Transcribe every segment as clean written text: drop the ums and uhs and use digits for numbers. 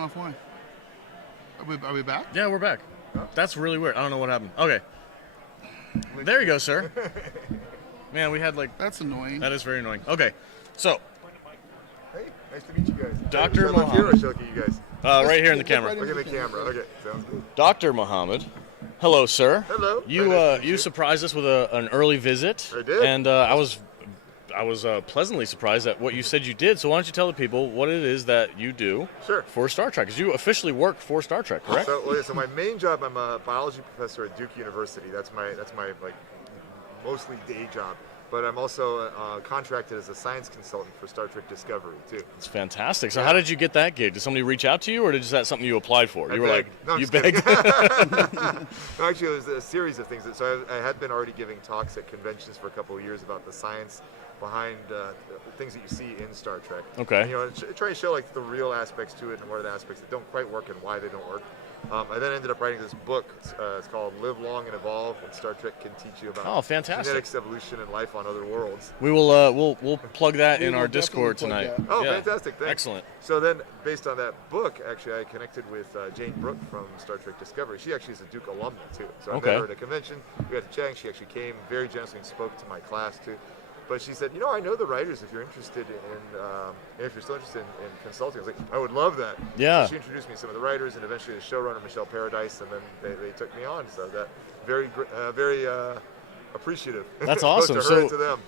offline. Are we back? Yeah, we're back. Huh? That's really weird. I don't know what happened. Okay. There you go, sir. Man, we had like... That's annoying. That is very annoying. Okay, so... Hey, nice to meet you guys. Dr. Muhammad. Here or should I look at you guys? Right here in the camera. Look at the camera. Okay, sounds good. Dr. Muhammad. Hello, sir. Hello. You surprised us with an early visit. I did. And I was pleasantly surprised at what you said you did. So why don't you tell the people what it is that you do for Star Trek? Because you officially work for Star Trek, correct? So my main job, I'm a biology professor at Duke University. That's my like mostly day job. But I'm also contracted as a science consultant for Star Trek Discovery, too. It's fantastic. So how did you get that gig? Did somebody reach out to you, or is that something you applied for? You were like, you begged? No, actually, it was a series of things. So I had been already giving talks at conventions for a couple of years about the science behind things that you see in Star Trek. Okay. And, try to show like the real aspects to it and what are the aspects that don't quite work and why they don't work. I then ended up writing this book. It's called Live Long and Evolve, and Star Trek can teach you about genetics, evolution, and life on other worlds. We will we'll plug that in our Discord tonight. Oh, yeah. Fantastic. Thanks. Excellent. So then, based on that book, actually, I connected with Jane Brooke from Star Trek Discovery. She actually is a Duke alumna, too. So I met her at a convention. We got to chat. She actually came very generously and spoke to my class, too. But she said, I know the writers. If you're interested if you're still interested in consulting, I was like, I would love that. Yeah. So she introduced me to some of the writers, and eventually the showrunner, Michelle Paradise, and then they took me on. So that very appreciative. That's awesome. Both to her and to them.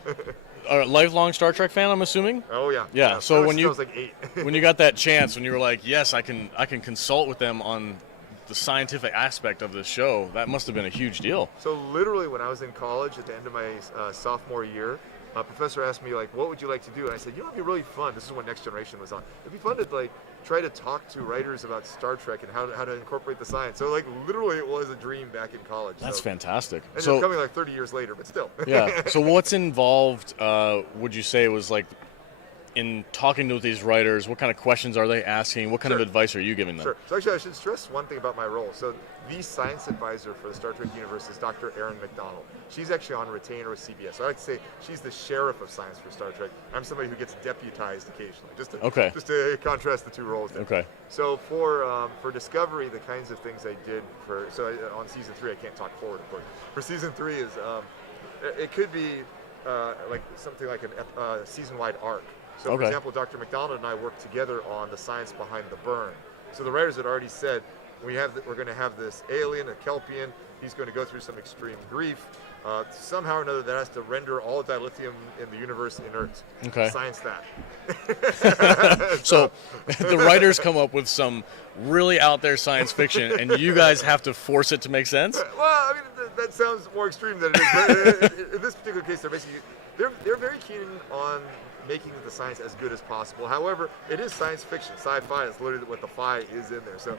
A lifelong Star Trek fan, I'm assuming. Oh yeah. Yeah. So when I was like 8. when you got that chance, when you were like, yes, I can consult with them on the scientific aspect of this show, that must have been a huge deal. So literally, when I was in college at the end of my sophomore year. A professor asked me, like, what would you like to do? And I said, it'd be really fun. This is when Next Generation was on. It'd be fun to, like, try to talk to writers about Star Trek and how to incorporate the science. So, like, literally it was a dream back in college. That's fantastic. And it's coming, like, 30 years later, but still. Yeah. So what's involved, would you say, was, like, in talking to these writers? What kind of questions are they asking? What kind of advice are you giving them? Sure. So, actually, I should stress one thing about my role. So, the science advisor for the Star Trek universe is Dr. Erin McDonald. She's actually on retainer with CBS. So I like to say she's the sheriff of science for Star Trek. I'm somebody who gets deputized occasionally, just to contrast the two roles there. Okay. So for Discovery, the kinds of things I did on season 3, I can't talk forward, of course. For season 3 is it could be like something like a season-wide arc. So for example, Dr. McDonald and I worked together on the science behind the burn. So the writers had already said, we're going to have this alien, a Kelpian. He's going to go through some extreme grief. Somehow or another, that has to render all dilithium in the universe inert. Okay. Science that. So the writers come up with some really out there science fiction, and you guys have to force it to make sense? Well, I mean, that sounds more extreme than it is. But in this particular case, they're very keen on making the science as good as possible. However, it is science fiction. Sci-fi is literally what the fi is in there. So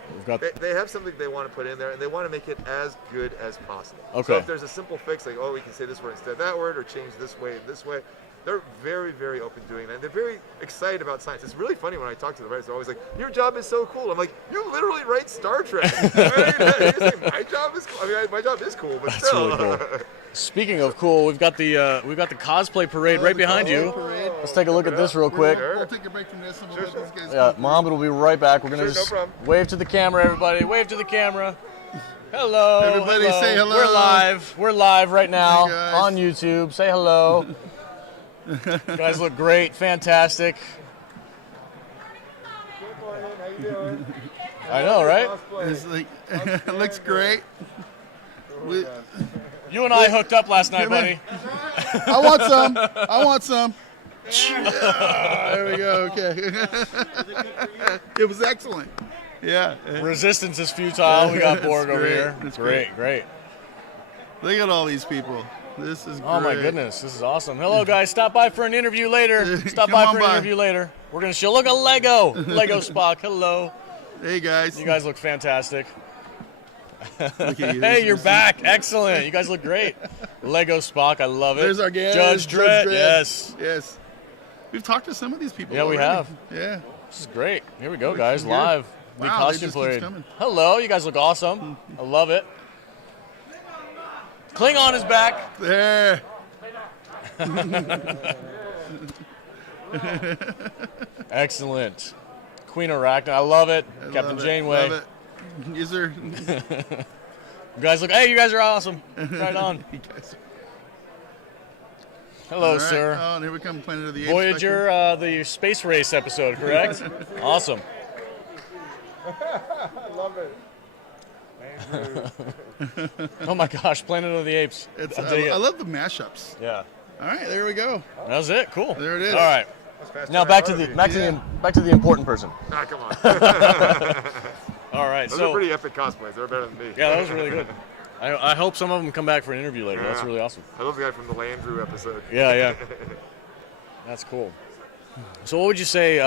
they have something they want to put in there, and they want to make it as good as possible. Okay. So if there's a simple fix, like, we can say this word instead of that word, or change this way and this way, they're very, very open to doing that. And they're very excited about science. It's really funny when I talk to the writers. They're always like, your job is so cool. I'm like, you literally write Star Trek. My job is cool. I mean, my job is cool, but That's still. Really cool. Speaking of cool, we've got the cosplay parade right behind you. Parade. Let's take a look at this real quick. We'll take a break from this and we'll let these guys Yeah, Mohammed will be right back. We're gonna just wave to the camera, everybody. Wave to the camera. Hello. Everybody say hello. We're live. We're live right now Hey, on YouTube. Say hello. You guys look great. Fantastic. Good morning. How you doing? I know, right? It's like, it looks great. You and I hooked up last night, buddy. I want some. There we go. Okay. It was excellent. Yeah. Resistance is futile. We got Borg over here. That's great. Look at all these people. This is great. Oh my goodness, this is awesome. Hello guys, stop by for an interview later. We're gonna show. Look at Lego Spock. Hello. Hey guys. You guys look fantastic. Look at you. Hey, you're back. Excellent. You guys look great. Lego Spock, I love it. There's our guest. Judge Dredd. Yes. We've talked to some of these people. Yeah, we have. Yeah. This is great. Here we go, guys. Live. The Wow, costume parade. Hello, you guys look awesome. I love it. Klingon is back. There. Excellent. Queen Arachne. I love it. Captain Janeway. Love it. Is there? You guys look. Hey, you guys are awesome. Right on. You guys- Hello, All right. sir. Oh, and here we come, Planet of the Apes. Voyager, the space race episode, correct? Awesome. I love it. Oh my gosh, Planet of the Apes. It's, I dig I it. love the mashups. Yeah. All right, there we go. That was it. Cool. There it is. All right. Now back to the back to the important person. Ah, come on. All right. Those so are pretty epic cosplays. They're better than me. yeah, that was really good. I hope some of them come back for an interview later. That's Yeah. really awesome. I love the guy from the Landrew episode. Yeah. That's cool. So what would you say?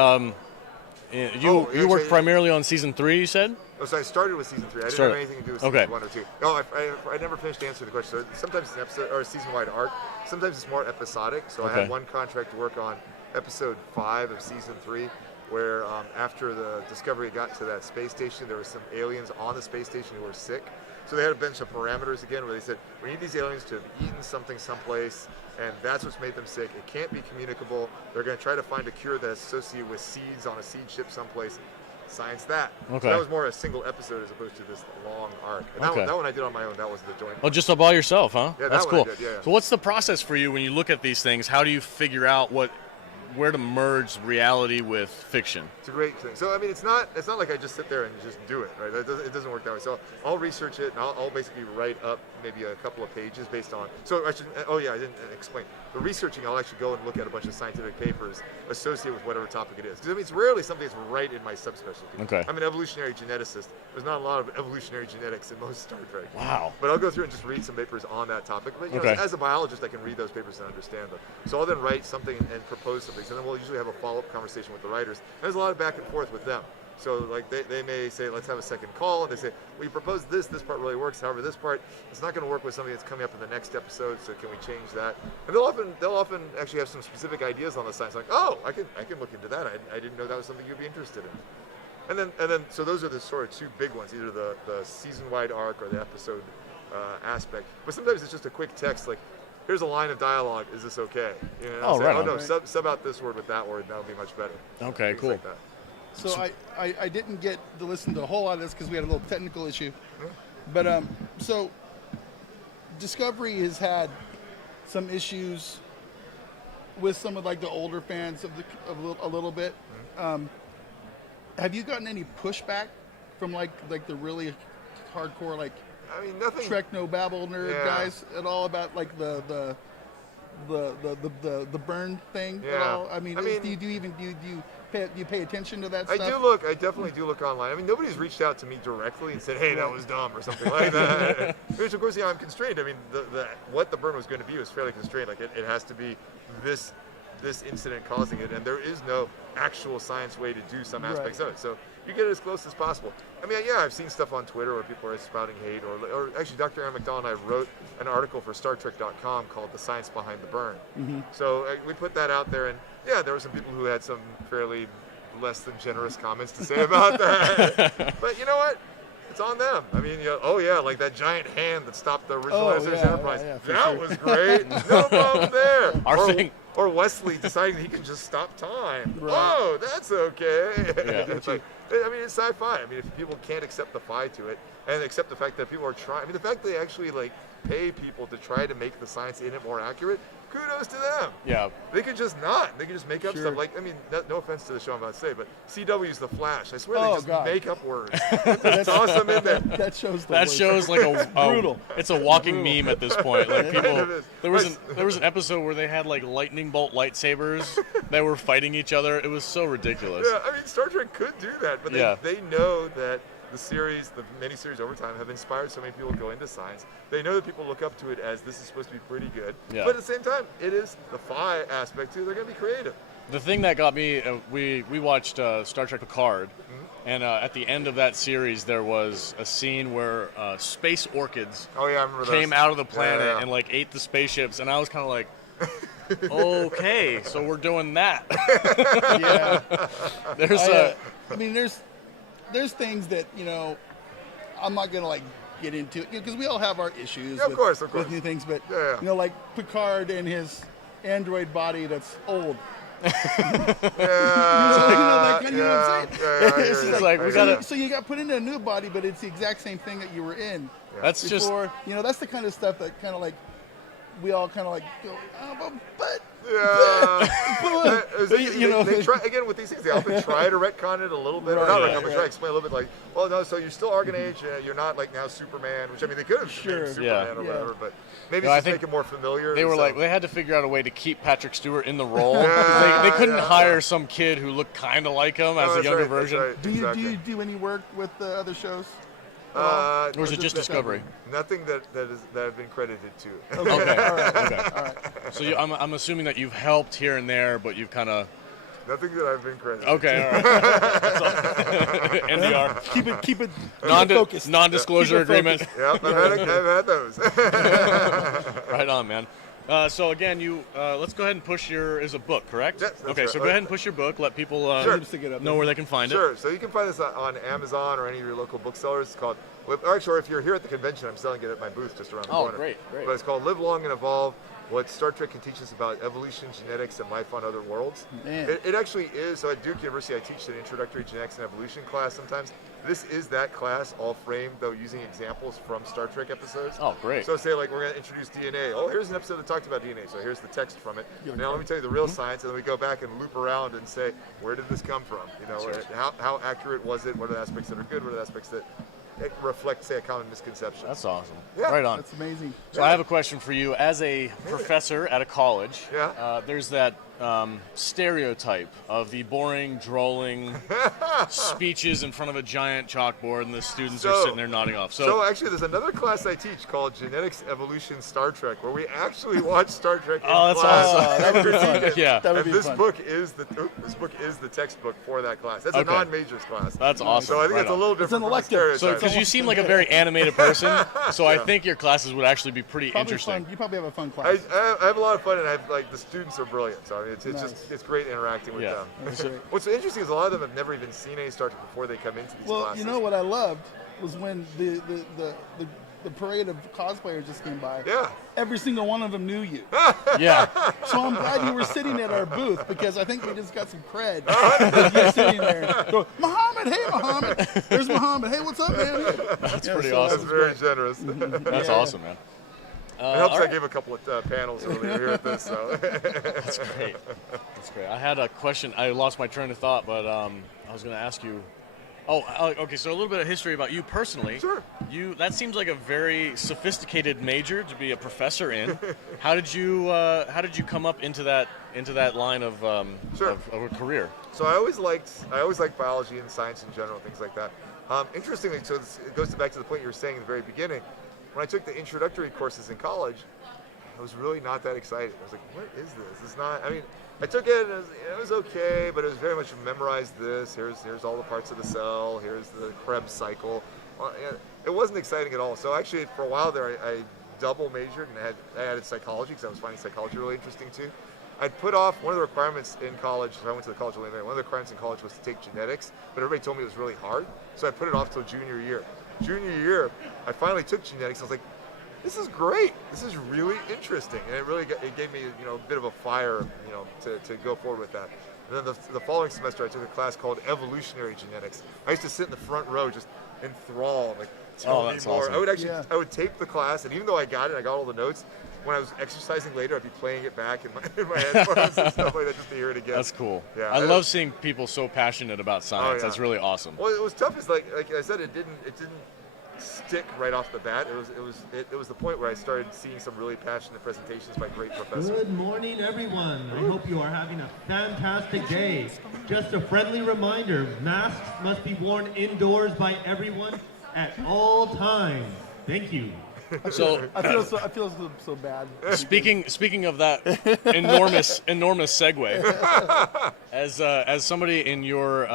You worked primarily on season 3. You said. Oh, so I started with season 3. I didn't have anything to do with season 1 or 2. No, I never finished answering the question. So sometimes it's an episode or a season-wide arc. Sometimes it's more episodic. So I had one contract to work on episode 5 of season 3, where after the Discovery got to that space station, there were some aliens on the space station who were sick. So they had a bunch of parameters again, where they said we need these aliens to have eaten something someplace, and that's what's made them sick. It can't be communicable. They're going to try to find a cure that's associated with seeds on a seed ship someplace. Science that. Okay. So that was more a single episode as opposed to this long arc. And that one I did on my own. That was the joint. Oh, just by yourself, huh? Yeah, that's that one cool. I did, yeah. So what's the process for you when you look at these things? How do you figure out where to merge reality with fiction? It's a great thing. So I mean, it's not like I just sit there and just do it, right? It doesn't work that way. So I'll research it and I'll basically write up maybe a couple of pages based on. So I should. Oh yeah, I didn't explain. The researching, I'll actually go and look at a bunch of scientific papers associated with whatever topic it is. Because I mean, it's rarely something that's right in my subspecialty. Okay. I'm an evolutionary geneticist. There's not a lot of evolutionary genetics in most Star Trek. Wow. But I'll go through and just read some papers on that topic. But you know, as a biologist, I can read those papers and understand them. So I'll then write something and propose something. So then we'll usually have a follow-up conversation with the writers. And there's a lot of back and forth with them. So like they may say, let's have a second call, and they say, well, you proposed this part really works. However, this part it's not going to work with something that's coming up in the next episode. So can we change that? And they'll often actually have some specific ideas on the science. Like, oh, I can look into that. I didn't know that was something you'd be interested in. And then so those are the sort of two big ones, either the season-wide arc or the episode aspect. But sometimes it's just a quick text like, here's a line of dialogue. Is this okay? You know, right. Oh no, sub out this word with that word. That'll be much better. Okay, Things cool. like that. So I didn't get to listen to a whole lot of this because we had a little technical issue. But so Discovery has had some issues with some of like the older fans of a little bit. Have you gotten any pushback from like the really hardcore like I mean, nothing. Trek No Babble nerd guys at all about like the burn thing at all? I mean, do you pay attention to that stuff? I definitely do look online. I mean, nobody's reached out to me directly and said, hey, that was dumb or something like that. Which, of course, I'm constrained. I mean, what the burn was going to be was fairly constrained. Like, it has to be this incident causing it, and there is no actual science way to do some aspects of it. So you get it as close as possible. I mean, I've seen stuff on Twitter where people are spouting hate, or actually Dr. Aaron McDowell and I wrote an article for StarTrek.com called The Science Behind the Burn. So we put that out there, and there were some people who had some fairly less than generous comments to say about that. But you know what? It's on them. I mean, like that giant hand that stopped the original Enterprise. That was great. No problem there. Or Wesley deciding he can just stop time. Right. Oh, that's okay. I mean, it's sci-fi. I mean, if people can't accept the phi to it and accept the fact that people are trying, I mean, the fact that they actually like pay people to try to make the science in it more accurate, kudos to them. Yeah. They could just not. They could just make up stuff. Like, I mean, no offense to the show I'm about to say, but CW's The Flash. I swear they just make up words. Toss them in there. That shows like a brutal. It's a walking meme at this point. Like people, there was an episode where they had like lightning bolt lightsabers that were fighting each other. It was so ridiculous. Yeah, I mean, Star Trek could do that, but they know that the miniseries over time have inspired so many people to go into science. They know that people look up to it as this is supposed to be pretty good. Yeah. But at the same time, it is the phi aspect too. They're going to be creative. The thing that got me, we watched Star Trek Picard, and at the end of that series, there was a scene where space orchids came out of the planet and like ate the spaceships, and I was kind of like, okay, so we're doing that. There's things that, I'm not going to like get into it because we all have our issues with new things, but like Picard and his android body that's old, that kind, you know what I'm saying? It's just like we gotta. So you got put into a new body, but it's the exact same thing that you were in. That's before. just, you know, that's the kind of stuff that kind of like we all kind of like go, but. You know, they try again with these things. They often try to retcon it a little bit, or not retcon, but try to explain a little bit. Like, well, no, so you're still Argon Age. You're not like now Superman, which I mean they could have named Superman or whatever, but maybe just make it more familiar. They were like they had to figure out a way to keep Patrick Stewart in the role. They couldn't hire some kid who looked kind of like him as a younger version. Right, do you do any work with the other shows? Or was it just Discovery? Nothing that I've been credited to. Okay, all right. So I'm assuming that you've helped here and there, but you've kind of. Nothing that I've been credited. Okay, all right. NDR. Keep it focused. Non-disclosure agreement. Yep, I've had those. Right on, man. So again, let's go ahead and push is a book, correct? Yes, that's right. So go ahead and push your book. Let people know where they can find it. Sure. So you can find this on Amazon or any of your local booksellers. It's called, actually, if you're here at the convention, I'm selling it at my booth just around the corner. Oh, great. But it's called Live Long and Evolve: What Star Trek Can Teach Us About Evolution, Genetics, and Life on Other Worlds. It actually is. So at Duke University, I teach an introductory genetics and evolution class sometimes. This is that class, all framed, though, using examples from Star Trek episodes. Oh, great. So say, like, we're going to introduce DNA. Oh, here's an episode that talked about DNA, so here's the text from it. Now let me tell you the real science, and then we go back and loop around and say, where did this come from? You know, how accurate was it? What are the aspects that are good? What are the aspects that reflect, say, a common misconception? That's awesome. Yeah. Right on. That's amazing. So I have a question for you. As a professor at a college, there's that stereotype of the boring, drolling speeches in front of a giant chalkboard, and the students are sitting there nodding off. So actually, there's another class I teach called Genetics, Evolution, Star Trek, where we actually watch Star Trek in class. Awesome. That would be fun. Yeah. That would be this fun. book is the textbook for that class. That's a non-majors class. That's awesome. So I think it's a little different. It's an from elective. stereotype. So because you seem like a very animated person, so I think your classes would actually be pretty interesting. Fun. You probably have a fun class. I have a lot of fun, and the students are brilliant. So I mean, it's great interacting with them. What's interesting is a lot of them have never even seen any Star Trek before they come into these classes. Well, you know what I loved was when the parade of cosplayers just came by. Yeah. Every single one of them knew you. Yeah. So I'm glad you were sitting at our booth, because I think we just got some cred. You're sitting there. Go, Muhammad, hey Muhammad. There's Muhammad. Hey, what's up, man? That's pretty awesome. That's very generous. That's awesome, man. It helps I gave a couple of panels earlier here at this. So. That's great. That's great. I had a question. I lost my train of thought, but I was going to ask you. Okay. So a little bit of history about you personally. Sure. That seems like a very sophisticated major to be a professor in. How did you come up into that line of a career? So I always liked biology and science in general, things like that. Interestingly, so it goes back to the point you were saying in the very beginning. When I took the introductory courses in college, I was really not that excited. I was like, what is this? It's not, I mean, I took it and it was okay, but it was very much memorize this. Here's all the parts of the cell. Here's the Krebs cycle. It wasn't exciting at all. So actually, for a while there, I double majored and I added psychology because I was finding psychology really interesting too. I'd put off one of the requirements in college. So I went to the college of Illinois. One of the requirements in college was to take genetics, but everybody told me it was really hard. So I put it off till junior year. Junior year, I finally took genetics. I was like, this is great. This is really interesting. And it gave me, a bit of a fire, to go forward with that. And then the following semester, I took a class called Evolutionary Genetics. I used to sit in the front row just enthralled, like, tell me more. Awesome. I would tape the class, and even though I got all the notes, when I was exercising later, I'd be playing it back in my headphones and stuff like that just to hear it again. That's cool. Yeah, I love seeing people so passionate about science. That's really awesome. Well, it was tough. Is like I said, it didn't stick right off the bat. It was the point where I started seeing some really passionate presentations by great professors. Good morning, everyone. I hope you are having a fantastic day. Just a friendly reminder: masks must be worn indoors by everyone at all times. Thank you. So I feel so bad. Speaking of that enormous segue, as somebody in your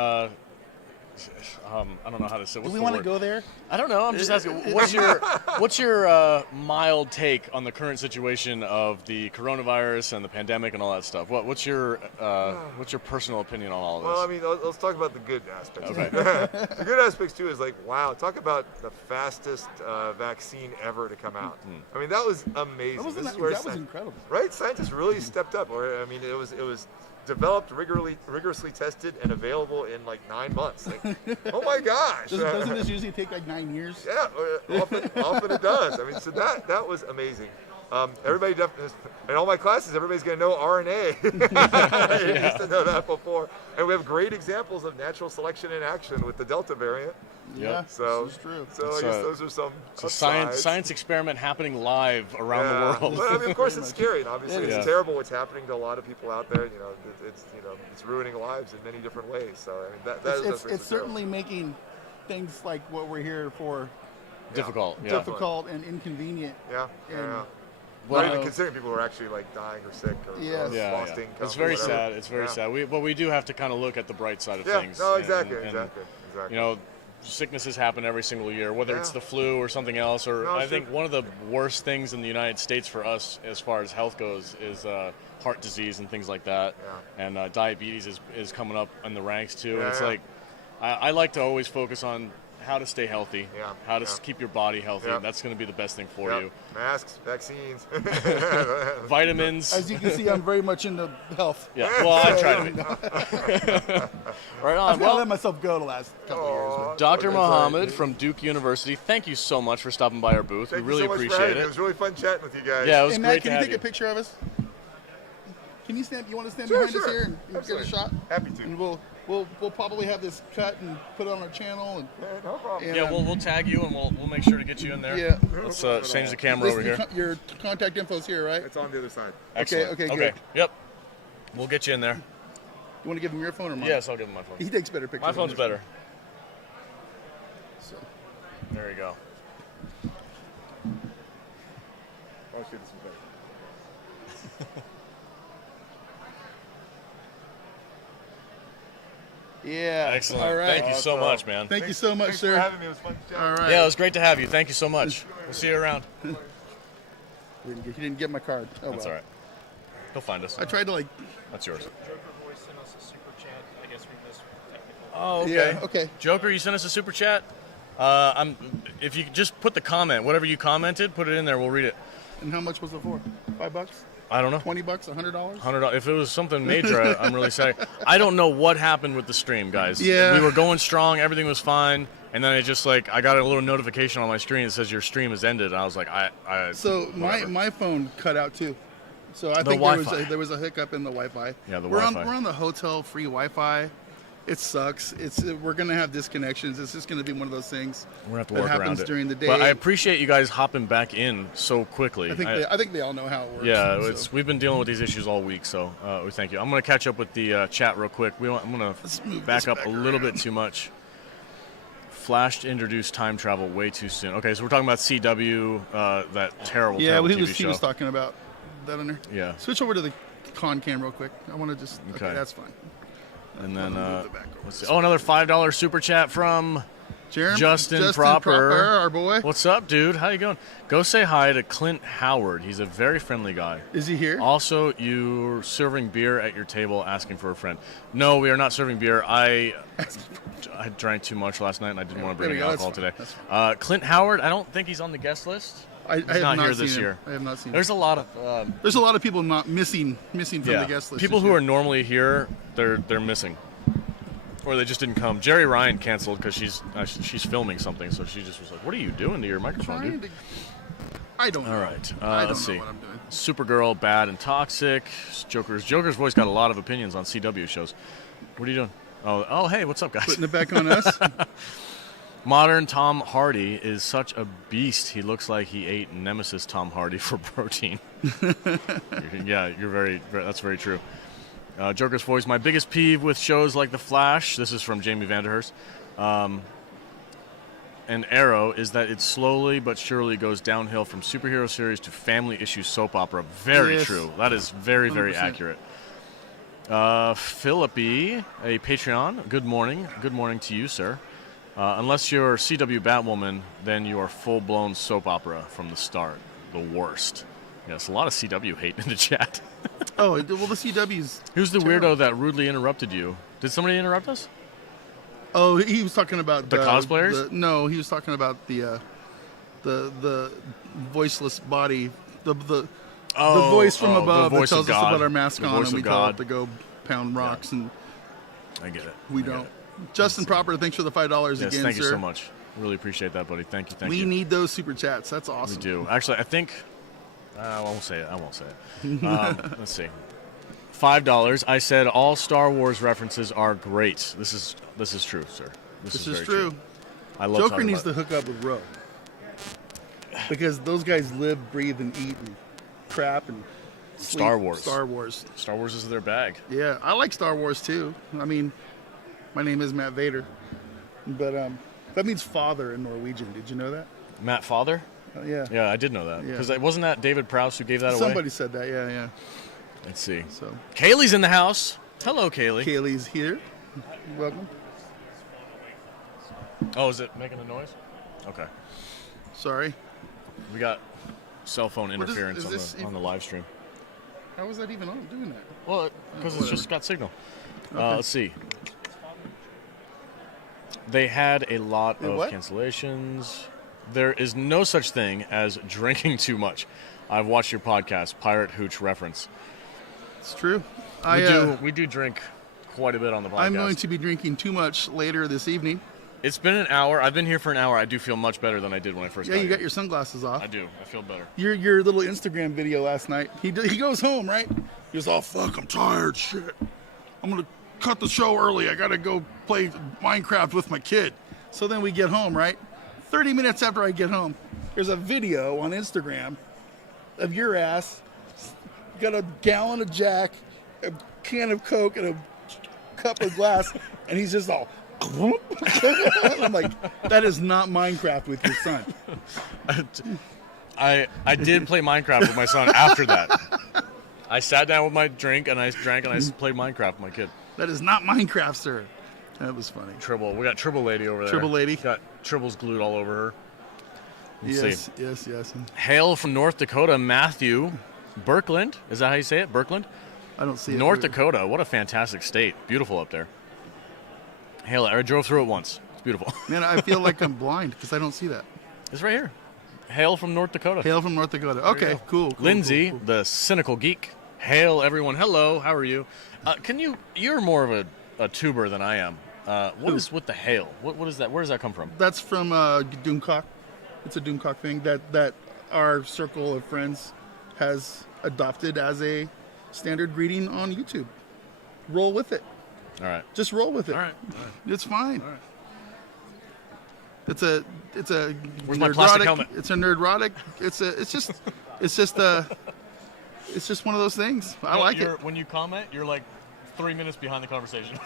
I don't know how to say. Do we want to go there? I don't know. I'm just asking. What's your mild take on the current situation of the coronavirus and the pandemic and all that stuff? What's your personal opinion on all of this? Well, I mean, let's talk about the good aspects. Okay. The good aspects too is like, wow, talk about the fastest vaccine ever to come out. I mean, that was amazing. That was incredible. Right? Scientists really stepped up. Or I mean, it was developed, rigorously tested, and available in like 9 months. Like, oh my gosh! Doesn't this usually take like 9 years? Yeah, often it does. I mean, so that was amazing. Everybody in all my classes, everybody's going to know RNA. I used to know that before, and we have great examples of natural selection in action with the Delta variant. Yeah, so this is true. So I guess those are some. It's a science experiment happening live around the world. Well, I mean, of course, it's scary, and obviously, it's terrible what's happening to a lot of people out there. It's ruining lives in many different ways. So I mean, it's certainly making things like what we're here for difficult and inconvenient. Yeah. Well, not even considering people who are actually like dying or sick or lost income. It's very sad. It's very sad. But we do have to kind of look at the bright side of things. No, exactly. You know, sicknesses happen every single year, whether it's the flu or something else. Or I think one of the worst things in the United States for us, as far as health goes, is heart disease and things like that. Yeah. And diabetes is coming up in the ranks too. And it's like I like to always focus on how to stay healthy, how to keep your body healthy, and that's going to be the best thing for you. Masks, vaccines, vitamins. As you can see, I'm very much into health. Yeah, well, I try to be. Right on. I've let myself go the last couple of years. Dr. Muhammad from Duke University, thank you so much for stopping by our booth. We really appreciate it. It was really fun chatting with you guys. Yeah, it was great Matt, to have you. Can you take a picture of us? Can you stand? You want to stand behind us here and get a shot? Happy to. And we'll probably have this cut and put it on our channel. And, no problem. And, we'll tag you and we'll make sure to get you in there. Yeah. Let's change the camera over here. Your contact info's here, right? It's on the other side. Excellent. Okay, good. Yep. We'll get you in there. You want to give him your phone or mine? Yes, I'll give him my phone. He takes better pictures. My phone's better. So. There you go. Oh, shit, this is better. Yeah. Excellent. All right. Thank you so much, man. Thank you so much, Thanks sir. for having me. It was fun to chat. All right. Yeah, it was great to have you. Thank you so much. We'll see you around. He didn't get my card. Oh, That's all right. He'll find us. I tried to That's yours. Joker Voice sent us a super chat. I guess we missed technical. Oh, okay. Yeah, okay. Joker, you sent us a super chat. If you just put the comment, whatever you commented, put it in there. We'll read it. And how much was it for? $5? I don't know. $20? $100? $100. If it was something major, I'm really sorry. I don't know what happened with the stream, guys. Yeah. We were going strong. Everything was fine. And then it just I got a little notification on my screen that says your stream has ended. And I was like, So whatever. my phone cut out too. So I think there was a hiccup in the Wi-Fi. Yeah, we're Wi-Fi. on the hotel free Wi-Fi. It sucks. We're gonna have disconnections. It's just gonna be one of those things. We're gonna have to that work happens around it during the day. But I appreciate you guys hopping back in so quickly. I think they all know how it works. Yeah, we've been dealing with these issues all week, so we thank you. I'm going to catch up with the chat real quick. I'm going to back up a little bit too much. Flash to introduce time travel way too soon. Okay, so we're talking about CW, that terrible TV show. He was talking about that on there. Yeah. Switch over to the con cam real quick. I want to just. Okay, that's fine. And then let's see. Oh, another $5 super chat from Jeremy, Justin Proper, our boy. What's up, dude? How you going? Go say hi to Clint Howard. He's a very friendly guy. Is he here? Also, you're serving beer at your table, asking for a friend. No, we are not serving beer. I drank too much last night, and I didn't want to bring any alcohol today. Clint Howard, I don't think he's on the guest list. He's not here this year. I have not seen him. There's a lot of people not missing from the guest list. People who are normally here, they're missing, or they just didn't come. Jerry Ryan canceled because she's filming something, so she just was like, "What are you doing to your microphone, dude?" I don't know. All right, let's see. What I'm doing. Supergirl, Bad and Toxic. Joker's voice got a lot of opinions on CW shows. What are you doing? Oh, hey, what's up, guys? Putting it back on us. Modern Tom Hardy is such a beast. He looks like he ate Nemesis Tom Hardy for protein. Yeah, that's very true. Joker's voice, my biggest peeve with shows like The Flash, this is from Jamie Vanderhurst, and Arrow, is that it slowly but surely goes downhill from superhero series to family issue soap opera. Very true. That is very, very 100%. accurate. Philippi, a Patreon, good morning. Good morning to you, sir. Unless you're CW Batwoman, then you are full-blown soap opera from the start. The worst. Yes, a lot of CW hate in the chat. Oh, well, the CW's Who's the terrible. weirdo that rudely interrupted you? Did somebody interrupt us? Oh, he was talking about The cosplayers? No, he was talking about the voiceless body, the voice from above that tells us to put our mask on and we tell it to go pound rocks, and I get it. we don't. Justin Proper, thanks for the $5 yes, again, thank sir. you so much. Really appreciate that, buddy. Thank you. We need those super chats. That's awesome. We do. Actually, I think I won't say it. Let's see. $5. I said all Star Wars references are great. This is true, sir. This is very true. I love Joker needs to hook up with Roe because those guys live, breathe, and eat and crap and sleep. Star Wars. Star Wars is their bag. Yeah, I like Star Wars too. I mean, my name is Matt Vader, but that means father in Norwegian. Did you know that? Matt Father? Yeah. Yeah, I did know that. Yeah. Because wasn't that David Prowse who gave that away? Somebody said that, yeah. Let's see. So Kaylee's in the house. Hello, Kaylee. Kaylee's here. Welcome. Oh, is it making a noise? Okay. Sorry. We got cell phone interference is on the live stream. How was that even on doing that? Well, because it's just got signal. Okay. Let's see. They had a lot of what? cancellations. There is no such thing as drinking too much. I've watched your podcast, Pirate Hooch Reference. It's true. We do drink quite a bit on the podcast. I'm going to be drinking too much later this evening. It's been an hour. I've been here for an hour. I do feel much better than I did when I first got Yeah, you here. got your sunglasses off. I do. I feel better. Your little Instagram video last night. He goes home, right? He goes, "Oh fuck, I'm tired. Shit, I'm gonna cut the show early. I gotta go play Minecraft with my kid." So then we get home, right? 30 minutes after I get home, there's a video on Instagram of your ass. Got a gallon of Jack, a can of Coke, and a cup of glass, and he's just all. I'm like, that is not Minecraft with your son. I did play Minecraft with my son after that. I sat down with my drink and I drank and I played Minecraft with my kid. That is not Minecraft, sir. That was funny. Tribble. We got Tribble Lady over there. Tribble Lady. Got Tribbles glued all over her. Let's see. Yes. Hail from North Dakota, Matthew Birkland. Is that how you say it? Birkland? I don't see it. North Dakota. What a fantastic state. Beautiful up there. Hail. I drove through it once. It's beautiful. Man, I feel like I'm blind because I don't see that. It's right here. Hail from North Dakota. Hail from North Dakota. Okay, cool. Lindsay, cool. the cynical geek. Hail, everyone. Hello. How are you? You're more of a tuber than I am. What is with the hail? What is that? Where does that come from? That's from Doomcock. It's a Doomcock thing that our circle of friends has adopted as a standard greeting on YouTube. Roll with it. All right. Just roll with it. All right. It's fine. All right. It's a Where's my plastic helmet? It's a nerdrotic. It's just one of those things. I like it. When you comment, you're like 3 minutes behind the conversation.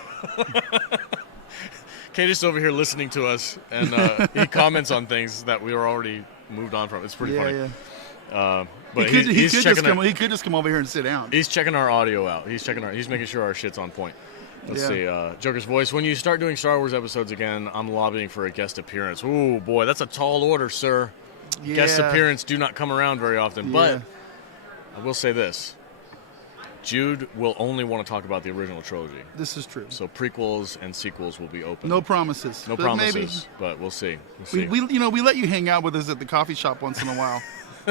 Kate is over here listening to us, and he comments on things that we were already moved on from. It's pretty funny. Yeah. But he could just come over here and sit down. He's checking our audio out. He's making sure our shit's on point. Let's see. Joker's Voice. When you start doing Star Wars episodes again, I'm lobbying for a guest appearance. Ooh, boy, that's a tall order, sir. Yeah. Guest appearance do not come around very often. Yeah. But I will say this. Jude will only want to talk about the original trilogy. This is true. So prequels and sequels will be open. No promises. No but promises, but we'll see. We let you hang out with us at the coffee shop once in a while.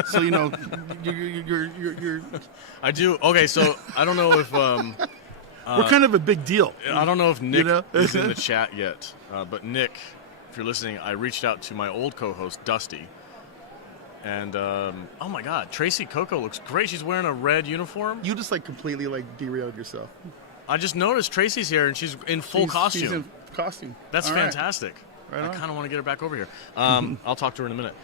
So you're I do. Okay, so I don't know if we're kind of a big deal. I don't know if Nick know? is in the chat yet, but Nick, if you're listening, I reached out to my old co-host Dusty, and oh my God, Tracy Coco looks great. She's wearing a red uniform. You just completely derailed yourself. I just noticed Tracy's here and she's in full costume. She's in costume. That's All right. fantastic. Right I on. kind of want to get her back over here. I'll talk to her in a minute.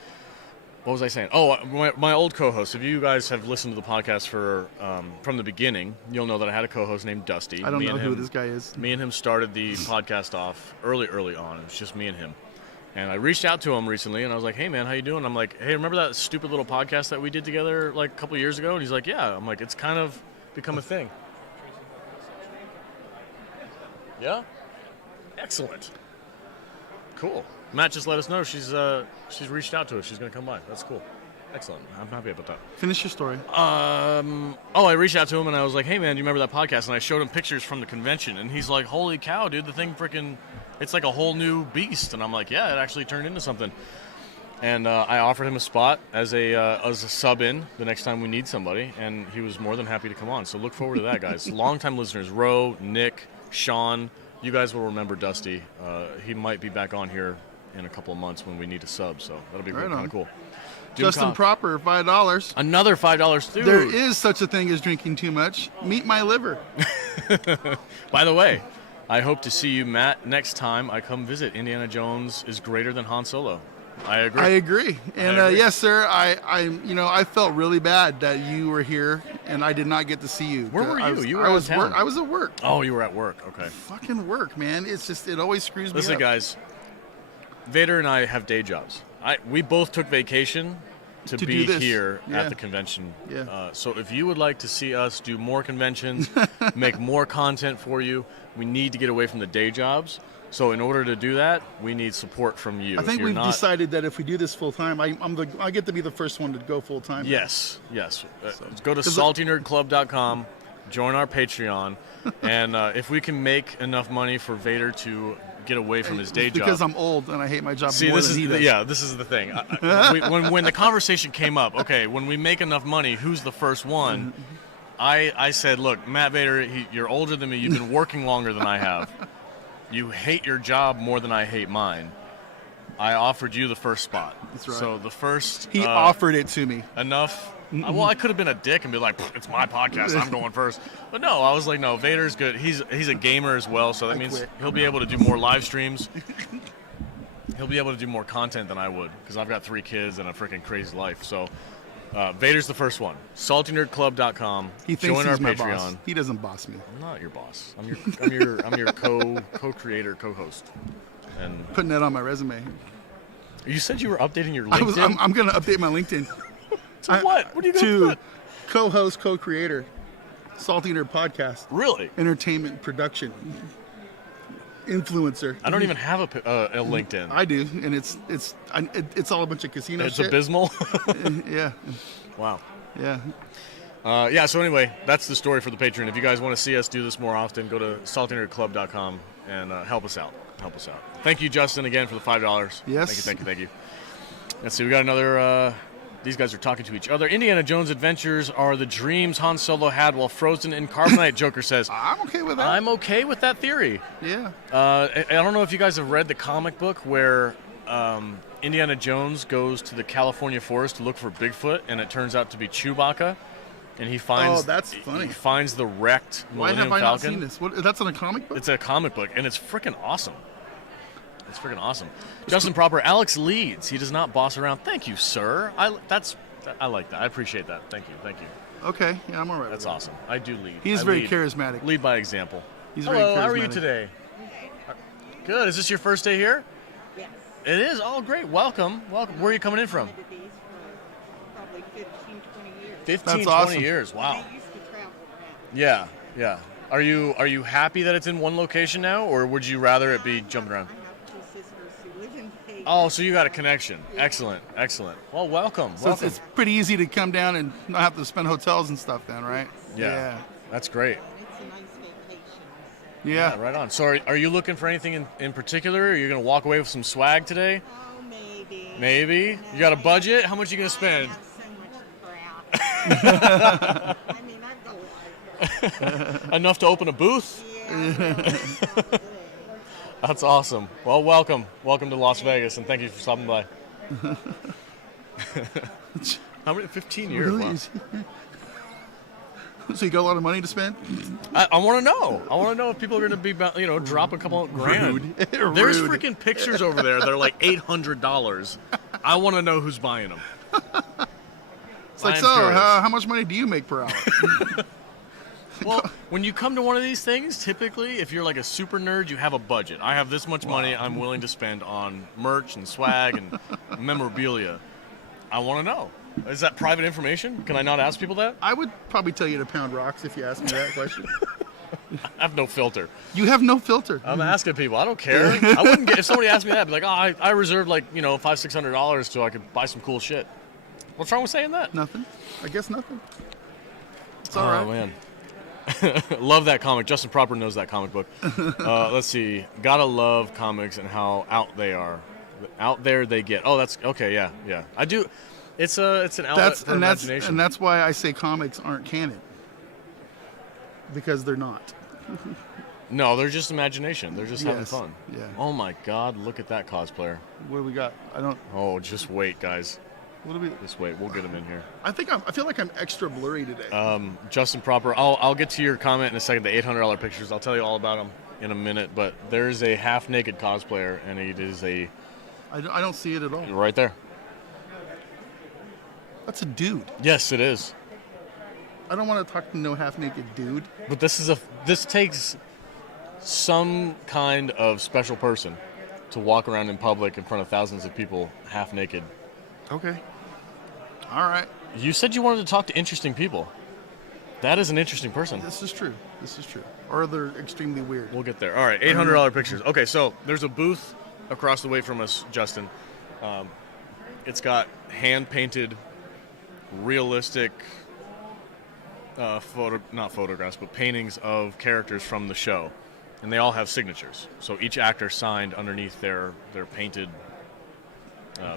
What was I saying? Oh, my old co-host. If you guys have listened to the podcast from the beginning, you'll know that I had a co-host named Dusty. I don't know who this guy is. Me and him started the podcast off early on. It was just me and him. And I reached out to him recently, and I was like, hey, man, how you doing? I'm like, hey, remember that stupid little podcast that we did together a couple years ago? And he's like, yeah. I'm like, it's kind of become a thing. Yeah? Excellent. Cool. Matt just let us know she's reached out to us. She's going to come by. That's cool. Excellent. I'm happy about that. Finish your story. I reached out to him, and I was like, hey, man, do you remember that podcast? And I showed him pictures from the convention, and he's like, holy cow, dude, the thing freaking, it's like a whole new beast. And I'm like, yeah, it actually turned into something. And I offered him a spot as a sub-in the next time we need somebody, and he was more than happy to come on. So look forward to that, guys. Longtime listeners, Ro, Nick, Sean, you guys will remember Dusty. He might be back on here in a couple of months when we need a sub, so that'll be kind of cool. Justin Proper, $5. Another $5, dude. There is such a thing as drinking too much. Meet my liver. By the way, I hope to see you, Matt, next time I come visit. Indiana Jones is greater than Han Solo. I agree. And yes, sir, I felt really bad that you were here and I did not get to see you. Where were you? You were I was town. I was at work. Oh, you were at work. Okay. Fucking work, man. It's just, it always screws me up. Listen, guys, Vader and I have day jobs. We both took vacation to be here at the convention. Yeah. So if you would like to see us do more conventions, make more content for you, we need to get away from the day jobs. So in order to do that, we need support from you. I think we've decided that if we do this full time, I get to be the first one to go full time. Yes. Go to saltynerdclub.com, join our Patreon, and if we can make enough money for Vader to get away from his day job. Because I'm old and I hate my job more than he does. Yeah, this is the thing. When the conversation came up, okay, when we make enough money, who's the first one? I said, look, Matt Vader, you're older than me. You've been working longer than I have. You hate your job more than I hate mine. I offered you the first spot. That's right. So the first... He offered it to me. Enough. Well, I could have been a dick and be like, it's my podcast, I'm going first. But no, I was like, no, Vader's good. He's a gamer as well, so that means he'll be able to do more live streams. He'll be able to do more content than I would, because I've got 3 kids and a freaking crazy life. So Vader's the first one. saltynerdclub.com. He thinks join he's our my Patreon. boss. He doesn't boss me. I'm not your boss. I'm your co-creator, co-host. And putting that on my resume. You said you were updating your LinkedIn? I'm going to update my LinkedIn. To what? What are you going to put? Co-host, co-creator, Salty Nerd Podcast. Really? Entertainment production. Influencer. I don't even have a LinkedIn. I do, and it's all a bunch of casino shit. It's abysmal? Yeah. Wow. Yeah. So anyway, that's the story for the Patreon. If you guys want to see us do this more often, go to saltynerdclub.com and help us out. Thank you, Justin, again for the $5. Yes. Thank you. Let's see, we got another... These guys are talking to each other. Indiana Jones adventures are the dreams Han Solo had while frozen in carbonite, Joker says. I'm okay with that. I'm okay with that theory. Yeah. I don't know if you guys have read the comic book where Indiana Jones goes to the California forest to look for Bigfoot, and it turns out to be Chewbacca. And he finds... Oh, that's funny. He finds the wrecked Millennium Falcon. Why have I not seen this? That's in a comic book? It's a comic book, and it's freaking awesome. Justin Proper, Alex leads. He does not boss around. Thank you, sir. I like that. I appreciate that. Thank you. Okay. Yeah, I'm all right. That's awesome. I do lead. He's very charismatic. Lead by example. He's very charismatic. How are you today? Good. Is this your first day here? Yes. It is? Oh, great. Welcome. Where are you coming in from? Probably 15, 20 years. 15, 20 awesome. years. Wow. I used to travel around. Yeah. Are you happy that it's in one location now, or would you rather it be jumping around? I have 2 sisters who live in Vegas. Oh, so you got a connection. Yeah. Excellent. Well, welcome. So it's pretty easy to come down and not have to spend hotels and stuff then, right? Yeah. That's great. It's a nice vacation. Yeah. Right on. So are you looking for anything in particular? Are you going to walk away with some swag today? Oh, maybe. Maybe? You got a budget? How much are you going to spend? I have so much crap. I mean, I've got like... Enough to open a booth? Yeah. That's awesome. Well, welcome to Las Vegas, and thank you for stopping by. How many? 15 years. Really? Wow. So you got a lot of money to spend? I want to know. I want to know if people are going to be, drop a couple grand. Rude. There's freaking pictures over there. They're like $800. I want to know who's buying them. It's like, how much money do you make per hour? Well, when you come to one of these things, typically, if you're like a super nerd, you have a budget. I have this much money I'm willing to spend on merch and swag and memorabilia. I want to know. Is that private information? Can I not ask people that? I would probably tell you to pound rocks if you asked me that question. I have no filter. You have no filter. I'm asking people. I don't care. I wouldn't get if somebody asked me that. I'd be like, I reserved like $500-$600 so I could buy some cool shit. What's wrong with saying that? Nothing. I guess nothing. It's all right. Oh man. Love that comic. Justin Proper knows that comic book. Let's see. Gotta love comics and how out they are. Out there they get. Oh, that's okay. Yeah, yeah. I do. It's an outlet for imagination. And that's why I say comics aren't canon. Because they're not. No, they're just imagination. They're just having Yes, fun. yeah. Oh my God! Look at that cosplayer. What do we got? I don't. Oh, just wait, guys. What do we? Just wait. We'll get him in here. I feel like I'm extra blurry today. Justin Proper. I'll get to your comment in a second. The $800 pictures. I'll tell you all about them in a minute. But there's a half-naked cosplayer, and it is I don't see it at all. right there. That's a dude. Yes, it is. I don't want to talk to no half-naked dude. But this takes some kind of special person to walk around in public in front of thousands of people half naked. Okay. All right. You said you wanted to talk to interesting people. That is an interesting person. This is true. Or they're extremely weird. We'll get there. All right, $800 pictures. Okay, so there's a booth across the way from us, Justin. It's got hand-painted, realistic not photographs, but paintings of characters from the show. And they all have signatures. So each actor signed underneath their painted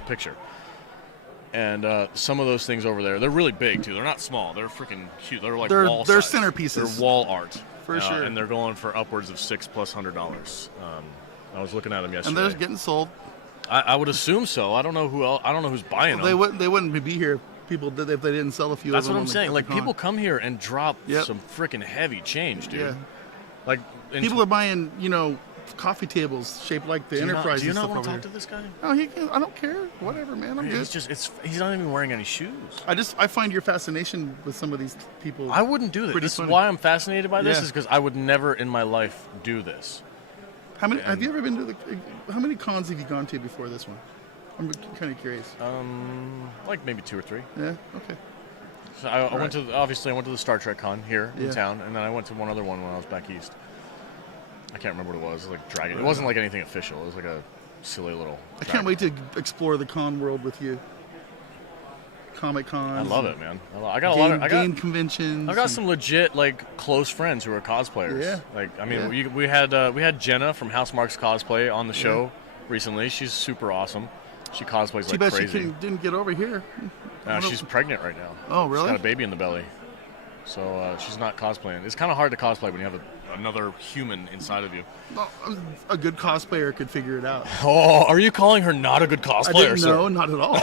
picture. And some of those things over there, they're really big, too. They're not small. They're freaking huge. They're like wall they're size. centerpieces. They're wall art. For sure. And they're going for upwards of $600+. I was looking at them yesterday. And they're getting sold. I would assume so. I don't know who else. I don't know who's buying them. They wouldn't be here. People did if they didn't sell a few. That's of them what I'm saying. Like con. people come here and drop Yep. some freaking heavy change, dude. Yeah. Like People are buying, coffee tables shaped like the Enterprise. Do you not and want stuff to talk over to this guy? No, I don't care. Whatever, man. I'm good. He's not even wearing any shoes. I find your fascination with some of these people. I wouldn't do this. Pretty This is funny. why I'm fascinated by this, Yeah. is because I would never in my life do this. Have you ever been to how many cons have you gone to before this one? I'm kind of curious. Like maybe 2 or 3. Yeah. Okay. So I went to the Star Trek con here in Yeah. town, and then I went to one other one when I was back east. I can't remember what it was. It was like Dragon. It wasn't like anything official. It was like a silly little. I can't wait to explore the con world with you. Comic Con. I love it, man. I got a lot of game conventions. I got some legit close friends who are cosplayers. Yeah. We had Jenna from House Marks Cosplay on the show recently. She's super awesome. She cosplays Too like bad crazy. she didn't get over here. She's pregnant right now. Oh, really? She's got a baby in the belly. So she's not cosplaying. It's kind of hard to cosplay when you have another human inside of you. Well, a good cosplayer could figure it out. Oh, are you calling her not a good cosplayer, I didn't know, not at all.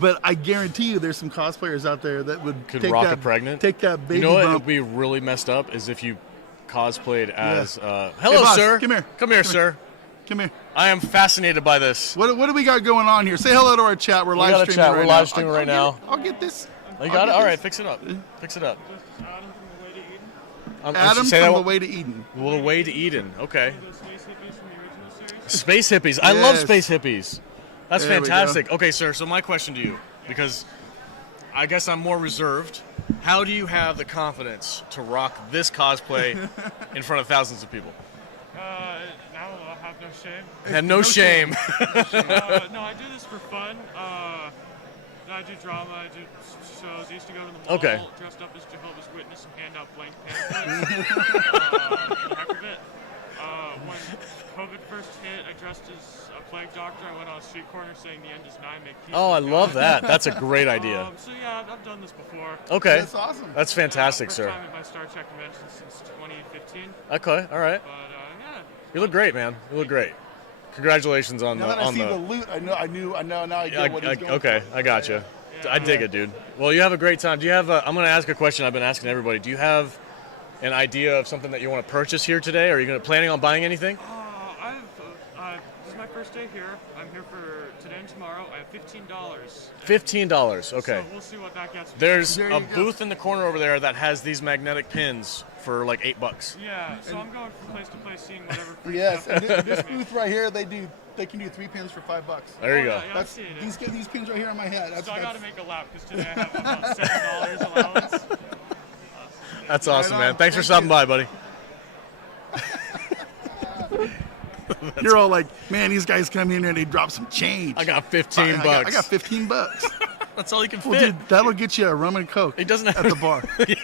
But I guarantee you there's some cosplayers out there that Could rock a pregnant? Take that baby You know what bump. would be really messed up is if you cosplayed as... Hey, hello, boss, sir. come here. Come here, sir. Come here. I am fascinated by this. What do we got going on here? Say hello to our chat. We're live got a streaming chat. right We're now. live streaming right now. I'll get this. You got it? All right, fix it up. Fix it up. Adam from The Way to Eden. Well, The Way to Eden. Okay. Space hippies. I love space hippies. That's There we go. fantastic. Okay, sir, so my question to you, because I guess I'm more reserved. How do you have the confidence to rock this cosplay in front of thousands of people? Now I'll have no shame. And no shame. No, I do this for fun. I do drama, I do shows. I used to go to the mall dressed up as Jehovah's Witness and hand out blank pamphlets. Heck of it. When COVID first hit, I dressed as a plague doctor. I went on a street corner saying the end is nigh, make peace. Oh, I love that. That's a great idea. So yeah, I've done this before. Okay. That's awesome. That's fantastic, First sir. time at my Star Trek convention since 2015. Okay, all right. But yeah. You look great, man. You look great. Congratulations on Now the that I see the loot, I know now I get what he's going okay, for. I gotcha. I dig it, dude. Well, you have a great time. Do you have I'm going to ask a question I've been asking everybody. Do you have an idea of something that you want to purchase here today? Are you planning on buying anything? This is my first day here. I'm here for today and tomorrow. I have $15. $15, okay. So we'll see what that gets me. There's There a you go. booth in the corner over there that has these magnetic pins for like $8. Yeah, so I'm going from place to place, seeing whatever. free Yes, stuff and they this give me. booth right here, they can do 3 pins for $5. There you go. Yeah, I've seen it. These pins right here on my head. So I got to make a lap because today I have about $7 allowance. That's awesome, on. man. Thanks for Thank stopping you. by, buddy. You're all like, man, these guys come in here and they drop some change. I got 15 I bucks. got $15. That's all you can fit. Well, dude, that'll get you a rum and coke. He doesn't have at the bar. He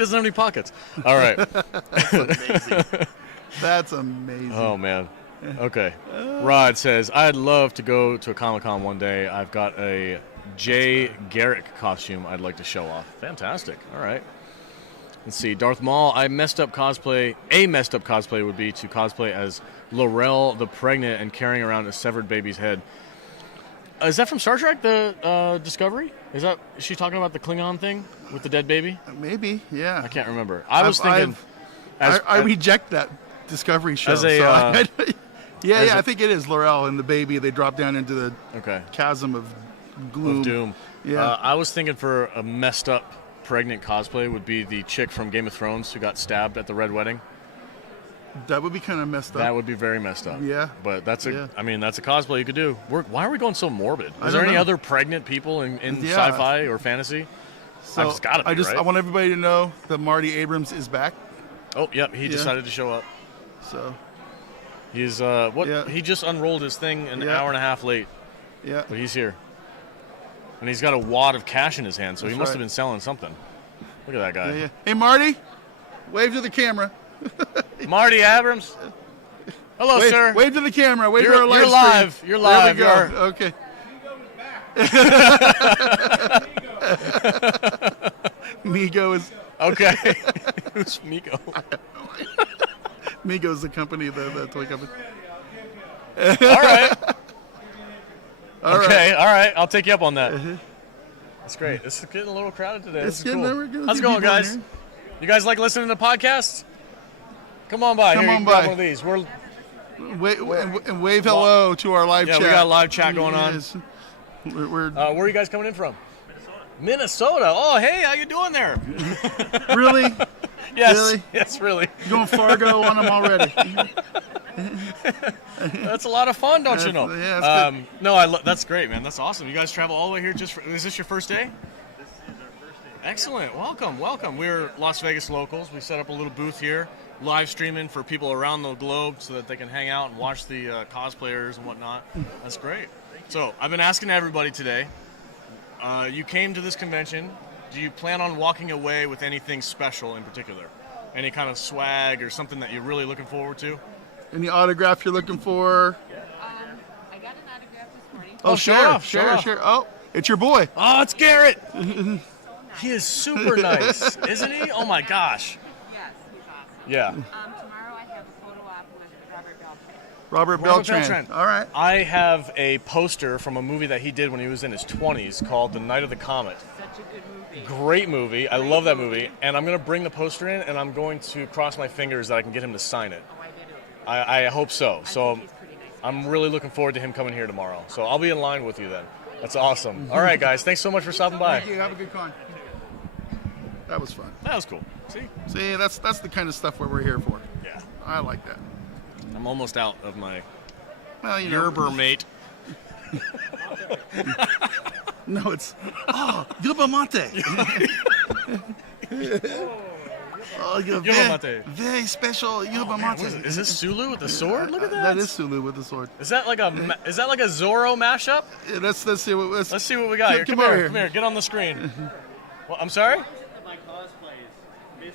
doesn't have any pockets. All right. That's amazing. That's amazing. Oh man. Okay. Rod says, I'd love to go to a Comic-Con one day. I've got a Jay Garrick costume I'd like to show off. Fantastic. All right. Let's see. Darth Maul, a messed up cosplay would be to cosplay as Laurel the Pregnant and carrying around a severed baby's head. Is that from Star Trek, the Discovery? Is she talking about the Klingon thing with the dead baby? Maybe, yeah. I can't remember. I reject that Discovery show. Yeah, I think it is Laurel and the baby. They drop down into the chasm of gloom. Of doom. Yeah. I was thinking for a messed up pregnant cosplay would be the chick from Game of Thrones who got stabbed at the Red Wedding. That would be kind of messed up. That would be very messed up. Yeah. But that's a cosplay you could do. Why are we going so morbid? Is there any other pregnant people in sci-fi or fantasy? So I've gotta be, right? I want everybody to know that Marty Abrams is back. Oh, yep, he decided to show up. So he's he just unrolled his thing an hour and a half late. Yeah. But he's here. And he's got a wad of cash in his hand, so he must have been selling something. Look at that guy. Yeah. Hey, Marty, wave to the camera. Marty Abrams. Hello, sir. Wave to the camera. Wave to our live You're live. stream. You're live. There we go. Okay. Mego is... Okay. Who's Mego? Mego's the company, the toy company. All right. All right. I'll take you up on that. That's great. This is getting a little crowded today. It's this is getting cool. How's it going, guys? You guys like listening to podcasts? Come on by. Grab one of these. Wave hello to our live chat. Yeah, we got a live chat going on. Where are you guys coming in from? Minnesota. Oh, hey, how you doing there? Really? Yes. Really? Yes, really. You're going Fargo on them already. That's a lot of fun, don't you know? Yeah, that's good. No, that's great, man. That's awesome. You guys travel all the way here is this your first day? This is our first day. Excellent. Welcome. We're Las Vegas locals. We set up a little booth here, live streaming for people around the globe so that they can hang out and watch the cosplayers and whatnot. That's great. So I've been asking everybody today, you came to this convention. Do you plan on walking away with anything special in particular? Any kind of swag or something that you're really looking forward to? Any autograph you're looking for? I got an autograph this morning. Oh, share. Oh, it's your boy. Oh, it's Garrett. He is super nice, isn't he? Oh my gosh. Yes, he's awesome. Yeah. Tomorrow I have a photo op with Robert Beltran. Robert Beltran. All right. I have a poster from a movie that he did when he was in his 20s called The Night of the Comet. Such a good movie. Great movie. I love that movie. And I'm going to bring the poster in, and I'm going to cross my fingers that I can get him to sign it. Oh, I did it. I hope so. So He's pretty nice. I'm really looking forward to him coming here tomorrow. So I'll be in line with you then. That's awesome. All right, guys. Thanks so much for stopping by. Thank you. Have a good con. That was fun. That was cool. See, that's the kind of stuff where we're here for. Yeah. I like that. I'm almost out of my Yerber mate. No, it's yerba mate. Yerba mate. Very special yerba mate. Is this Sulu with the sword? Look at that. That is Sulu with the sword. Is that like a Zorro mashup? Yeah, let's see what Let's see what we got here. Come here. Get on the screen. Well, I'm sorry? My cosplay is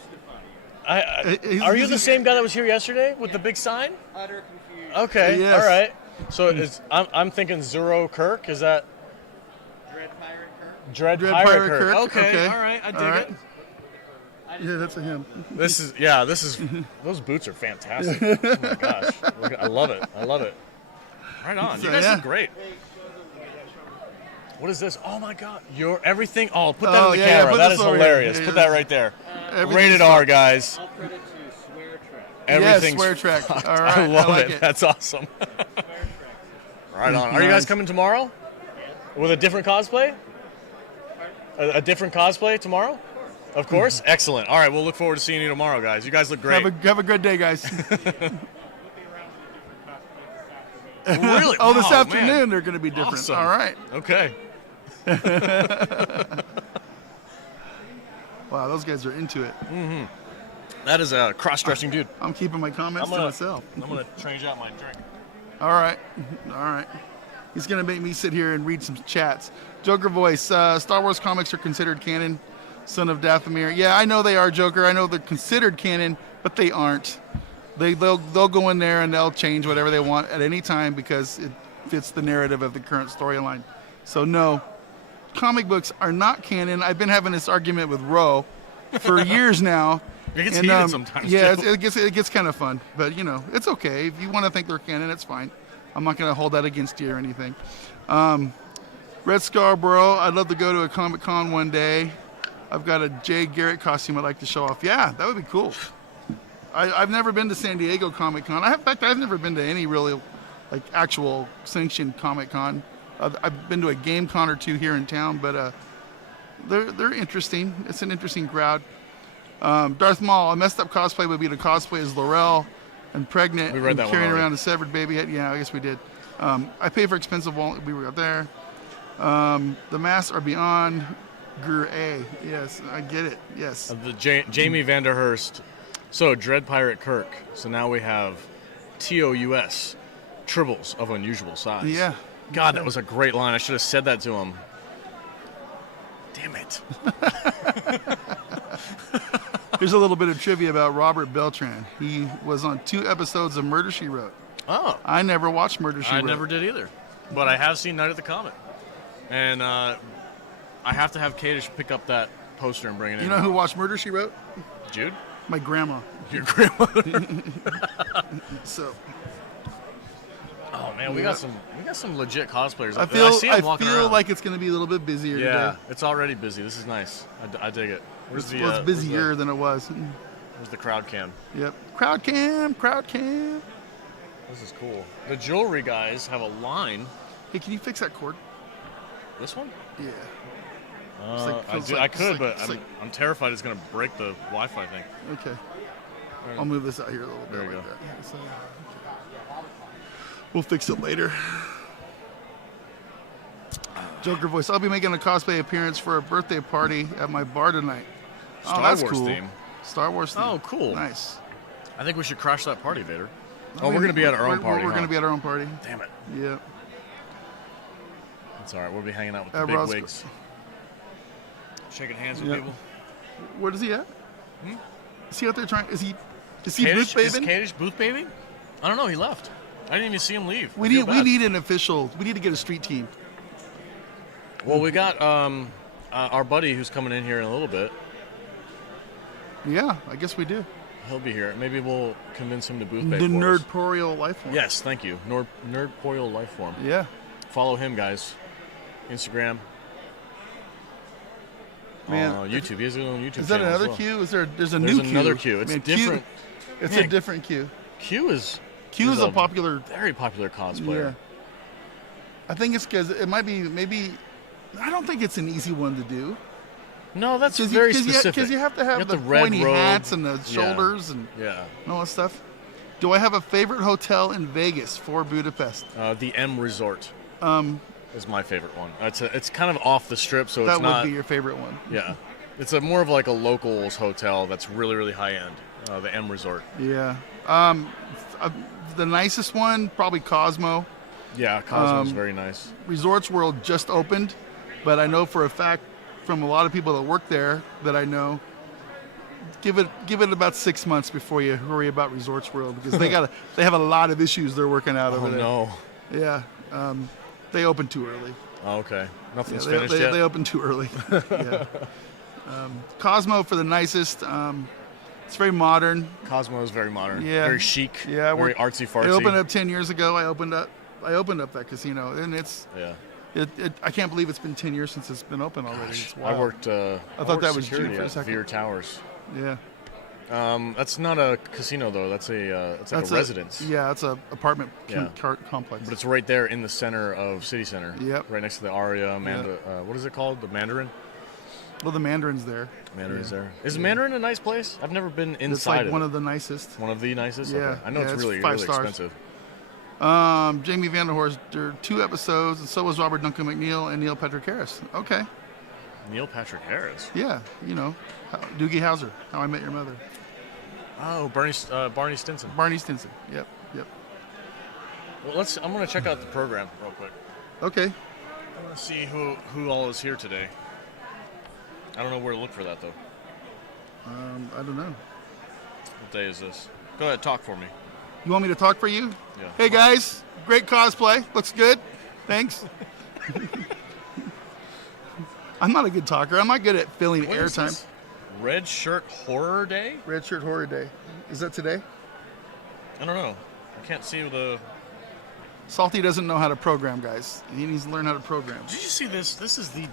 mystifying. Are you the same guy that was here yesterday with the big sign? Utter confusion. Okay, Yes. all right. So I'm thinking Zorro Kirk. Is that Dread Pirate Kirk. Dread Pirate Kirk? Kirk. Okay, all right. I dig it. Yeah, that's a him. This is those boots are fantastic. Oh my gosh, I love it. Right on. You guys look great. What is this? Oh my God, your everything. Oh, put that in the camera. That is hilarious. Put that right there. Rated R, guys. I'll credit to Swear Track. Everything's Swear Track. fucked. All right, I love like it. That's awesome. Right on. Are you guys coming tomorrow? With a different cosplay? A different cosplay tomorrow? Of course. Excellent. All right, we'll look forward to seeing you tomorrow, guys. You guys look great. Have a good day, guys. Really? Oh, this Wow, afternoon man. they're going to be different. Awesome. All right. Okay. Wow, those guys are into it. Mm-hmm. That is a cross-dressing dude. I'm keeping my comments to myself. I'm going to change out my drink. All right. He's going to make me sit here and read some chats. Joker voice. Star Wars comics are considered canon. Son of Dathomir. Yeah, I know they are, Joker. I know they're considered canon, but they aren't. They'll go in there and they'll change whatever they want at any time because it fits the narrative of the current storyline. So no, comic books are not canon. I've been having this argument with Ro for years now. It gets heated sometimes. Yeah, too. it gets kind of fun, but it's okay. If you want to think they're canon, it's fine. I'm not going to hold that against you or anything. Red Scarborough, I'd love to go to a Comic-Con one day. I've got a Jay Garrett costume I'd like to show off. Yeah, that would be cool. I've never been to San Diego Comic-Con. In fact, I've never been to any really actual sanctioned Comic-Con. I've been to a Game Con or two here in town, but they're interesting. It's an interesting crowd. Darth Maul, a messed up cosplay would be to cosplay as Laurel and pregnant and carrying around a severed baby head. Yeah, I guess we did. I pay for expensive wallet. We were out there. The masks are beyond A. Yes, I get it. Yes. Jamie Vanderhurst. So, Dread Pirate Kirk. So now we have TOUS, Tribbles of Unusual Size. Yeah. God, that was a great line. I should have said that to him. Damn it. Here's a little bit of trivia about Robert Beltran. He was on 2 episodes of Murder, She Wrote. Oh. I never watched Murder, She Wrote. I never did either. But I have seen Night at the Comet. And I have to have Kadish pick up that poster and bring it in. You know who watched Murder, She Wrote? Jude? My grandma. Your grandmother? So. Oh man, we got some legit cosplayers. I feel like it's going to be a little bit busier today. Yeah, it's already busy. This is nice. I dig it. It's busier than it was. Where's the crowd cam? Yep. Crowd cam. This is cool. The jewelry guys have a line. Hey, can you fix that cord? This one? Yeah. I could, but I'm terrified it's going to break the Wi-Fi thing. Okay. I'll move this out here a little bit. There you go. That. So, we'll fix it later. Joker voice. I'll be making a cosplay appearance for a birthday party at my bar tonight. Star Wars cool. theme. Star Wars theme. Oh, cool. Nice. I think we should crash that party, Vader. Oh, we're going to be at our own party. We're going to be at our own party. Damn it. Yeah. It's all right. We'll be hanging out with the big wigs. Shaking hands with people. Where is he at? Is he out there trying? Is he Kadish, booth babing? Is Kadish booth babing? I don't know. He left. I didn't even see him leave. We need an official. We need to get a street team. Well, we got our buddy who's coming in here in a little bit. Yeah, I guess we do. He'll be here. Maybe we'll convince him to booth babe The for us. Nerdporial life form. Yes, thank you. Nerdporial life form. Yeah. Follow him, guys. Instagram. Man, YouTube. He has his own YouTube channel. Is that another queue? There's new queue? There's another queue. It's different. It's a different queue. Q is a popular, very popular cosplayer. Yeah. I think it's because it might be I don't think it's an easy one to do. No, that's very specific. Because you have to have the pointy hats and the shoulders and all that stuff. Do I have a favorite hotel in Vegas for Budapest? The M Resort is my favorite one. It's kind of off the strip, so that it's not. That would be your favorite one. Yeah, it's more of like a locals hotel that's really, really high end. The M Resort. Yeah. The nicest one, probably Cosmo. Yeah, Cosmo's very nice. Resorts World just opened, but I know for a fact from a lot of people that work there that I know, give it about 6 months before you worry about Resorts World because they have a lot of issues they're working out over there. Oh no. Yeah. They opened too early. Oh, okay. Nothing's finished yet. They opened too early. Yeah. Cosmo for the nicest. It's very modern. Cosmo is very modern. Yeah. Very chic. Yeah. Very artsy fartsy. It opened up 10 years ago. I opened up that casino, and it's. Yeah. I can't believe it's been 10 years since it's been open already. It's wild. I worked. I thought that was security June for a at second. Veer Towers. Yeah. That's not a casino though. That's a residence. Yeah, it's a apartment complex. But it's right there in the center of City Center. Yep. Right next to the Aria. What is it called? The Mandarin. Well, the Mandarin's there. Mandarin's there. Is Mandarin a nice place? I've never been inside. It's like one of the nicest. One of the nicest. Yeah. Okay. I know it's really 5 really stars. expensive. Jamie Vanderhorst, there are 2 episodes, and so was Robert Duncan McNeil and Neil Patrick Harris. Okay. Neil Patrick Harris. Yeah, Doogie Howser, How I Met Your Mother. Oh, Barney Stinson. Barney Stinson. Yep. Well, I'm gonna check out the program real quick. Okay. I want to see who all is here today. I don't know where to look for that though. I don't know. What day is this? Go ahead, talk for me. You want me to talk for you? Yeah. Hey guys, great cosplay. Looks good. Thanks. I'm not a good talker. I'm not good at filling What is airtime. this? Red Shirt Horror Day? Red Shirt Horror Day. Is that today? I don't know. I can't see the... Salty doesn't know how to program, guys. He needs to learn how to program. Did you see this? This is the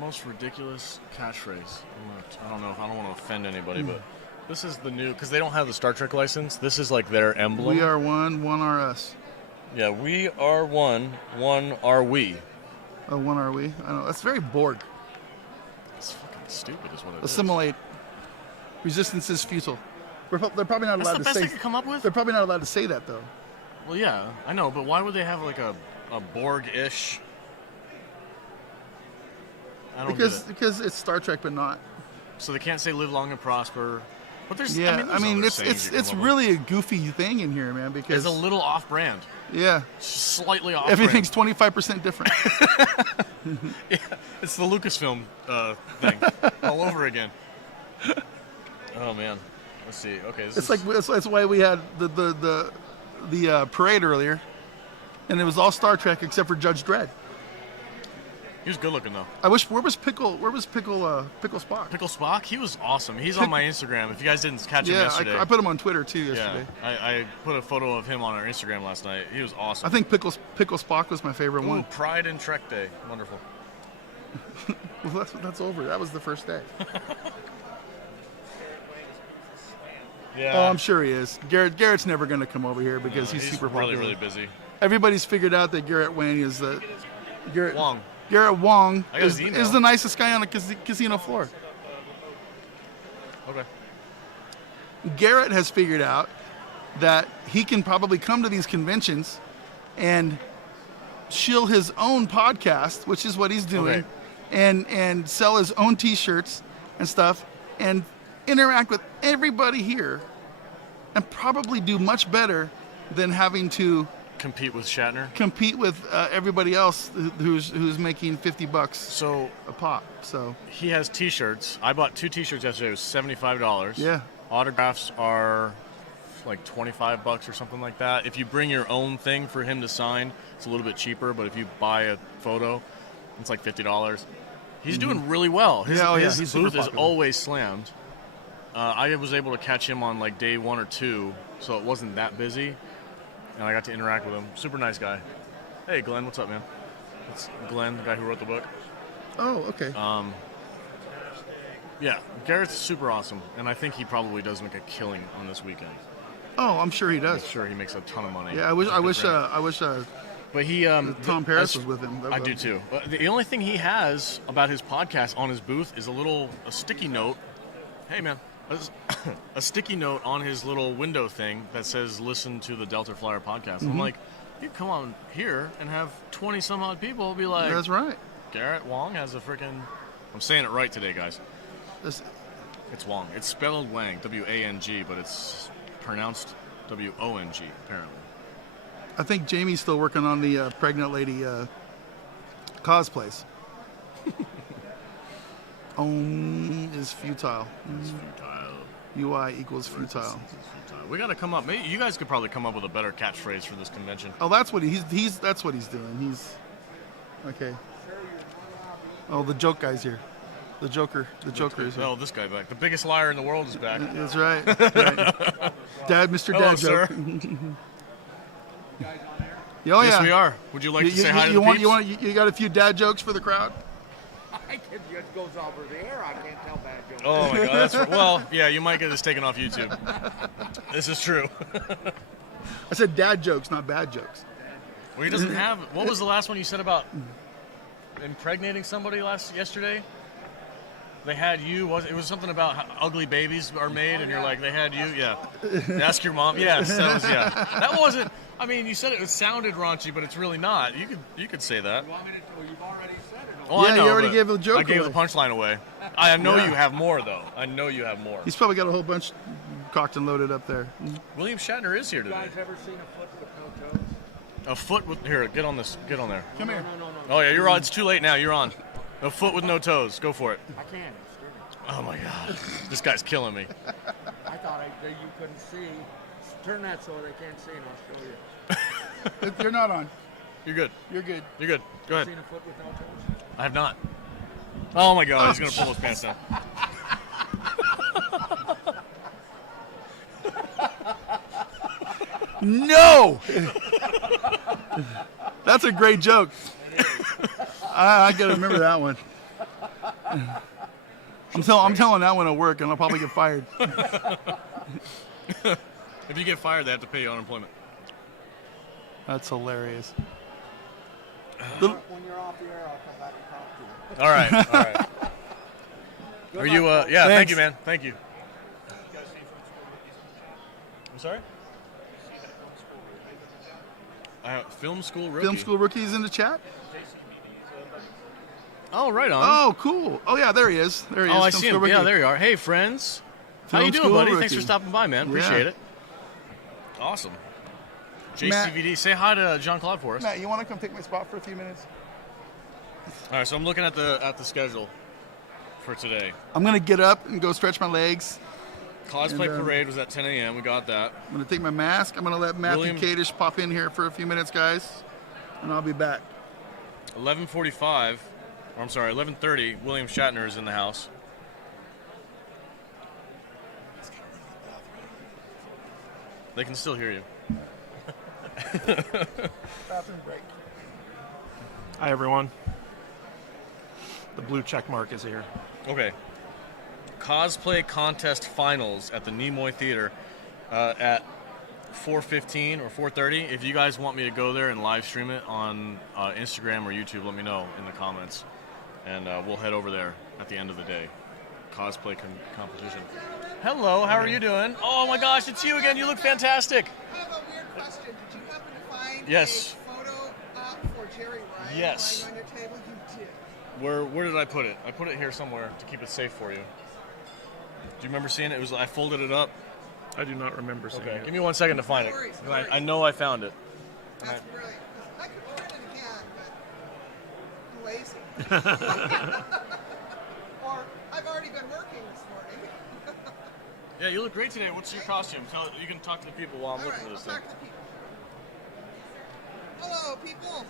most ridiculous catchphrase. I don't know. I don't want to offend anybody, but this is the new... Because they don't have the Star Trek license. This is like their emblem. We are one are us. Yeah, we are one are we. Oh, one are we? I don't know. That's very Borg. It's fucking stupid is what it Assimilate. Resistance is futile. They're probably not That's allowed the to best say. they could come up with? They're probably not allowed to say that though. Well, yeah, I know, but why would they have like a Borg-ish? I don't get it. Because it's Star Trek, but not. So they can't say live long and prosper. But there's, Yeah, there's other sayings it's you can it's come up really a goofy thing in here, man. with. Because It's a little off-brand. yeah, Slightly off. everything's 25% different. Yeah, it's the Lucasfilm thing all over again. Oh man, let's see. Okay, this It's is, like that's why we had the parade earlier, and it was all Star Trek except for Judge Dredd. he was good looking though. Where was Pickle Spock? Pickle Spock, he was awesome. He's on my Instagram. If you guys didn't catch him Yeah, yesterday, I put him on Twitter too yesterday. yeah, I put a photo of him on our Instagram last night. He was awesome. I think Pickle Spock was my favorite Ooh, one. Pride and Trek Day, wonderful. Well, that's over. That was the first day. Yeah. Oh, I'm sure he is. Garrett's never going to come over here because he's super really, popular. really busy. Everybody's figured out that Garrett Wang is the Wong. Garrett Wong I got his is email. the nicest guy on the casino floor. Okay. Garrett has figured out that he can probably come to these conventions and shill his own podcast, which is what he's doing, and sell his own T-shirts and stuff, and interact with everybody here, and probably do much better than having to Compete with Shatner. compete with everybody else who's making $50 So a pop. So he has T-shirts. I bought 2 T-shirts yesterday. It was $75. yeah, Autographs are like $25 or something like that. If you bring your own thing for him to sign, it's a little bit cheaper. But if you buy a photo, it's like $50. He's doing really well. His he's super booth is popular. always slammed. I was able to catch him on like day 1 or 2, so it wasn't that busy, and I got to interact with him. Super nice guy. Hey, Glenn, what's up, man? It's Glenn, the guy who wrote the book. Oh, okay. Yeah, Garrett's super awesome, and I think he probably does make a killing on this weekend. Oh, I'm sure he I'm does. sure he makes a ton of money. Yeah, I wish But he, Tom Paris was with him. I do too. The only thing he has about his podcast on his booth is a sticky note. Hey, man. A sticky note on his little window thing that says "Listen to the Delta Flyer podcast." I'm like, you come on here and have 20 some odd people be like, That's right. Garrett Wong has a freaking. I'm saying it right today, guys. This- It's Wong. It's spelled Wang, W-A-N-G, but it's pronounced W-O-N-G apparently. I think Jamie's still working on the pregnant lady cosplays. Om is futile. It's futile. UI equals futile. We got to come up. Maybe you guys could probably come up with a better catchphrase for this convention. Oh, that's what he's that's what he's doing. He's okay. Oh, the joke guy's here. The Joker is here. Oh, this guy back. The biggest liar in the world is back. That's right. Right. Dad, Mr. Hello, Dad sir. joke. Oh, Yes, yeah. we are. Would you like to say hi to the peeps? You got a few dad jokes for the crowd? It goes over the air. I can't tell bad jokes. Oh my God! Well, yeah, you might get this taken off YouTube. This is true. I said dad jokes, not bad jokes. Well, he doesn't have. What was the last one you said about impregnating somebody yesterday? They had you. It was something about how ugly babies are made, and you're like, they had you. Yeah. Ask your mom. Yes, that was. Yeah. That wasn't. I mean, you said it sounded raunchy, but it's really not. You could say that. You want me to? Well, you've already said it. Oh, Yeah, I know, you already but gave the joke I gave away. the punchline away. I know Yeah. you have more, though. I know you have more. He's probably got a whole bunch cocked and loaded up there. William Shatner is here You today. guys ever seen a foot with no toes? A foot with here. Get on this. Get on there. Come here. No. Oh yeah, you're on. It's too late now. You're on. A foot with no toes. Go for it. I can't. It's dirty. Oh my God, this guy's killing me. I thought I that you couldn't see. Turn that so they can't see, and I'll show you. You're not on. You're good. You're good. You're good. Go ahead. Seen a foot with no toes? I have not. Oh my God, he's gonna pull his pants down. No! That's a great joke. I gotta remember that one. I'm telling that one at work, and I'll probably get fired. If you get fired, they have to pay you unemployment. That's hilarious. When you're off the air, I'll come back and talk to you. All right, all right. Are you? Yeah, thank you, man. Thank you. I'm sorry. Film school rookie. Film school rookies in the chat. Oh, right on. Oh, cool. Oh yeah, there he is. There he is. Oh, I Film see school him. rookie. Yeah, there you are. Hey, friends. How Film you doing, school buddy? rookie. Thanks for stopping by, man. Appreciate Yeah. it. Awesome. JCVD, say hi to John Claude for us. Matt, you want to come take my spot for a few minutes? All right, so I'm looking at the schedule for today. I'm gonna get up and go stretch my legs. Cosplay And, parade was at 10 a.m. We got that. I'm gonna take my mask. I'm gonna let Matthew William- Kadish pop in here for a few minutes, guys, and I'll be back. 11:45, or I'm sorry, 11:30. William Shatner is in the house. They can still hear you. Bathroom break. Hi, everyone. The blue check mark is here. Okay. Cosplay contest finals at the Nimoy Theater at 4:15 or 4:30. If you guys want me to go there and live stream it on Instagram or YouTube, let me know in the comments, and we'll head over there at the end of the day. Cosplay competition. Hello, how are you doing? Oh my gosh, it's you again. You look fantastic. I have a weird question. Did you happen to find Yes. a photo op for Jerry Ryan Yes. lying on your table? You did. Where did I put it? I put it here somewhere to keep it safe for you. Do you remember seeing it? It was I folded it up. I do not remember seeing Okay, it. give me 1 second to find it. No worries, no 'Cause worries. I know I found it. That's brilliant. I could order it again, but I'm lazy. Or I've already been working this morning. Yeah, you look great today. What's your costume? You can talk to the people while I'm All looking right, for I'll this thing. talk to the people. Hello, people.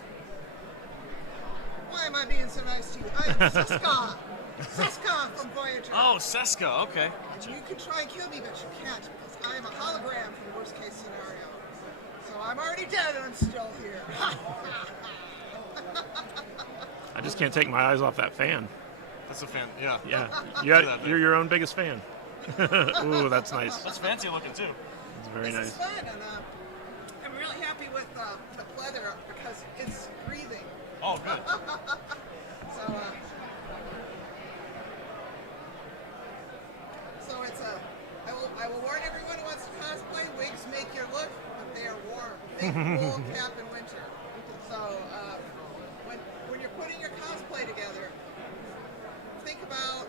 Why am I being so nice to you? I'm Siska. Siska from Voyager. Oh, Seska. Okay. And you can try and kill me, but you can't because I am a hologram from the worst case scenario. So I'm already dead and I'm still here. I just can't take my eyes off that fan. That's a fan. Yeah. Yeah, you're your own biggest fan. Ooh, that's nice. That's fancy looking too. It's very This nice. is fun, and I'm really happy with the pleather because it's breathing. Oh, good. So it's I will warn everyone who wants to cosplay, wigs make your look, but they are warm. Think wool cap in winter. So when you're putting your cosplay together, think about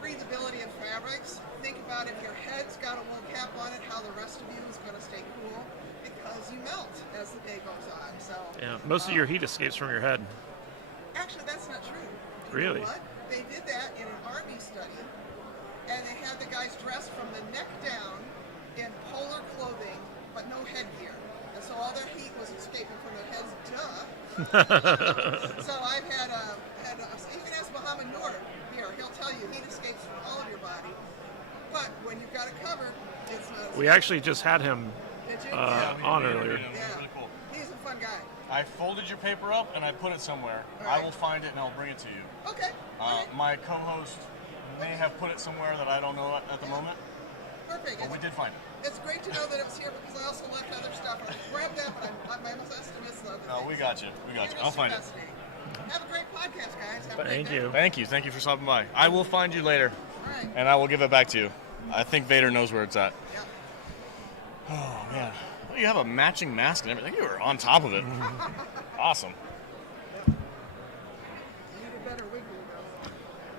breathability of fabrics. Think about if your head's got a wool cap on it, how the rest of you is going to stay cool because you melt as the day goes on. So Yeah, most of your heat escapes from your head. actually, that's not true. You Really? know what? They did that in an Army study, and they had the guys dressed from the neck down in polar clothing, but no headgear. And so all their heat was escaping from their heads. Duh. So I've had even as Muhammad Noor here, he'll tell you heat escapes from all of your body, but when you've got it covered, it's not. As We actually just had him Did you? on earlier. Yeah. Really cool. He's a fun guy. I folded your paper up and I put it somewhere. All right. I will find it and I'll bring it to you. Okay. All right. My co-host may have put it somewhere that I don't know at the moment, Perfect. but we did find it. It's great to know that it was here because I also left other stuff. I grabbed that, but I must estimate the other No, things. we got you. We got you. I'll It's find it. fascinating. Have a great podcast, guys. Have a great Thank day. you. Thank you. Thank you for stopping by. I will find you later, All right. and I will give it back to you. I think Vader knows where it's at. Yeah. Oh, man. Well, you have a matching mask and everything. You were on top of it. Awesome. You need a better wig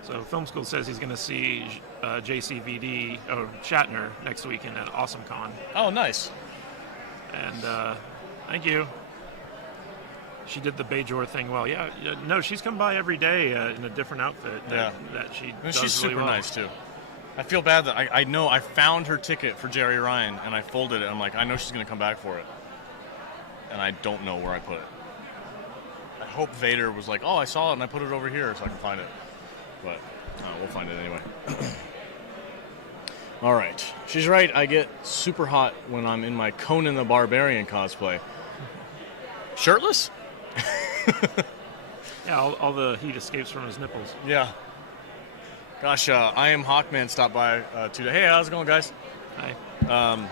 though. So Film School says he's going to see JCVD, or Shatner, next weekend at AwesomeCon. Oh, nice. And thank you. She did the Bajor thing well. Yeah, no, she's come by every day in a different outfit. That she And does she's really super well. nice, too. I feel bad that I know I found her ticket for Jerry Ryan, and I folded it. I'm like, I know she's going to come back for it. And I don't know where I put it. I hope Vader was like, oh, I saw it, and I put it over here so I can find it. But we'll find it anyway. All right. She's right. I get super hot when I'm in my Conan the Barbarian cosplay. Shirtless? Yeah, all the heat escapes from his nipples. Yeah. Gosh, I Am Hawkman stopped by today. Hey, how's it going, guys? Hi.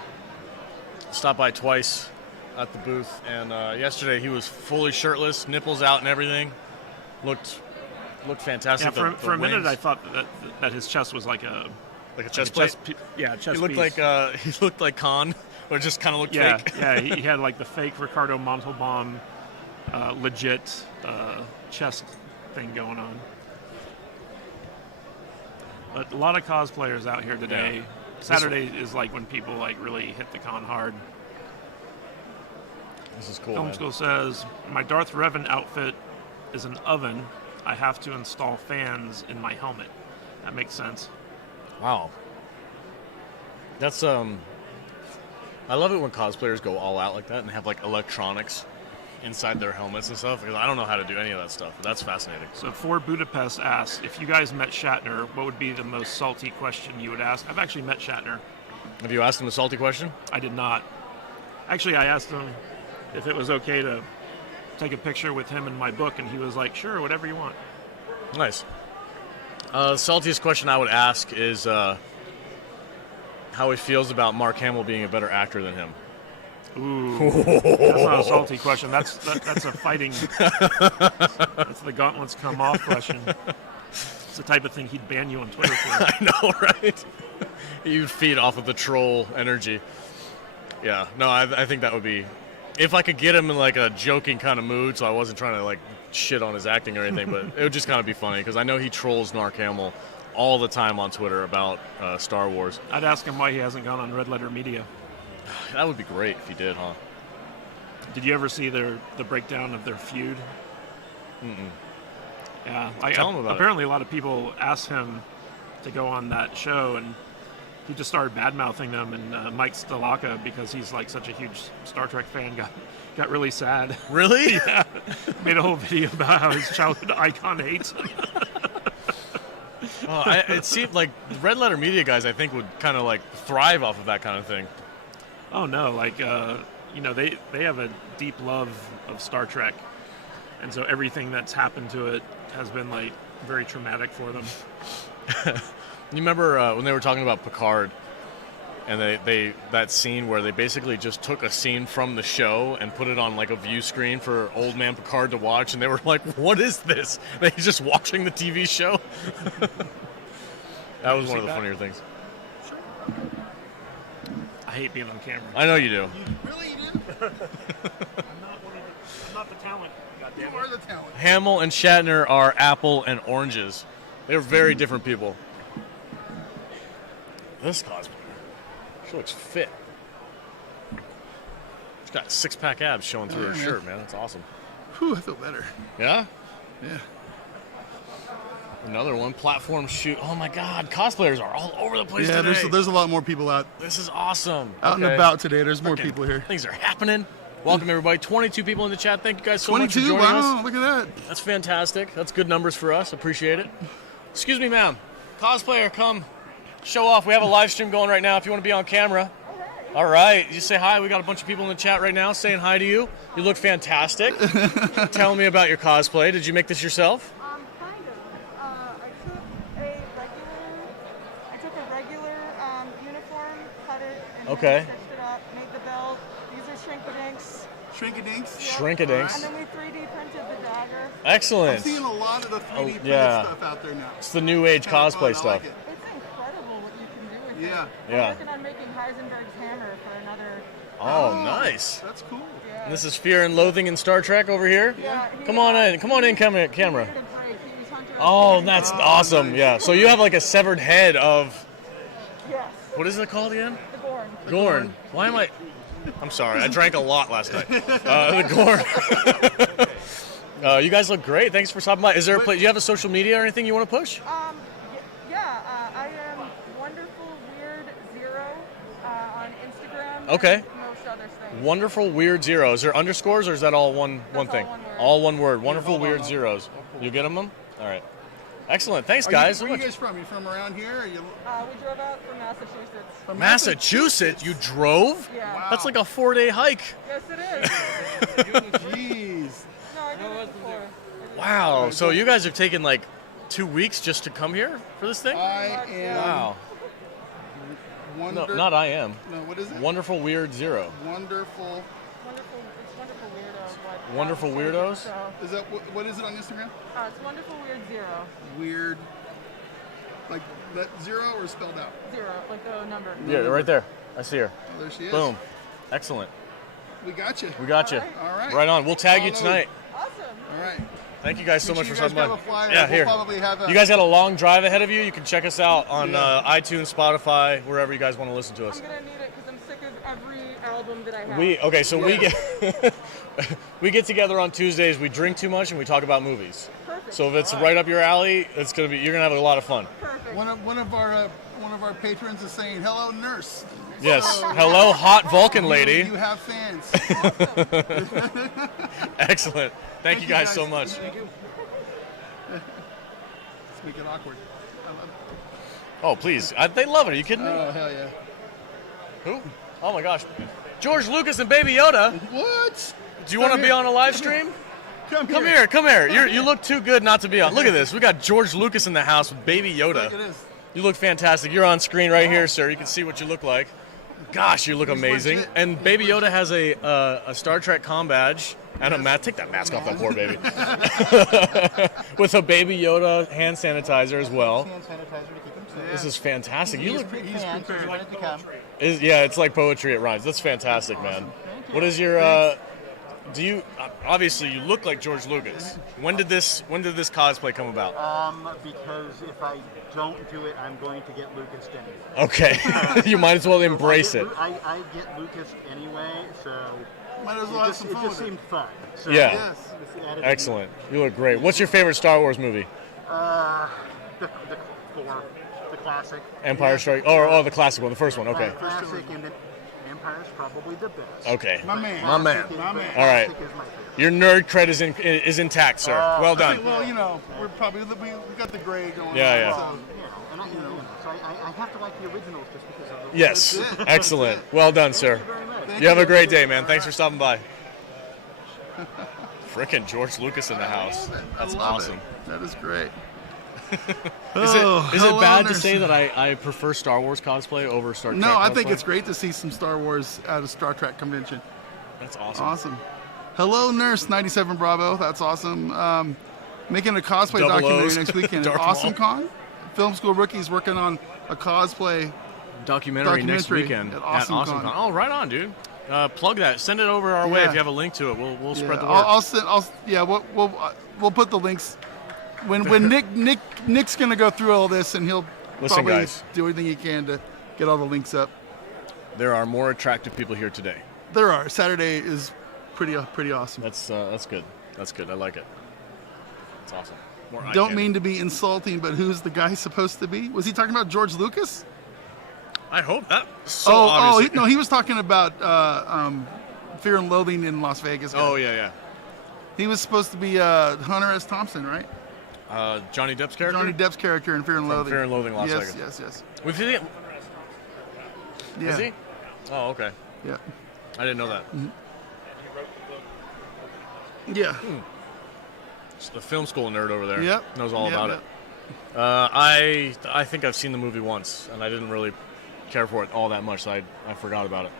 Stopped by twice at the booth, and yesterday he was fully shirtless, nipples out and everything. Looked fantastic. Yeah, for a minute I thought that his chest was like a chest plate. Chest he looked piece. he looked like Khan, or just kind of looked fake. Yeah, he had like the fake Ricardo Montalban legit chest thing going on. But a lot of cosplayers out here today. Yeah. Saturday is like when people like really hit the con hard. This is cool. Film Man. School says, my Darth Revan outfit is an oven. I have to install fans in my helmet. That makes sense. Wow. That's I love it when cosplayers go all out like that and have like electronics inside their helmets and stuff, because I don't know how to do any of that stuff. But that's fascinating. So For Budapest asks, if you guys met Shatner, what would be the most salty question you would ask? I've actually met Shatner. Have you asked him a salty question? I did not. Actually, I asked him if it was okay to take a picture with him in my book, and he was like, sure, whatever you want. Nice. The saltiest question I would ask is how he feels about Mark Hamill being a better actor than him. Ooh, that's not a salty question. That's a fighting. That's the gauntlets come off question. It's the type of thing he'd ban you on Twitter for. I know, right? You'd feed off of the troll energy. Yeah, no, I think that would be, if I could get him in like a joking kind of mood, so I wasn't trying to like shit on his acting or anything, but it would just kind of be funny because I know he trolls Mark Hamill all the time on Twitter about Star Wars. I'd ask him why he hasn't gone on Red Letter Media. That would be great if he did, huh? Did you ever see the breakdown of their feud? Mm-mm. Yeah, Tell him about apparently a lot of people asked him to go on that show, and he just started bad-mouthing them. And Mike Stalaka, because he's like such a huge Star Trek fan, got really sad. Really? Yeah. Made a whole video about how his childhood icon hates him. Well, it seemed like Red Letter Media guys, I think, would kind of like thrive off of that kind of thing. Oh no, like they have a deep love of Star Trek, and so everything that's happened to it has been like very traumatic for them. You remember when they were talking about Picard, and they that scene where they basically just took a scene from the show and put it on like a view screen for old man Picard to watch, and they were like, "What is this?" They just watching the TV show. That was one of the funnier things. I hate being on camera. I know you do. You really do? I'm not the talent. You are the talent. Hamill and Shatner are apple and oranges. They're very different people. This cosplayer, she looks fit. She's got six-pack abs showing through her shirt, man. That's awesome. Whew, I feel better. Yeah? Yeah. Another one, platform shoot. Oh my God, cosplayers are all over the place Yeah, today. there's a lot more people out This is awesome. and about today. There's more people here. Things are happening. Welcome, everybody. 22 people in the chat. Thank you guys so much for 22? joining us. Wow, look at that. That's fantastic. That's good numbers for us. Appreciate it. Excuse me, ma'am. Cosplayer, come show off. We have a live stream going right now if you want to be on camera. All right. You say hi. We got a bunch of people in the chat right now saying hi to you. You look fantastic. Tell me about your cosplay. Did you make this yourself? Kind of. I took a regular uniform, cut it, and Okay. then stitched it up, made the belt. These are shrink-a-dinks. Shrink-a-dinks? Shrink-a-dinks. And then we 3D printed the dagger. Excellent. I'm seeing a lot of the 3D printed yeah. stuff out there now. It's the new age Kinda cosplay fun. I stuff. like it. It's incredible what you can do with Yeah. it. Yeah. I'm working on making Heisenberg's hammer for another. Oh, nice. That's cool. Yeah. This is Fear and Loathing in Star Trek over here. Yeah, Come on in. Come on in, camera. He needed a break. He was Hunter S. Oh, Thompson. that's awesome. nice. Yeah. So you have like a severed head of, Yes. what is it called again? The Gorn. Gorn. Why am I? I'm sorry. I drank a lot last night. The Gorn. You guys look great. Thanks for stopping by. Is there a place? Do you have a social media or anything you want to push? Yeah, I am Wonder Okay. most other things. Wonderful Weird Zero. Is there underscores or is that all one That's thing? all one word. All one word. Wonderful Weird Zeros. You get them? All right. Excellent. Thanks, guys. Where are you guys from? You from around here? Or you... We drove out from Massachusetts. From Massachusetts? You drove? Yeah. Wow. That's like a 4-day hike. Yes, it is. Jeez. No, I did it before. Wow. So you guys have taken like 2 weeks just to come here for this thing? I am. Wow. No, not I am. No, what is it? Wonderful Weird Zero. Wonderful. It's Wonderful Weirdos. But Wonderful Weirdos? So, Is that what is it on Instagram? it's Wonderful Weird Zero. Weird. Like that zero or spelled out? Zero, like the number. Yeah, right there. I see her. Oh, there she is. Boom. Excellent. We got you. We got you. All right. Right on. We'll tag you Follow. tonight. Awesome. All right. Thank you guys so much Make for sure you stopping guys by. grab a flyer. Yeah, We'll here. probably have a- You guys got a long drive ahead of you. You can check us out on iTunes, Spotify, wherever you guys want to listen to us. I'm gonna need it because I'm sick of every album that I have. We get we get together on Tuesdays. We drink too much and we talk about movies. Perfect. So if it's right up your alley, you're gonna have a lot of fun. Perfect. One of our patrons is saying, "Hello, nurse." Yes. So- Hello, hot Vulcan lady. You have fans. Excellent. Thank you guys so much. Thank you. Let's make it awkward. Oh, please. They love it. Are you kidding me? Oh, hell yeah. Who? Oh, my gosh. George Lucas and Baby Yoda. What? Do you want to be on a live stream? Come here. Come here. You look too good not to be on. Look at this. We got George Lucas in the house with Baby Yoda. Look at this. You look fantastic. You're on screen right here, sir. You can see what you look like. Gosh, you look amazing. legit. And Baby Yoda has a Star Trek comm badge and a mask. Take that mask off that poor baby. With a Baby Yoda hand sanitizer as well. This is fantastic. You look. He's prepared. It's like poetry. It rhymes. That's fantastic, man. What is your? Do you obviously you look like George Lucas? When did this cosplay come about? Because if I don't do it, I'm going to get Lucas anyway. Okay, you might as well embrace it. I get Lucas anyway, so Might as well have some fun it just with it. seemed fun. So Yeah. Yes. just added Excellent. You look great. What's your favorite Star Wars movie? The classic. Empire Strikes. Oh, the classic one, the first one. Okay. Classic, and then Empire's probably the best. Okay. My man. My man. My man. All right. Classic is my favorite. Your nerd cred is intact, sir. Well done. Well, we're probably we got the gray going. Yeah, on, yeah. So. And so I have to like the originals just because of the Yes. That's it. Excellent. Well done, sir. Thank you very much. You have a great day, man. Thanks for stopping by. Frickin' George Lucas in the house. That's I love awesome. it. That is great. Is it hello, bad to nurse. say that I prefer Star Wars cosplay over Star Trek No, I think cosplay? it's great to see some Star Wars at a Star Trek convention. That's awesome. Awesome. Hello, Nurse 97 Bravo. That's awesome. Making a cosplay Double documentary O's. next weekend at Darth Awesome Maul. Con. Film school rookies working on a cosplay Documentary next documentary weekend at at Awesome Awesome Con. Con. Oh, right on, dude. Plug that. Send it over our way Yeah. if you have a link to it. We'll spread the word. I'll send. We'll put the links. When Nick's gonna go through all this and he'll Listen, probably guys. do everything he can to get all the links up. There are more attractive people here today. There are. Saturday is pretty awesome. That's good. That's good. I like it. It's awesome. More eye Don't candy. mean to be insulting, but who's the guy supposed to be? Was he talking about George Lucas? I hope that. Obviously. He was talking about Fear and Loathing in Las Vegas. guy. Oh yeah. He was supposed to be Hunter S. Thompson, right? Johnny Depp's character. Johnny Depp's character in Fear and From Loathing. Fear and Loathing, Las yes, Vegas. Yes. We've seen it. Yeah. Is he? Oh, okay. Yeah. I didn't know that. Yeah. It's the film school nerd over there. Yep. Knows all Yep, about yep. it. I think I've seen the movie once, and I didn't really care for it all that much. So I forgot about it.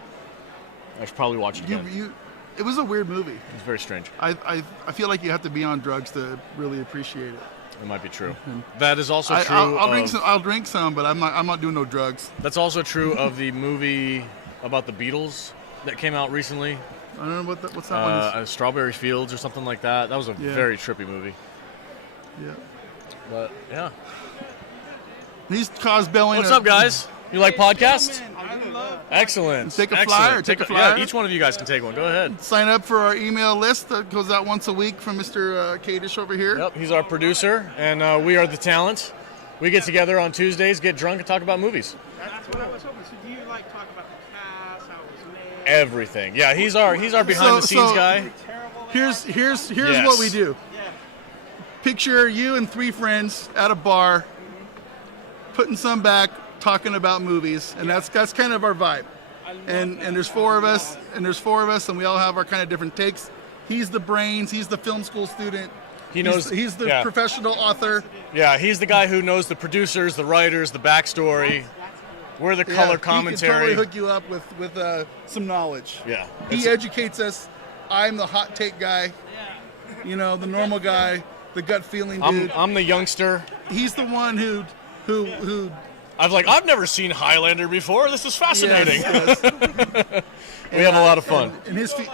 I should probably watch it again. It was a weird movie. It's very strange. I feel like you have to be on drugs to really appreciate it. It might be true. That is also true. I'll drink some, but I'm not doing no drugs. That's also true of the movie about the Beatles that came out recently. I don't know what's that one is. Strawberry Fields or something like that. That was a Yeah. very trippy movie. Yeah. But yeah. He's cosplaying. What's up, guys? You like podcasts? Excellent. Take a Excellent. flyer, take a flyer. Yeah, each one of you guys can take one. Go ahead. Sign up for our email list that goes out once a week from Mr. Kadish over here. Yep, he's our producer, and we are the talent. We get together on Tuesdays, get drunk, and talk about movies. That's what I was hoping. So do you talk about the cast, how it was everything. Yeah, he's our behind the scenes guy. Here's Yes. what we do. Picture you and 3 friends at a bar, putting some back, talking about movies, and that's kind of our vibe. And there's 4 of us, and we all have our kind of different takes. He's the brains. He's the film school student. He's the professional author. Yeah, he's the guy who knows the producers, the writers, the backstory. We're the color commentary. He can totally hook you up with some knowledge. Yeah. He educates us. I'm the hot take guy. You know, the normal guy, the gut feeling dude. I'm the youngster. He's the one who I've never seen Highlander before. This is fascinating. Yes. We have a lot of fun. And his do you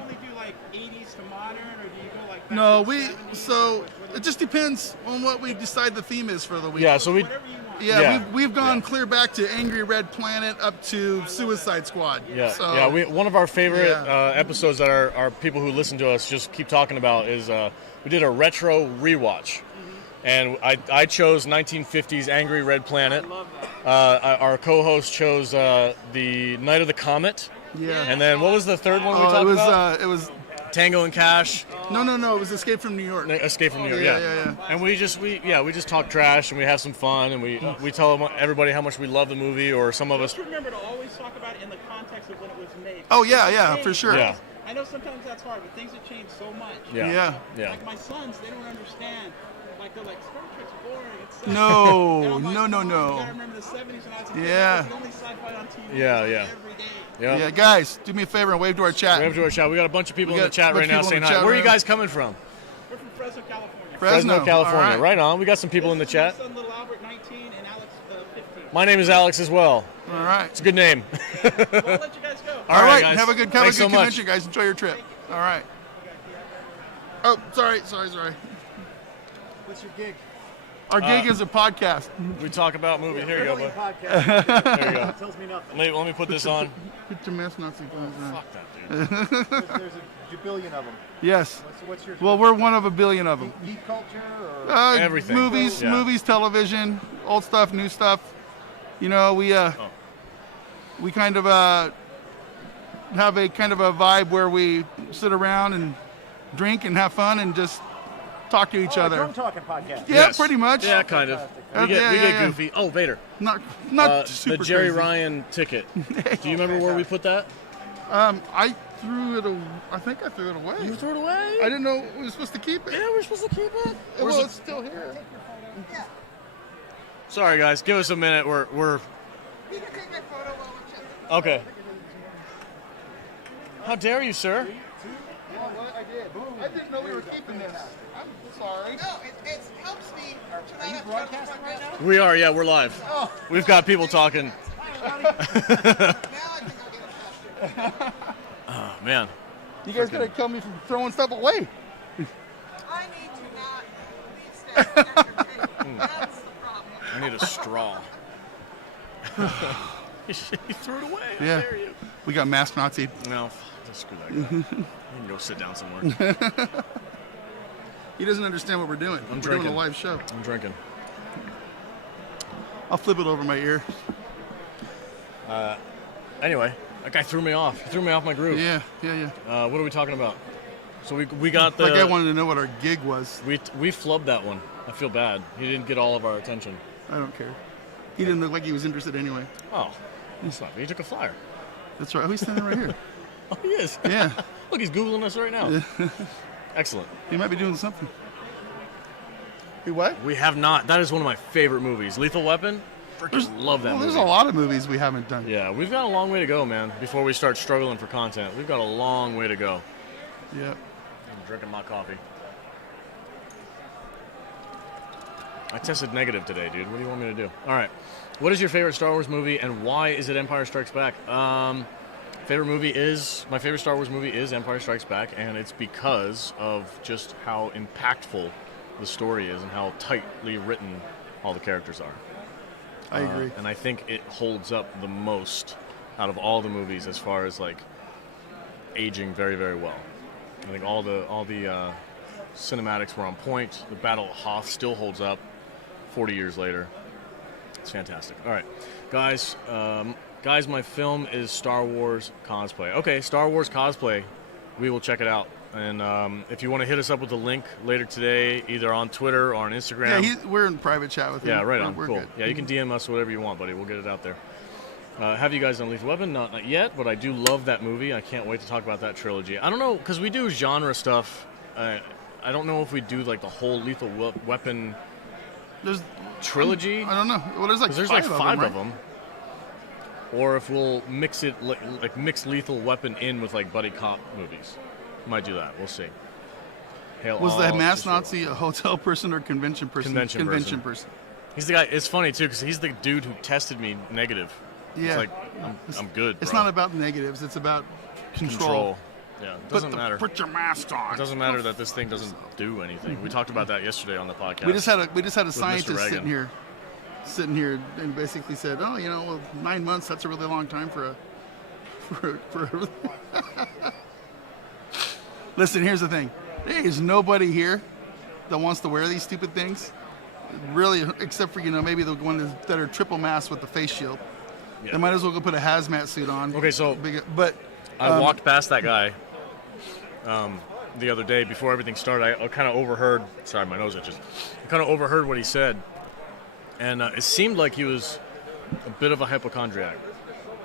only do like 80s to modern, or do you go like back No, to the 70s? so it just depends on what we decide the theme is for the week. Yeah, so we've gone clear back to Angry Red Planet up to Suicide Squad. Yeah, So, one of our favorite episodes that our people who listen to us just keep talking about is we did a retro rewatch. And I chose 1950s Angry Red Planet. Our co-host chose the Night of the Comet. Yeah. And then what was the third one we talked about? It was Tango and Cash. No, it was Escape from New York. Escape from New York. Yeah. And we just talk trash and we have some fun and we tell everybody how much we love the movie, or some of us. Just remember to always talk about it in the context of when it was made. Oh yeah, for sure. Yeah. I know sometimes that's hard, but things have changed so much. Yeah. Like my sons, they don't understand. Like they're like, Star Trek's boring. It's No. You gotta remember the 70s when I was a kid. Yeah. It was the only sci-fi on TV. Yeah. Every day. Yep. Yeah, guys, do me a favor and wave to our chat. We got a bunch of people in the chat right now saying hi. Where are you guys coming from? We're from Fresno, California. Fresno, California. All right. Right on. We got some people in the chat. My son, little Albert, 19, and Alex, 15. My name is Alex as well. All right. It's a good name. Well, I'll let you guys go. All right, guys. have a good Thanks so much. convention, guys. Enjoy your trip. All right. Oh, sorry. What's your gig? Our gig is a podcast. We talk about movies. Here you go, bud. Podcast. There you go. That tells me nothing. Let me put this on. Put your mask Nazi clothes on. Fuck that, dude. There's a billion of them. Yes. What's your Well, we're one of a billion of them. geek culture or Everything. Movies, television, old stuff, new stuff. You know, we kind of have a kind of a vibe where we sit around and drink and have fun and just talk to each other. Drunk talking podcast. Yeah, Yes. Pretty much. Yeah, kind of. We get goofy. Oh, Vader. Not super the Jerry crazy. Ryan ticket. Do you remember where we put that? I threw it. I think I threw it away. You threw it away? I didn't know we were supposed to keep it. Yeah, we're supposed to keep it. Well, it's still here. Sorry, guys. Give us a minute. We're You can take my photo while we're chatting. okay. How dare you, sir? I didn't know we were keeping this. I'm sorry. No, it helps me to not broadcasting right now. We are. Yeah, we're live. We've got people talking. Now I can go get a picture. Oh man. You guys gotta kill me from throwing stuff away. I need to not leave staff entertained. That's the problem. I need a straw. You threw it away. How Yeah. dare you? We got mask Nazi. No, just screw that guy. You can go sit down somewhere. He doesn't understand what we're doing. We're drinking. doing a live show. I'm drinking. I'll flip it over my ear. Anyway, that guy threw me off. He threw me off my groove. Yeah. What are we talking about? So we got the. That guy wanted to know what our gig was. We flubbed that one. I feel bad. He didn't get all of our attention. I don't care. He didn't look like he was interested anyway. Oh, he's not. He took a flyer. That's right. Oh, he's standing right here. Oh, he is. Yeah. Look, he's Googling us right now. Excellent. He might be doing something. He what? We have not. That is one of my favorite movies. Lethal Weapon. Freaking love that movie. There's a lot of movies we haven't done. Yeah, we've got a long way to go, man, before we start struggling for content. We've got a long way to go. Yep. I'm drinking my coffee. I tested negative today, dude. What do you want me to do? All right. What is your favorite Star Wars movie, and why is it Empire Strikes Back? My favorite Star Wars movie is Empire Strikes Back, and it's because of just how impactful the story is and how tightly written all the characters are. I agree. And I think it holds up the most out of all the movies as far as like aging very, very well. I think all the cinematics were on point. The Battle of Hoth still holds up 40 years later. It's fantastic. All right, guys, Guys, my film is Star Wars cosplay. Okay, Star Wars cosplay. We will check it out. And if you want to hit us up with a link later today, either on Twitter or on Instagram. Yeah, we're in private chat with him. Yeah, right on. We're cool. good. Yeah, you can DM us whatever you want, buddy. We'll get it out there. Have you guys done Lethal Weapon? Not yet, but I do love that movie. I can't wait to talk about that trilogy. I don't know, because we do genre stuff. I don't know if we do like the whole Lethal Weapon trilogy. I don't know. Well, there's like five of of them. Or if we'll mix it, like mix Lethal Weapon in with like buddy cop movies. Might do that. We'll see. Was the masked Nazi a hotel person or convention person? Convention person. He's the guy. It's funny too because he's the dude who tested me negative. Yeah. It's like I'm good. It's bro. not about negatives. It's about control. Yeah. It doesn't matter. Put your mask on. It doesn't matter that this thing doesn't do anything. We talked about that yesterday on the podcast. We just had a scientist sitting here and basically said, "Oh, 9 months. That's a really long time for a." Listen, here's the thing. There is nobody here that wants to wear these stupid things, really, except for maybe the ones that are triple masked with the face shield. Yeah. They might as well go put a hazmat suit on. Okay, so but I walked past that guy the other day before everything started. I kind of overheard. Sorry, my nose itches. I kind of overheard what he said, and it seemed like he was a bit of a hypochondriac.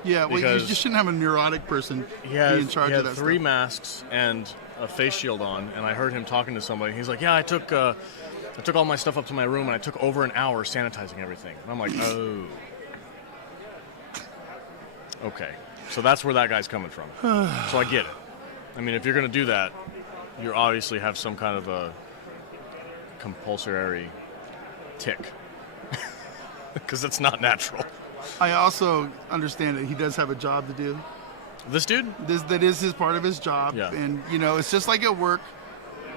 Yeah, well, you just shouldn't have a neurotic person be in charge of that. He had 3 masks and a face shield on, and I heard him talking to somebody. He's like, "Yeah, I took all my stuff up to my room, and I took over an hour sanitizing everything." And I'm like, "Oh, okay." So that's where that guy's coming from. So I get it. I mean, if you're going to do that, you obviously have some kind of a compulsory tick, because it's not natural. I also understand that he does have a job to do. This dude? That is his part of his job. Yeah. And, it's just like at work.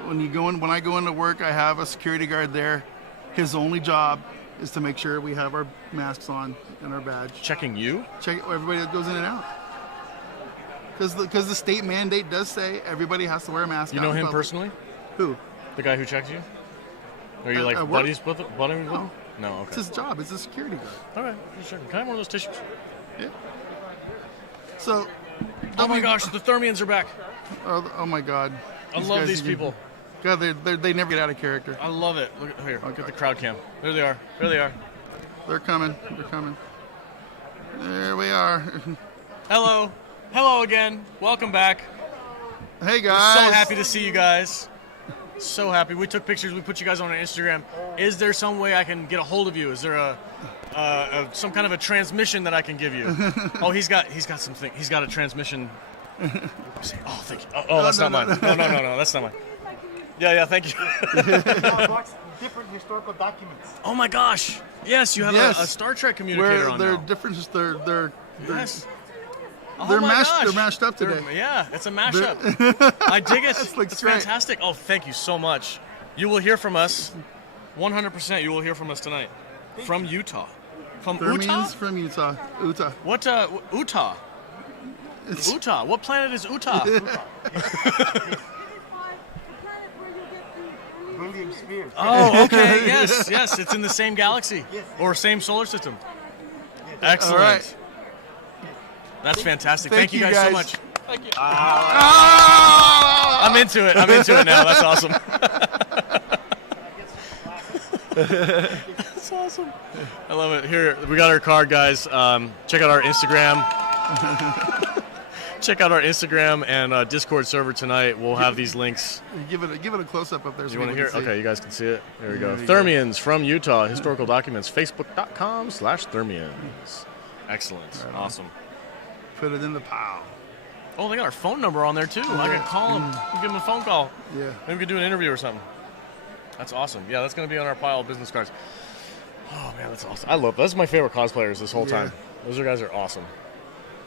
When I go into work, I have a security guard there. His only job is to make sure we have our masks on and our badge. Checking you? Check everybody that goes in and out. Because the state mandate does say everybody has to wear a mask. You know him personally? Who? The guy who checks you? Are you buddies with him? No, okay. It's his job. It's a security guard. All right. Sure. Can I have one of those tissues? Yeah. So. Oh my gosh, the Thermians are back. Oh my God. I love these people. God, they never get out of character. I love it. Look here. Look at the crowd cam. There they are. They're coming. There we are. Hello again. Welcome back. Hey guys. We're so happy to see you guys. So happy. We took pictures. We put you guys on our Instagram. Is there some way I can get a hold of you? Is there some kind of a transmission that I can give you? Oh, he's got something. He's got a transmission. Oh, thank you. Oh, that's not mine. No, that's not mine. Yeah, thank you. Different historical documents. Oh my gosh! Yes, you have a Star Trek communicator on they're now. different. They're yes. They're mashed up today. It's a mashup. I dig it. It's fantastic. Oh, thank you so much. You will hear from us. 100%. You will hear from us tonight. From Utah. From Utah. From Utah. Utah. What? Utah. Utah. What planet is Utah? Oh, okay. Yes. It's in the same galaxy or same solar system. Excellent. All right. That's fantastic. Thank you guys so much. Thank you. I'm into it now. That's awesome. That's awesome. I love it. Here, we got our card, guys. Check out our Instagram. Check out our Instagram and Discord server tonight. We'll have these links. Give it a close up there. So you want to hear? Okay, you guys can see it. There we go. Thermians from Utah. Historical documents. Facebook.com/Thermians. Excellent. Right, awesome. Put it in the pile. Oh, they got our phone number on there too. I can call them. Give them a phone call. Yeah. Maybe we could do an interview or something. That's awesome. Yeah, that's going to be on our pile of business cards. Oh man, that's awesome. I love. That's my favorite cosplayers this whole time. Those guys are awesome.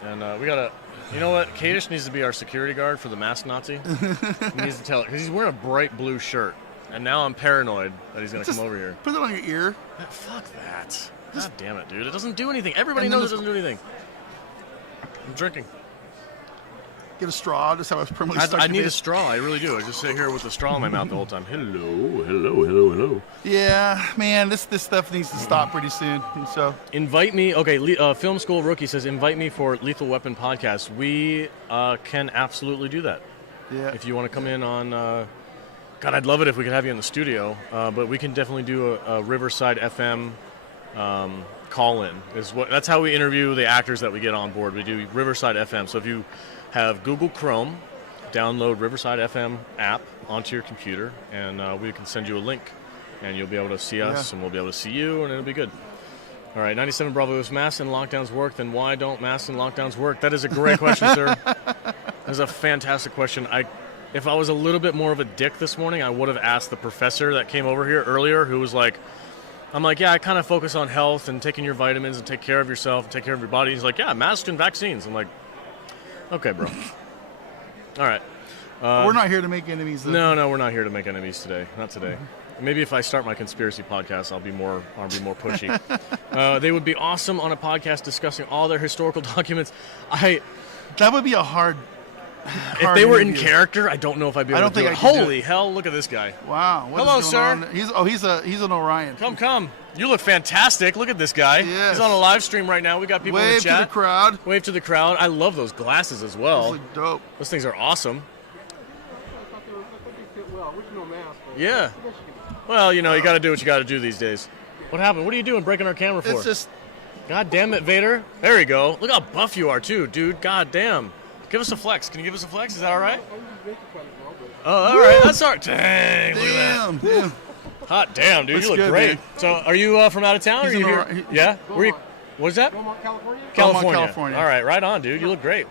And we gotta. You know what? Kadish needs to be our security guard for the masked Nazi. He needs to tell it because he's wearing a bright blue shirt, and now I'm paranoid that he's gonna come over here. Put it on your ear. Fuck that. God damn it, dude! It doesn't do anything. Everybody knows it doesn't do anything. I'm drinking. get a straw, just have a permanently stuck I to need your a face. straw. I really do. I just sit here with the straw in my mouth the whole time. Hello. Yeah, man, this stuff needs to stop pretty soon. And so invite me. Okay, Film School Rookie says invite me for Lethal Weapon podcast. We can absolutely do that. Yeah. If you want to come in on, God, I'd love it if we could have you in the studio. But we can definitely do a Riverside FM call-in. That's how we interview the actors that we get on board. We do Riverside FM. So if you have Google Chrome, download Riverside FM app onto your computer, and we can send you a link, and you'll be able to see us, and we'll be able to see you, and it'll be good. All right, 97 Bravo. If masks and lockdowns work, then why don't masks and lockdowns work? That is a great question, sir. That is a fantastic question. If I was a little bit more of a dick this morning, I would have asked the professor that came over here earlier, who was like, I'm like, yeah, I kind of focus on health and taking your vitamins and take care of yourself and take care of your body. He's like, yeah, masks and vaccines. I'm like, okay, bro. All right. we're not here to make enemies, though. No, we're not here to make enemies today. Not today. Maybe if I start my conspiracy podcast, I'll be more pushy. They would be awesome on a podcast discussing all their historical documents. That would be a hard if they were in interview. character, I don't know if I'd be able to do it. Holy hell, look at this guy. Wow. Hello, sir. He's an Orion. Come. You look fantastic. Look at this guy. Yes. He's on a live stream right now. We got people in the chat. Wave to the crowd. Wave to the crowd. I love those glasses as well. Those look dope. Those things are awesome. Yeah. Well, you got to do what you got to do these days. What happened? What are you doing breaking our camera for? It's just... God damn it, Vader. There you go. Look how buff you are, too, dude. God damn. Give us a flex. Can you give us a flex? Is that all right? Oh, all right. That's all right. Dang. Look at that. Damn. Hot damn, dude. Looks You look good, great. man. So, are you from out of town? He's or are you in here? Orion. Yeah? Where you, what is that? California. All right. Right on, dude. You look great.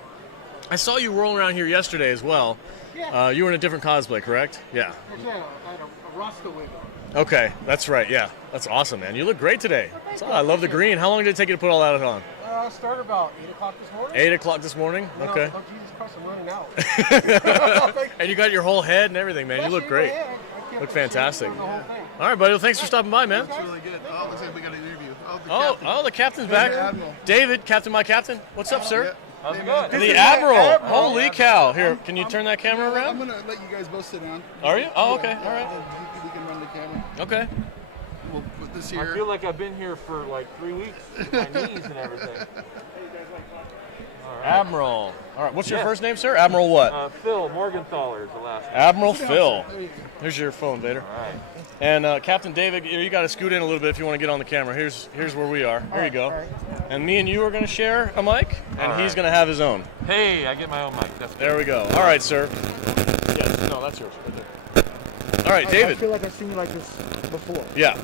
I saw you rolling around here yesterday as well. Yeah. You were in a different cosplay, correct? Yeah. I had a Rasta wig on. Okay. That's right. Yeah. That's awesome, man. You look great today. So, I love the green. How long did it take you to put all that on? Started about 8 o'clock this morning. 8 o'clock this morning? No, Okay. oh, Jesus Christ, I'm running out. And you got your whole head and everything, man. You look great. Look fantastic. All right, buddy. Well, thanks for stopping by, man. Looks really good. Oh, looks like we got an interview. The captain's back. Admiral. David, Captain, my captain. What's up, sir? How's it going? The Admiral. Holy cow. Here, can you turn that camera I'm around? going to let you guys both sit down. Are you? Oh, okay. Yeah, All right. We can run the camera. Okay. We'll put this I here. feel like I've been here for like 3 weeks with my knees and everything. All right. Admiral. All right. What's your first name, sir? Admiral what? Phil Morgenthaler is the last name. Admiral Phil. Here's your phone, Vader. All right. And Captain David, you got to scoot in a little bit if you want to get on the camera. Here's where we are. Here you go. And me and you are going to share a mic, and he's going to have his own. Hey, I get my own mic. That's There we go. All right, sir. Yes. No, that's yours. Right there. All right, David. I feel like I've seen you like this before. Yeah.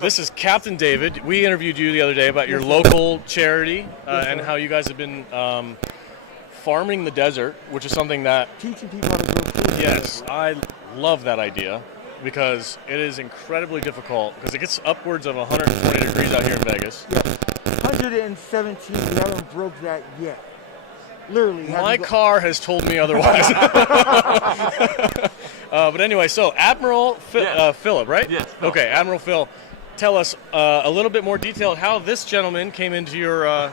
This is Captain David. We interviewed you the other day about your local charity and how you guys have been farming the desert, which is something that... Teaching people how to grow food. Yes, I love that idea because it is incredibly difficult because it gets upwards of 120 degrees out here in Vegas. Yeah. 117, we haven't broke that yet. Literally. My car has told me otherwise. But anyway, so Admiral Philip, right? Yes. Okay, Admiral Phil, tell us a little bit more detailed how this gentleman came into your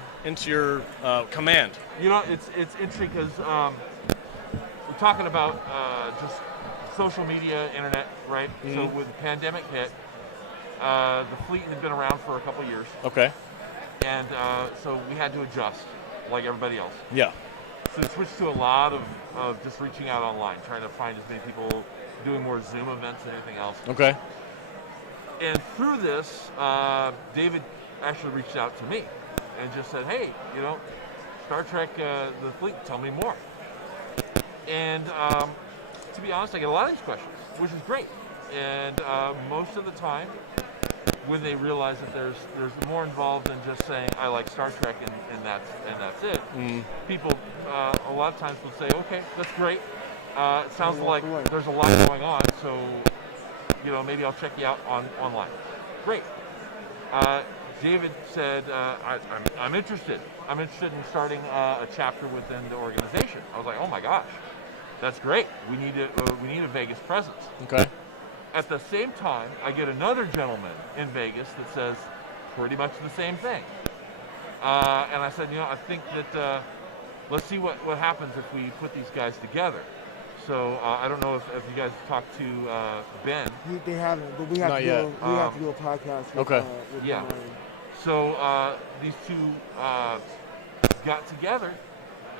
command. You know, it's interesting because we're talking about just social media, internet, right? Mm-hmm. So when the pandemic hit, the fleet had been around for a couple of years. Okay. And so we had to adjust like everybody else. Yeah. So we switched to a lot of just reaching out online, trying to find as many people, doing more Zoom events than anything else. Okay. And through this, David actually reached out to me and just said, hey, Star Trek, the fleet, tell me more. And to be honest, I get a lot of these questions, which is great. And most of the time, when they realize that there's more involved than just saying I like Star Trek and that's it. People a lot of times will say, okay, that's great. It sounds like there's a lot going on, so maybe I'll check you out online. Great. David said, I'm interested. I'm interested in starting a chapter within the organization. I was like, oh my gosh, that's great. We need a Vegas presence. Okay. At the same time, I get another gentleman in Vegas that says pretty much the same thing. And I said, I think that let's see what happens if we put these guys together. So I don't know if you guys talked to Ben. They haven't, but we have, we have to do a podcast with, with yeah. Ryan. So these two got together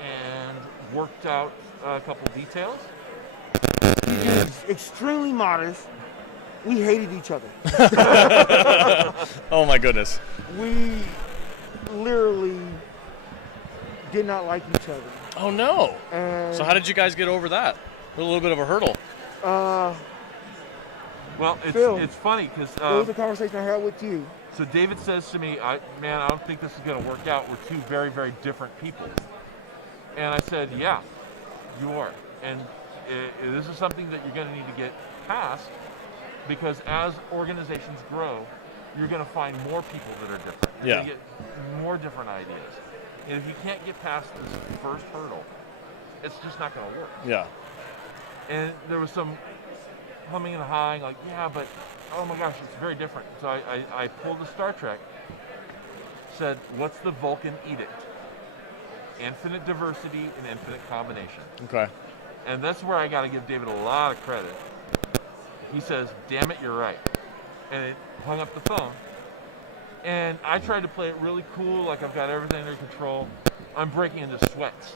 and worked out a couple details. He is extremely modest. We hated each other. Oh my goodness. We literally did not like each other. Oh no. And so how did you guys get over that? A little bit of a hurdle. Well, Phil, it's funny because it was a conversation I had with you. So David says to me, man, I don't think this is going to work out. We're two very, very different people. And I said, yeah, you are. And this is something that you're going to need to get past, because as organizations grow, you're going to find more people that are different. You're going to get more different ideas. And if you can't get past this first hurdle, it's just not going to work. Yeah. And there was some humming and hawing, like, yeah, but oh my gosh, it's very different. So I pulled the Star Trek, said, what's the Vulcan edict? Infinite diversity and infinite combination. Okay. And that's where I got to give David a lot of credit. He says, damn it, you're right. And it hung up the phone. And I tried to play it really cool, like I've got everything under control. I'm breaking into sweats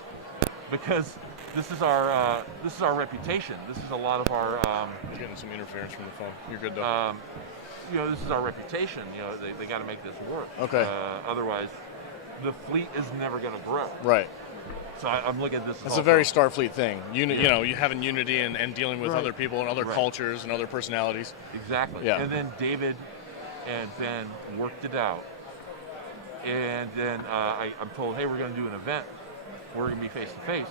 because this is our reputation. This is a lot of our. You're getting some interference from the phone. You're good though. This is our reputation. They got to make this work. Okay. Otherwise, the fleet is never going to grow. Right. So I'm looking at this. It's a very Starfleet thing. You having unity and dealing with other people and other cultures and other personalities. Exactly. Yeah. And then David and Ben worked it out. And then I'm told, hey, we're going to do an event. We're going to be face to face.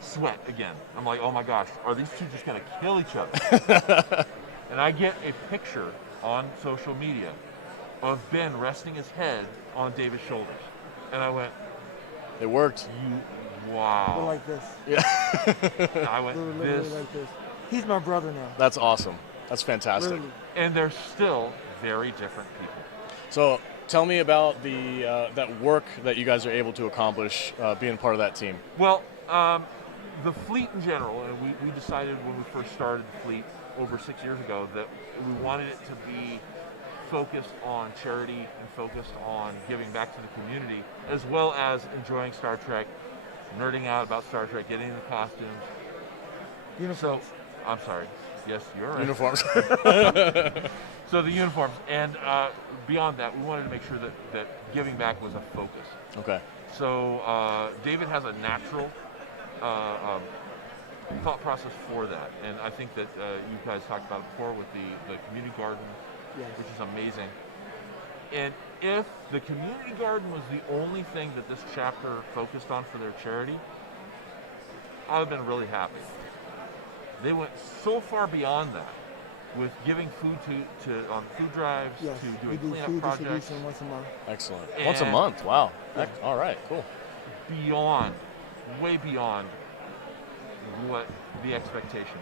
Sweat again. I'm like, oh my gosh, are these two just going to kill each other? And I get a picture on social media of Ben resting his head on David's shoulders. And I went, it worked. Wow. We're like this. Yeah. I went, we're literally like this. He's my brother now. That's awesome. That's fantastic. Literally. And they're still very different people. So tell me about the that work that you guys are able to accomplish being part of that team. Well, the fleet in general, and we decided when we first started the fleet over 6 years ago that we wanted it to be focused on charity and focused on giving back to the community, as well as enjoying Star Trek, nerding out about Star Trek, getting in the costumes. Uniforms. So, I'm sorry. Yes, you're right. Uniforms. So the uniforms, and beyond that, we wanted to make sure that giving back was a focus. Okay. So David has a natural thought process for that, and I think that you guys talked about it before with the community garden, which is amazing. And if the community garden was the only thing that this chapter focused on for their charity, I would have been really happy. They went so far beyond that with giving food to on food drives, to doing cleanup projects. Once a month. Excellent. And once a month. Wow. All right. Cool. Beyond, way beyond what the expectation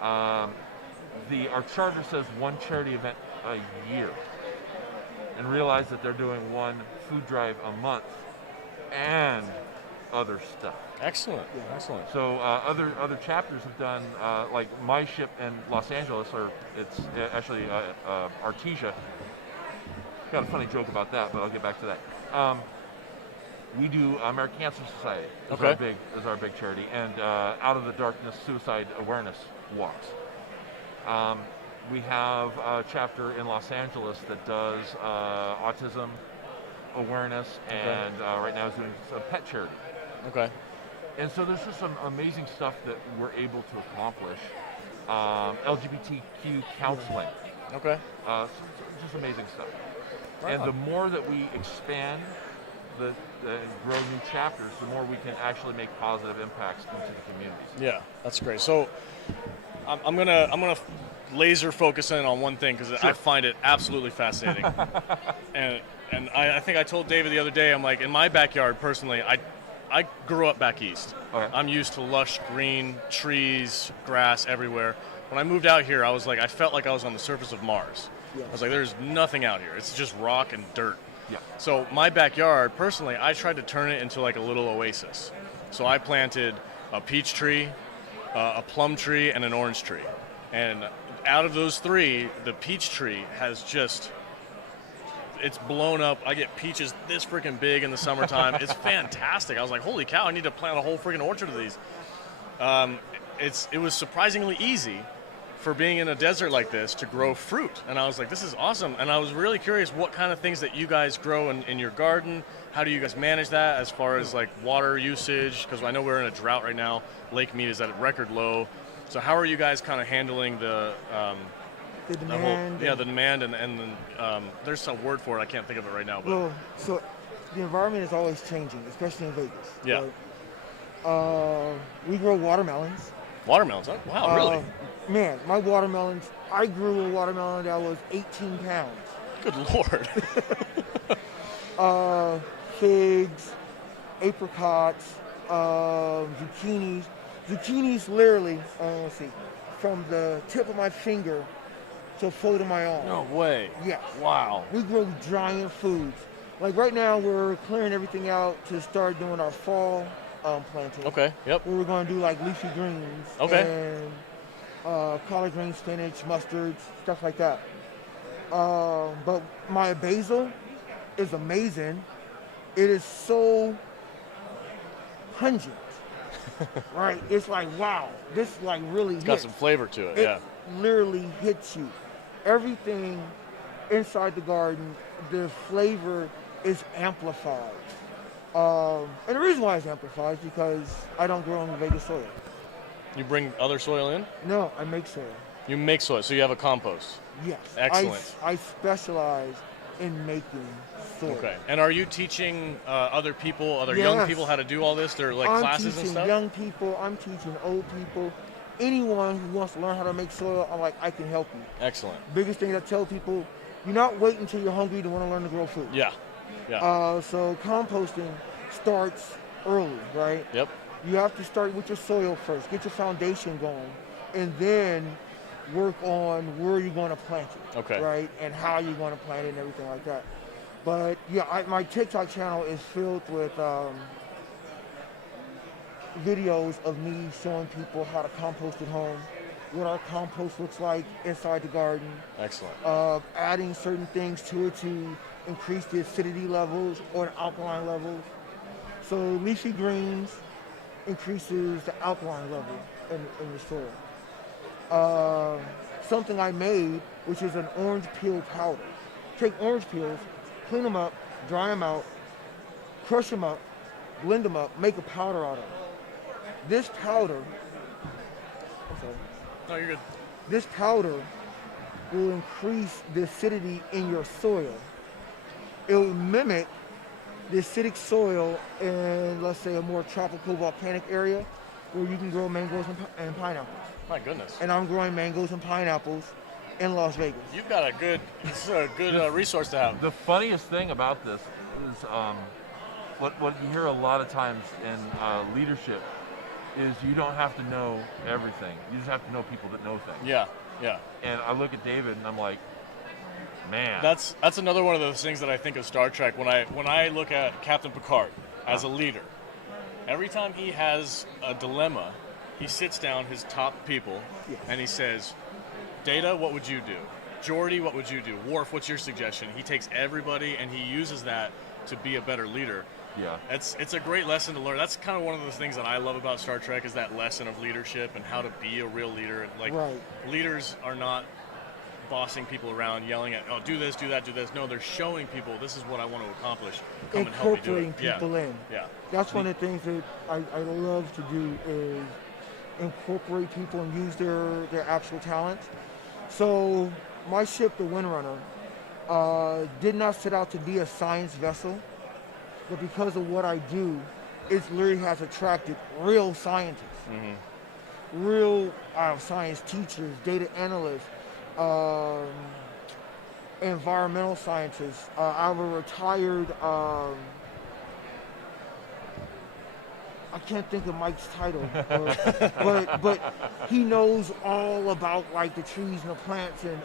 was. Our charter says one charity event a year, and realize that they're doing one food drive a month and other stuff. Excellent. Excellent. So other chapters have done, like my ship in Los Angeles, or it's actually Artesia. Got a funny joke about that, but I'll get back to that. We do American Cancer Society is our big charity, and Out of the Darkness Suicide Awareness walks. We have a chapter in Los Angeles that does autism awareness, and right now is doing a pet charity. Okay. And so there's just some amazing stuff that we're able to accomplish. LGBTQ counseling. Okay. Just amazing stuff. Right and on. the more that we expand and grow new chapters, the more we can actually make positive impacts into the communities. Yeah, that's great. So I'm gonna laser focus in on one thing because I find it absolutely fascinating. and I think I told David the other day, I'm like, in my backyard personally, I grew up back east. Okay. I'm used to lush green trees, grass everywhere. When I moved out here, I felt like I was on the surface of Mars. Yes. I was like, there's nothing out here. It's just rock and dirt. Yeah. So my backyard, personally, I tried to turn it into like a little oasis. So I planted a peach tree, a plum tree, and an orange tree. And out of those three, the peach tree has just, it's blown up. I get peaches this freaking big in the summertime. It's fantastic. I was like, holy cow, I need to plant a whole freaking orchard of these. It was surprisingly easy for being in a desert like this to grow fruit. And I was like, this is awesome. And I was really curious what kind of things that you guys grow in your garden. How do you guys manage that as far as like water usage? Because I know we're in a drought right now. Lake mead is at a record low. So how are you guys kind of handling the demand? The demand and there's some word for it. I can't think of it right now. But. Well, so the environment is always changing, especially in Vegas. Yeah. We grow watermelons. Watermelons? Oh, wow, really? Man, my watermelons, I grew a watermelon that was 18 pounds. Good Lord. Figs, apricots, zucchinis. Zucchinis literally, let's see, from the tip of my finger to the fold of my arm. No way. Yes. Wow. We grow giant foods. Like right now, we're clearing everything out to start doing our fall planting. Okay, yep. Where we're going to do like leafy greens. Okay. And collard greens, spinach, mustards, stuff like that. But my basil is amazing. It is so pungent. Right? It's like, wow, this like really hits. It's got some flavor to it, yeah. Literally hits you. Everything inside the garden, the flavor is amplified. And the reason why it's amplified is because I don't grow in Vegas soil. You bring other soil in? No, I make soil. You make soil, so you have a compost? Yes. Excellent. I specialize in making soil. Okay. And are you teaching other people, young people how to do all this? They're like classes and stuff? I'm teaching young people. I'm teaching old people. Anyone who wants to learn how to make soil, I'm like, I can help you. Excellent. Biggest thing I tell people, you're not waiting until you're hungry to want to learn to grow food. Yeah. Yeah. So composting starts early, right? Yep. You have to start with your soil first, get your foundation going, and then work on where you're going to plant it. Okay. Right? And how you're going to plant it and everything like that. But yeah, my TikTok channel is filled with videos of me showing people how to compost at home, what our compost looks like inside the garden. Excellent. Adding certain things to it to increase the acidity levels or the alkaline levels. So leafy greens increases the alkaline level in the soil. Something I made, which is an orange peel powder. Take orange peels, clean them up, dry them out, crush them up, blend them up, make a powder out of them. This powder, I'm sorry. No, you're good. This powder will increase the acidity in your soil. It will mimic the acidic soil in, let's say, a more tropical volcanic area where you can grow mangoes and pineapples. My goodness. And I'm growing mangoes and pineapples in Las Vegas. You've got this is a good resource to have. The funniest thing about this is what you hear a lot of times in leadership is you don't have to know everything. You just have to know people that know things. Yeah, yeah. And I look at David and I'm like, man. That's another one of those things that I think of Star Trek when I look at Captain Picard as a leader. Every time he has a dilemma, he sits down his top people and he says, Data, what would you do? Geordi, what would you do? Worf, what's your suggestion? He takes everybody and he uses that to be a better leader. Yeah. It's a great lesson to learn. That's kind of one of the things that I love about Star Trek is that lesson of leadership and how to be a real leader. Like leaders are not bossing people around, yelling at, oh, do this, do that, do this. No, they're showing people this is what I want to accomplish. Come and help me do it. Incorporating people in. Yeah. That's one of the things that I love to do is incorporate people and use their actual talents. So my ship, the Windrunner, did not set out to be a science vessel, but because of what I do, it literally has attracted real scientists, real science teachers, data analysts, environmental scientists. I have a retired, I can't think of Mike's title, but he knows all about like the trees and the plants, and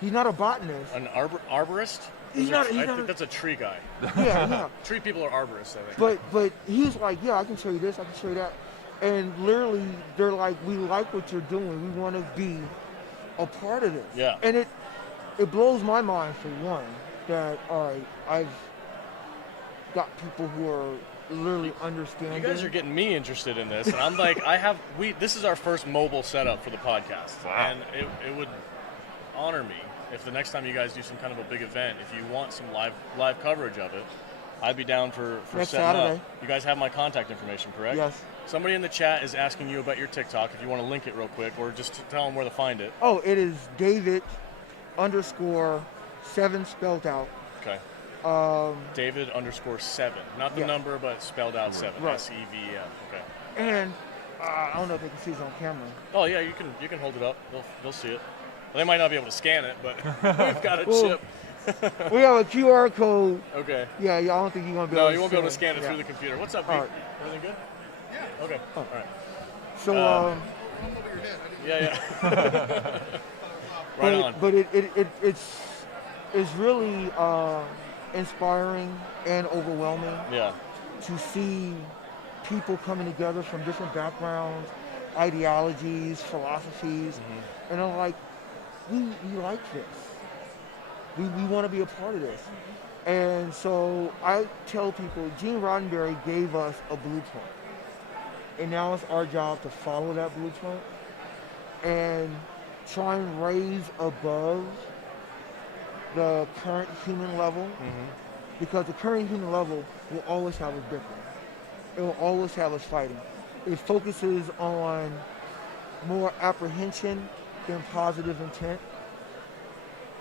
he's not a botanist. An arborist? I think that's a tree guy. Yeah. Tree people are arborists, I think. But he's like, yeah, I can show you this, I can show you that. And literally, they're like, we like what you're doing. We want to be a part of this. Yeah. And it blows my mind, for one, that I've got people who are literally understanding. You guys are getting me interested in this, and I'm like, this is our first mobile setup for the podcast, and it would honor me if the next time you guys do some kind of a big event, if you want some live coverage of it, I'd be down for next setting Saturday. up. You guys have my contact information, correct? Yes. Somebody in the chat is asking you about your TikTok, if you want to link it real quick, or just tell them where to find it. Oh, it is David_7 spelled out. Okay. David_7, not the number, but spelled out 7. Right. SEVEN. Okay. And I don't know if they can see it on camera. Oh yeah, you can hold it up. They'll see it. Well, they might not be able to scan it, but we've got a chip. We have a QR code. Okay. Yeah, I don't think you're gonna be able to. No, you won't be able to scan it through the computer. What's up, Pete? Right. Everything good? Yeah. Okay. All right. So Yeah. But Right on. But it's really inspiring and overwhelming. Yeah. To see people coming together from different backgrounds, ideologies, philosophies, and I'm like, we like this. We want to be a part of this. And so I tell people, Gene Roddenberry gave us a blueprint. And now it's our job to follow that blueprint and try and raise above the current human level. Because the current human level will always have us bickering. It will always have us fighting. It focuses on more apprehension than positive intent.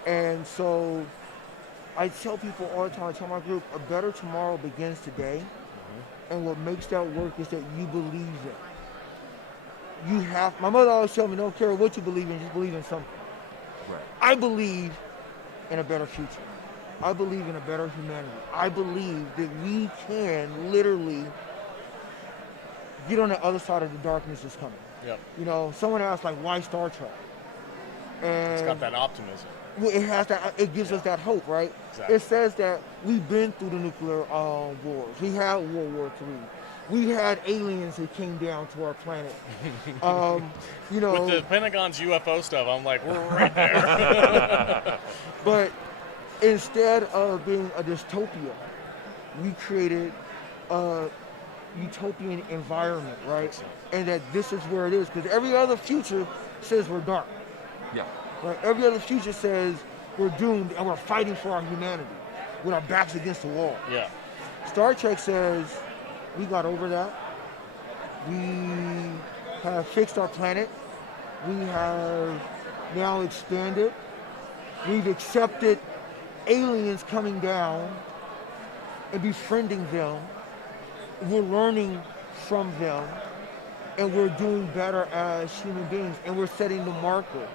And so I tell people all the time, I tell my group, a better tomorrow begins today. And what makes that work is that you believe it. My mother always told me, don't care what you believe in, just believe in something. Right. I believe in a better future. I believe in a better humanity. I believe that we can literally get on the other side of the darkness that's coming. Yep. You know, someone asked, like, why Star Trek? And It's got that optimism. well, it has that. It gives us that hope, right? Exactly. It says that we've been through the nuclear wars. We had World War III. We had aliens that came down to our planet. You know, with the Pentagon's UFO stuff, I'm like, we're right there. But instead of being a dystopia, we created a utopian environment, right? And that this is where it is, because every other future says we're dark. Yeah. Right? Every other future says we're doomed and we're fighting for our humanity with our backs against the wall. Yeah. Star Trek says we got over that. We have fixed our planet. We have now expanded. We've accepted aliens coming down and befriending them. We're learning from them, and we're doing better as human beings, and we're setting the marker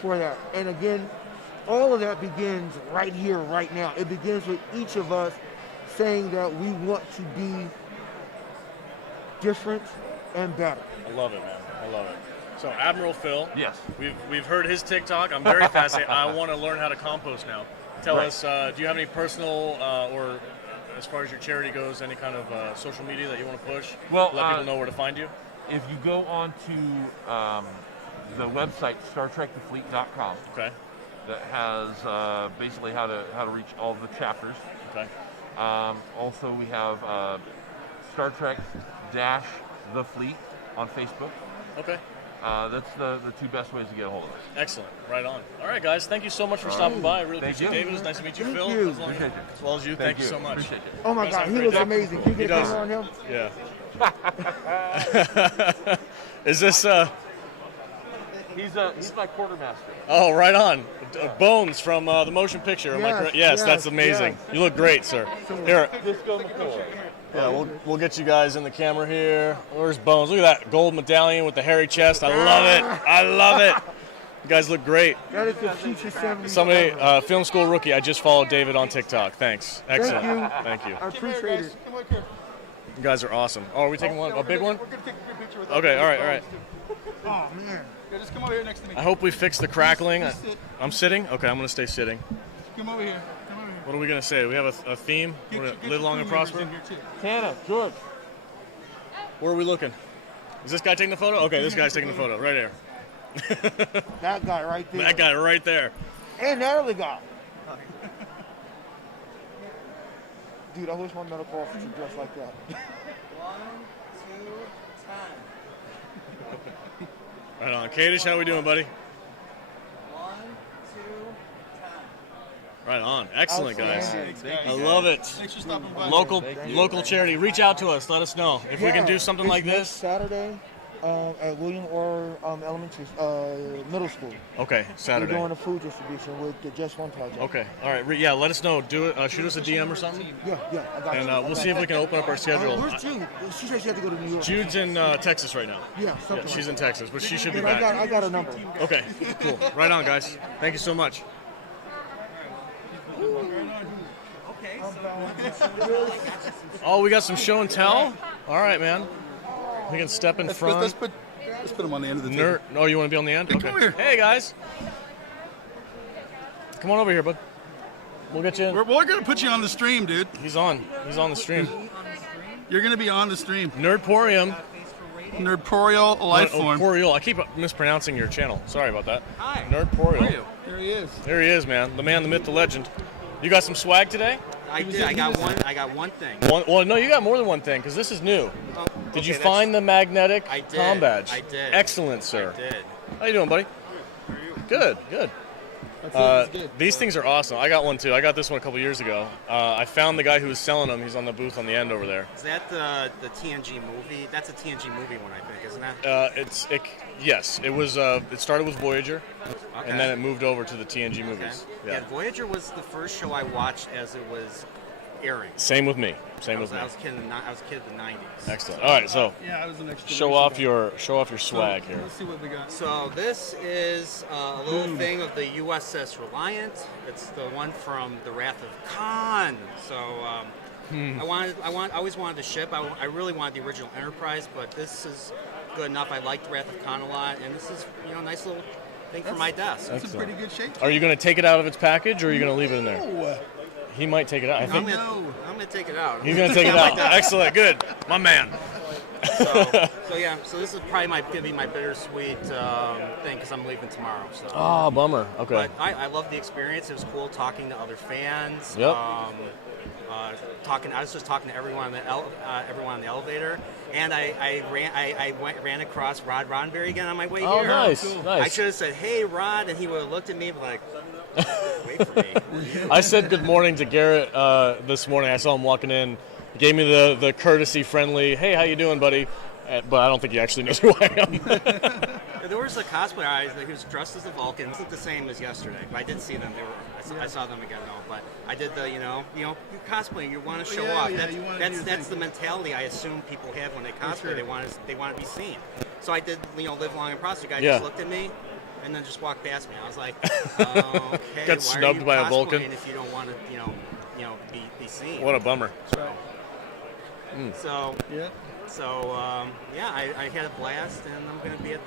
for that. And again, all of that begins right here, right now. It begins with each of us saying that we want to be different and better. I love it, man. I love it. So Admiral Phil. Yes. We've heard his TikTok. I'm very fascinated. I want to learn how to compost now. Tell us, do you have any personal or as far as your charity goes, any kind of social media that you want to push? Well, let people know where to find you. If you go on to the website StarTrekTheFleet.com, okay, that has basically how to reach all the chapters. Okay. Also, we have Star Trek-The Fleet on Facebook. Okay. That's the two best ways to get a hold of us. Excellent. Right on. All right, guys. Thank you so much for stopping by. I really Thank appreciate you. it. David, it was nice to meet you, Thank Phil. you. As well as you. Thank you so much. Appreciate you. Oh my Guys, God, have a he great looks day. amazing. Can you He get a does. camera on him? Yeah. Is this He's my quartermaster. Oh, right on. Bones from the motion picture. Am I correct? Yes, that's amazing. yes. You look great, sir. Here. Disco McCoy. Yeah, we'll get you guys in the camera here. Where's Bones? Look at that gold medallion with the hairy chest. I love it. I love it. You guys look great. That is the future 70s. Somebody, film school rookie. I just followed David on TikTok. Thanks. Excellent. Thank you. Thank you. I appreciate it. Come over here. You guys are awesome. Oh, are we taking one? A big one? We're going to take a good picture with Okay. All right. All right. Oh, man. Yeah, just come over here next to me. I hope we fix the crackling. Just sit. I'm sitting. Okay, I'm gonna stay sitting. Come over here. Come over here. What are we gonna say? Do we have a theme? Live long and prosper. Tana, George. Where are we looking? Is this guy taking the photo? Okay, this guy's taking the photo right there. That guy right there. That guy right there. And that other guy. Dude, I wish my medical officer dressed like that. 1, 2, time. Right on. Kadish, how we doing, buddy? 1, 2, time. Right on. Excellent, guys. Thank I you. love it. Thanks for stopping by. Local charity. Reach out to us. Let us know if we can do something like Next this. Saturday at William Orr Elementary Middle School. Okay, Saturday. We're doing a food distribution with the Just One Project. Okay. All right. Yeah. Let us know. Do it. Shoot us a DM or something. Yeah. I got And you. we'll see if we can open up our schedule. Where's Jude? She said she had to go to New York. Jude's in Texas right now. Yeah, something she's like in Texas, but she should be that. back. I got a number. Okay. Cool. Right on, guys. Thank you so much. Okay, Oh, we got some show and tell. All right, man. We can step in front. Let's put him on the end of the table. Nerd. Oh, you want to be on the end? Hey, Okay. come here. Hey, guys. Come on over here, bud. We'll get you in. We're going to put you on the stream, dude. He's on. He's on the stream. You're going to be on the stream. Nerdporium. Nerdporial life form. Porial. I keep mispronouncing your channel. Sorry about that. Hi. Nerdporial. There he is. There he is, man. The man, the myth, the legend. You got some swag today? I did. I got one thing. Well, no, you got more than one thing because this is new. Oh, Did you okay, find the magnetic I did. com badge? I did. Excellent, sir. I did. How you doing, buddy? Good. These things are awesome. I got one too. I got this one a couple years ago. I found the guy who was selling them. He's on the booth on the end over there. Is that the TNG movie? That's a TNG movie one, I think, isn't that? Yes. It was. It started with Voyager, Okay. and then it moved over to the TNG movies. Okay. Yeah, Voyager was the first show I watched as it was airing. Same with me. I was a kid in the 90s. Excellent. All right, so Yeah, I was the next show off your swag here. Let's see what we got. So this is a little thing of the USS Reliant. It's the one from the Wrath of Khan. So I always wanted the ship. I really wanted the original Enterprise, but this is good enough. I liked Wrath of Khan a lot, and this is a nice little thing for my desk. That's in pretty good shape. Are you going to take it out of its package, or are you going to leave it in there? No. He might take it out. I'm gonna take it out. He's going to take it out. Excellent. Good. My man. So this is probably gonna be my bittersweet thing because I'm leaving tomorrow. So. Oh, bummer. Okay. But I love the experience. It was cool talking to other fans. Yep. I was just talking to everyone on the elevator, and I ran across Rod Roddenberry again on my way Oh, here. nice. Cool. Nice. I should have said, "Hey, Rod," and he would have looked at me like, "Wait for me." I said good morning to Garrett this morning. I saw him walking in. He gave me the courtesy, friendly, "Hey, how you doing, buddy?" But I don't think he actually knows who I am. There was a cosplayer. He was dressed as a Vulcan. It looked the same as yesterday, but I did see them. I saw them again though. But I did the you cosplay. You want to show off. That's the mentality I assume people have when they cosplay. Sure. They want to be seen. So I did live long and prosper. The guy just looked at me and then just walked past me. I was like, okay, Got snubbed by a Vulcan if you don't want to be seen. What a bummer. So I had a blast, and I'm gonna be at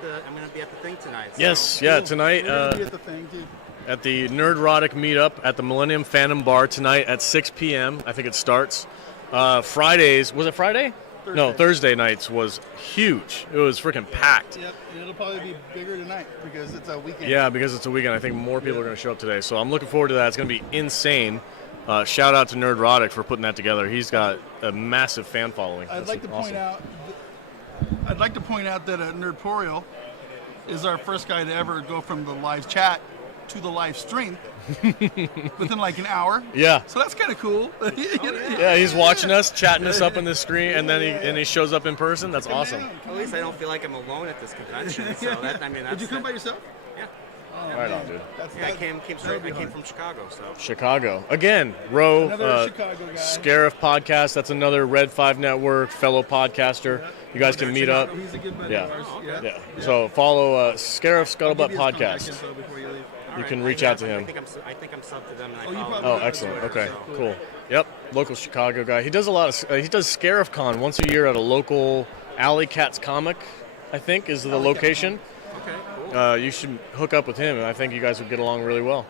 the thing tonight. So. Yes, yeah, tonight. We're gonna be at the thing too. At the Nerdrotic meetup at the Millennium Phantom Bar tonight at 6 p.m. I think it starts. Fridays, was it Friday? Thursday. No, Thursday nights was huge. It was freaking packed. Yep, and it'll probably be bigger tonight because it's a weekend. Yeah, because it's a weekend. I think more people are going to show up today. So I'm looking forward to that. It's going to be insane. Shout out to Nerdrotic for putting that together. He's got a massive fan following. I'd like to point out that Nerdporial is our first guy to ever go from the live chat to the live stream within like an hour. Yeah. So that's kind of cool. Yeah, he's watching us, chatting us up on the screen, and then he shows up in person. That's awesome. At least I don't feel like I'm alone at this convention. So Did you come by yourself? Yeah. Oh, right on, dude. I came from Chicago. So. Chicago. Again, Ro, Another Chicago guy. Scarif Podcast. That's another Red 5 Network fellow podcaster. Yeah. You guys can meet up. He's a good buddy Yeah. of ours. Yeah. So follow Scarif Scuttlebutt Podcast. Before you leave. You can reach out to him. I think I'm subbed to them. And Oh, excellent. Okay, cool. Yep, local Chicago guy. He does a lot of. He does Scarif Con once a year at a local Alley Cats comic, I think, is the location. Okay, cool. You should hook up with him, and I think you guys would get along really well.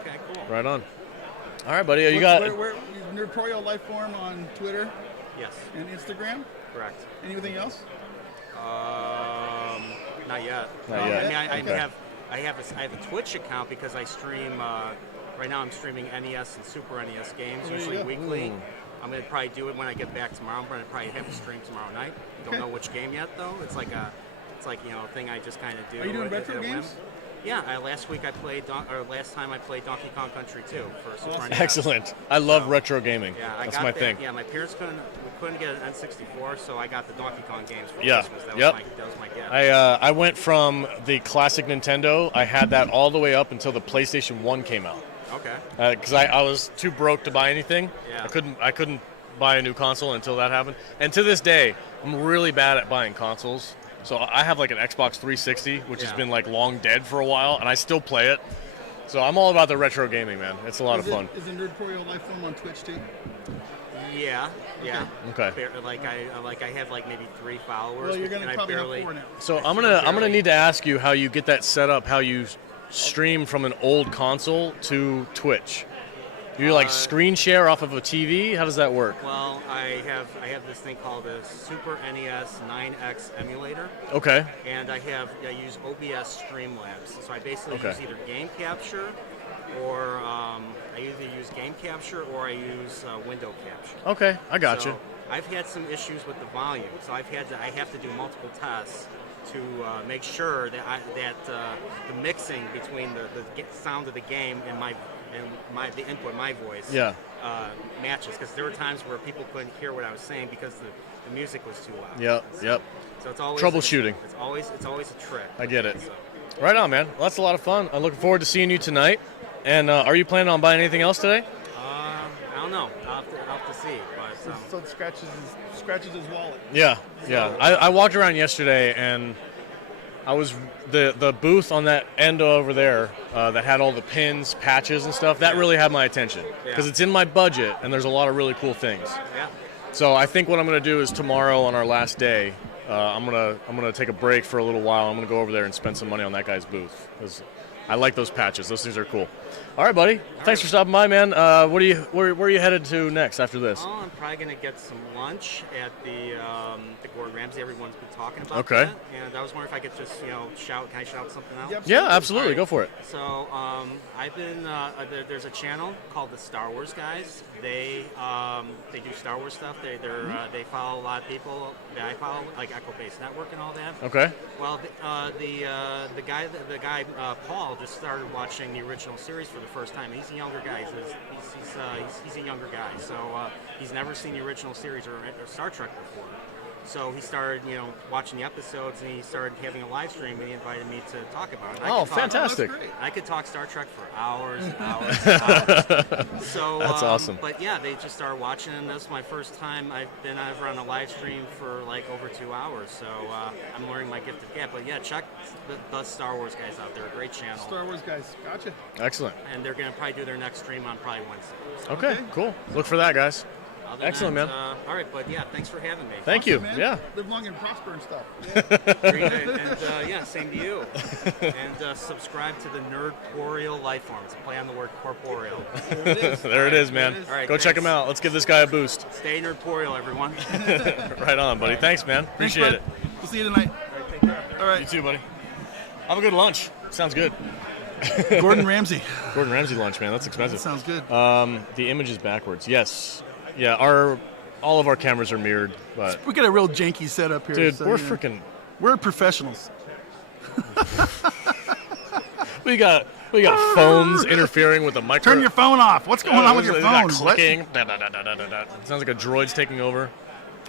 Okay, cool. Right on. All right, buddy. You got Where Nerdporial Lifeform on Twitter Yes. and Instagram. Correct. Anything else? Not yet. Not yet. I mean, Okay. I have a Twitch account because I stream. Right now, I'm streaming NES and Super NES games, Oh, there you usually go. weekly. Ooh. I'm gonna probably do it when I get back tomorrow. I'm gonna probably have a stream tomorrow night. Don't Okay. know which game yet though. It's like a thing I just kind of do. Are you doing at retro a whim. games? Yeah, last time I played Donkey Kong Country 2 for Super NES. excellent. I love retro gaming. Yeah, That's my thing. Yeah, my parents couldn't get an N64, so I got the Donkey Kong games for Yeah. Christmas. That was my gift. I went from the classic Nintendo. I had that all the way up until the PlayStation 1 came out. Okay. Because I was too broke to buy anything. Yeah. I couldn't buy a new console until that happened. And to this day, I'm really bad at buying consoles. So I have like an Xbox 360, which has been like long dead for a while, and I still play it. So I'm all about the retro gaming, man. It's a lot of fun. Is the Nerdporial Lifeform on Twitch too? Yeah. Okay. Like I have like maybe 3 followers. Well, you're gonna and I probably have barely. 4 now. So I'm gonna need to ask you how you get that set up, how you stream from an old console to Twitch. Do you like screen share off of a TV? How does that work? Well, I have this thing called a Super NES 9X emulator. Okay. And I use OBS Streamlabs. So I basically Okay. use either game capture or I either use game capture or I use window capture. Okay, I got So you. I've had some issues with the volume, so I have to do multiple tests to make sure that the mixing between the sound of the game and the input, my voice, Yeah. matches. Because there were times where people couldn't hear what I was saying because the music was too loud. Yep. So it's always Troubleshooting. It's always a trick. I get it. Right on, man. Well, that's a lot of fun. I'm looking forward to seeing you tonight. And are you planning on buying anything else today? I don't know. I'll have to see. But So it scratches his wallet. Yeah. I walked around yesterday and I was the booth on that end over there that had all the pins, patches, and stuff. That really had my attention because it's in my budget and there's a lot of really cool things. Yeah. So I think what I'm going to do is tomorrow on our last day, I'm gonna take a break for a little while. I'm gonna go over there and spend some money on that guy's booth because I like those patches. Those things are cool. All right, buddy. Thanks for stopping by, man. Where are you headed to next after this? Oh, I'm probably gonna get some lunch at the Gordon Ramsay. Everyone's been talking about Okay. that, and I was wondering if I could just shout. Can I shout something out? Yep. Yeah, absolutely. Go for it. So I've been there's a channel called the Star Wars Guys. They do Star Wars stuff. They follow a lot of people that I follow, like Echo Base Network and all that. Okay. Well, the guy Paul just started watching the original series for the first time. He's a younger guy. He's a younger guy, so he's never seen the original series or Star Trek before. So he started, watching the episodes, and he started having a live stream, and he invited me to talk about it. Oh, fantastic! I could talk Star Trek for hours and hours and hours. So that's awesome. But yeah, they just started watching, and this is my first time I've been ever on a live stream for like over 2 hours. So I'm learning my gift of gab. But yeah, check the Star Wars Guys out. They're a great channel. Star Wars Guys, gotcha. Excellent. And they're gonna probably do their next stream on probably Wednesday. So. Okay, cool. Look for that, guys. Other Excellent, than man. All right, but yeah, thanks for having me. Thank you. Man. Yeah. Live long and prosper and stuff. And yeah, same to you. And subscribe to the Nerdporial Lifeform. It's a play on the word corporeal. There it is, man. All right, Go check him out. Let's give this guy a boost. Stay Nerdporial, everyone. Right on, buddy. Thanks, man. Appreciate it. We'll see you tonight. All right, take care. All right. You too, buddy. Have a good lunch. Sounds good. Gordon Ramsay. Gordon Ramsay lunch, man. That's expensive. That sounds good. The image is backwards. Yes. Yeah. All of our cameras are mirrored, but We got a real janky setup here. dude, so, we're you know, freaking. We're professionals. We got phones interfering with the micro. Turn your phone off. What's going on with your It's got phone? What? clicking. Da, da, da, da, da, da. It sounds like a droid's taking over.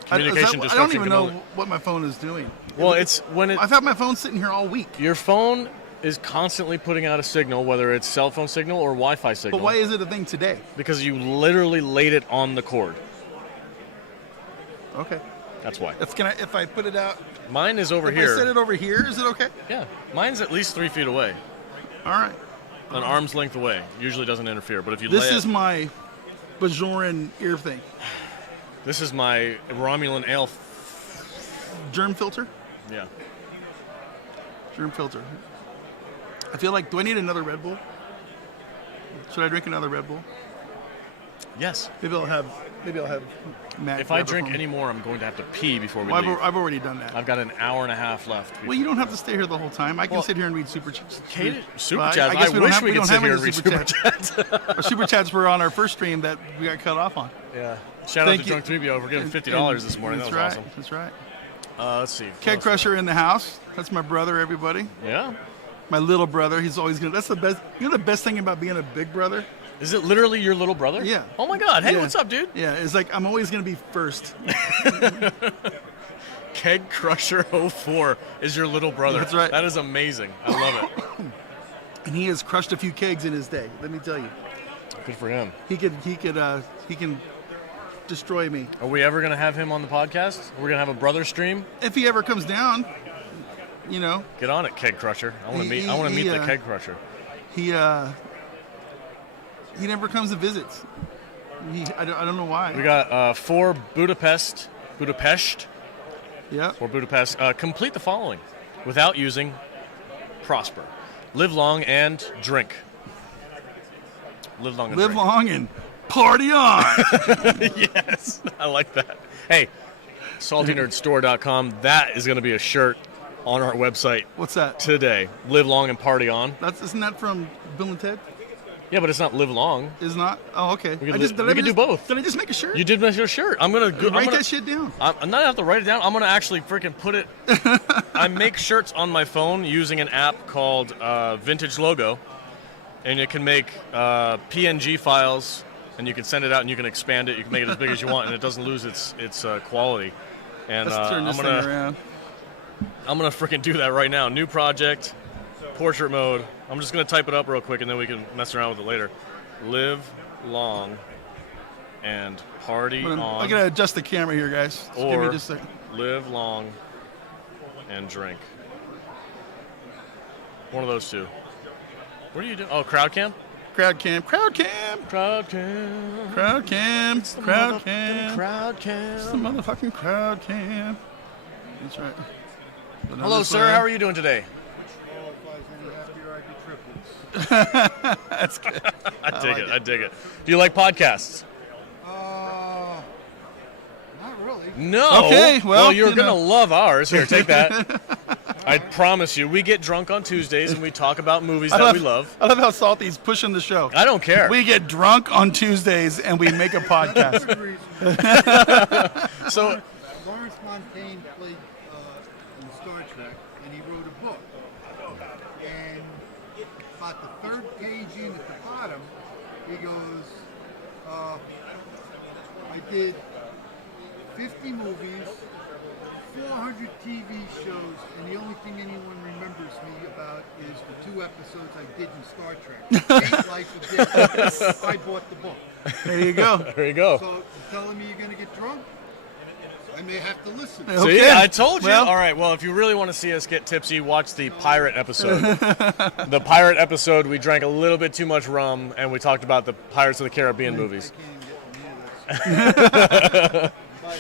Communication I disruption. don't even can know only- what my phone is doing. Well, it's when I've had my phone sitting here all week. your phone is constantly putting out a signal, whether it's cell phone signal or Wi-Fi signal. But why is it a thing today? Because you literally laid it on the cord. Okay. That's why. If I put it out. Mine is over if here. I set it over here, is it okay? Yeah. Mine's at least 3 feet away. All right. An arm's length away. Usually doesn't interfere, but if you This lay is my Bajoran ear thing. This is my Romulan ale. Germ filter? Yeah. Germ filter. I feel like, do I need another Red Bull? Should I drink another Red Bull? Yes. Maybe I'll have Matt. If I grab it drink for me. any more, I'm going to have to pee before we Well, leave. I've already done that. I've got an hour and a half left. Well, you don't have to stay here the whole time. I can Well, sit here and read super chats. Super chats. I guess I wish we could don't sit have here any and read super chats. Our super chats were on our first stream that we got cut off on. Yeah. Shout out to Drunk 3BO for giving $50 this morning. That was awesome. That's right. Let's see. Keg Crusher in the house. That's my brother, everybody. Yeah. My little brother. He's always gonna. That's the best. You know the best thing about being a big brother? Is it literally your little brother? Yeah. Oh my God. Hey, Yeah. what's up, dude? Yeah. It's like I'm always gonna be first. Keg Crusher 04 is your little brother. That's right. That is amazing. I love it. And he has crushed a few kegs in his day. Let me tell you. Good for him. He can destroy me. Are we ever gonna have him on the podcast? We're gonna have a brother stream. If he ever comes down, you know. Get on it, Keg Crusher. I want to meet. I want to meet the Keg Crusher. He never comes and visits. I don't know why. We got 4 Budapest. Yeah. 4 Budapest. Complete the following without using prosper. Live long and drink. Live long and Live drink. long and party on. Yes, I like that. Hey, saltynerdstore.com. That is going to be a shirt on our website. What's that? Today. Live long and party on. Isn't that from Bill and Ted? Yeah, but it's not live long. Is not? Oh, okay. We can do both. Did I just make a shirt? You did make your shirt. I'm gonna write that shit down. I'm not have to write it down. I'm gonna actually freaking put it. I make shirts on my phone using an app called Vintage Logo, and it can make PNG files, and you can send it out, and you can expand it. You can make it as big as you want, and it doesn't lose its quality. And Let's turn this thing around. I'm gonna freaking do that right now. New project, portrait mode. I'm just gonna type it up real quick, and then we can mess around with it later. Live long and party on. I gotta adjust the camera here, guys. Just give me Or just a second. live long and drink. One of those two. What are you doing? Oh, crowd cam? Crowd cam. Crowd cam. Crowd cam. Crowd cam. It's the motherfucking crowd cam. That's right. Hello, sir. How are you doing today? That's good. I dig it. Do you like podcasts? Not really. No. Okay, well, you're you going to know. love ours. Here, take that. I promise you. We get drunk on Tuesdays and we talk about movies that we love. I love how Salty's pushing the show. I don't care. We get drunk on Tuesdays and we make a podcast. So Lawrence Montaigne played in Star Trek, and he wrote a book. And about the third page in at the bottom, he goes, I did 50 movies, 400 TV shows, and the only thing anyone remembers me about is the 2 episodes I did in Star Trek. Ain't life a bitch. I bought the book. There you go. There you go. So you're telling me you're going to get drunk? I may have to listen. See, I told you. All right, well, if you really want to see us get tipsy, watch the pirate episode. The pirate episode, we drank a little bit too much rum, and we talked about the Pirates of the Caribbean movies. By the way,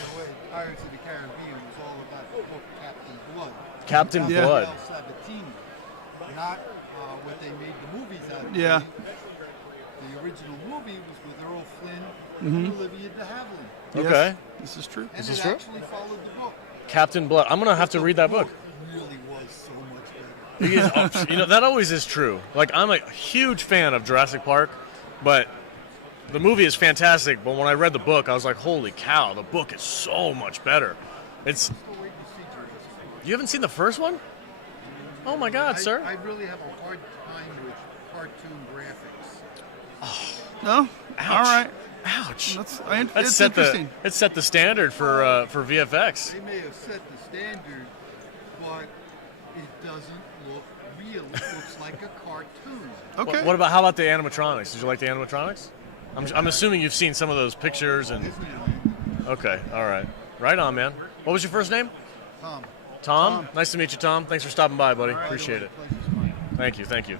Pirates of the Caribbean was all about the book Captain Blood. Captain Blood. El Sabatini, not what they made the movies out of. Yeah. The original movie was with Earl Flynn Mhm. and Olivia de Havilland. Yes, Okay. This is true. And This is it true? actually followed the book. Captain Blood. I'm going to have to read that book. It really was so much better. You know, that always is true. Like, I'm a huge fan of Jurassic Park, but the movie is fantastic. But when I read the book, I was like, holy cow, the book is so much better. It's. You haven't seen the first one? Oh my God, sir. I really have a hard time with cartoon graphics. No? Ouch. All right. Ouch. It's That set interesting. it set the standard for VFX. They may have set the standard, but it doesn't look real. It looks like a cartoon. Okay. What about, how about the animatronics? Did you like the animatronics? I'm assuming you've seen some of those pictures and. Okay, all right. Right on, man. What was your first name? Tom. Tom? Nice to meet you, Tom. Thanks for stopping by, buddy. All right, Appreciate it. pleasure's mine. Thank you, thank you.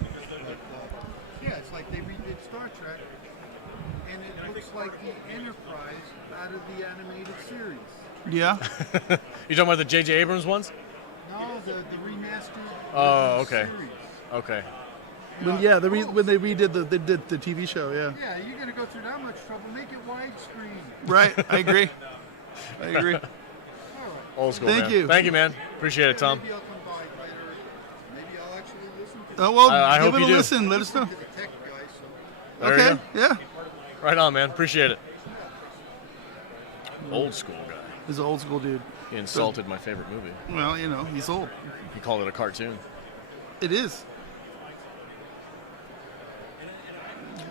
But, yeah, it's like they redid Star Trek, and it looks like the Enterprise out of the animated series. Yeah. You talking about the J.J. Abrams ones? No, the remastered Oh, okay. series. Okay. When they redid the TV show, yeah. Yeah, you're gonna go through that much trouble. Make it widescreen. Right, I agree. I agree. Old school. Thank man. you. Thank you, man. Appreciate it, Tom. Maybe I'll come by later. Maybe I'll actually listen to Oh well, I give hope it a you do. listen. Let us know. the tech guy. So There you Okay, go. yeah. Right on, man. Appreciate it. Old school guy. He's an old school dude. He insulted my favorite movie. Well, he's old. He called it a cartoon. It is.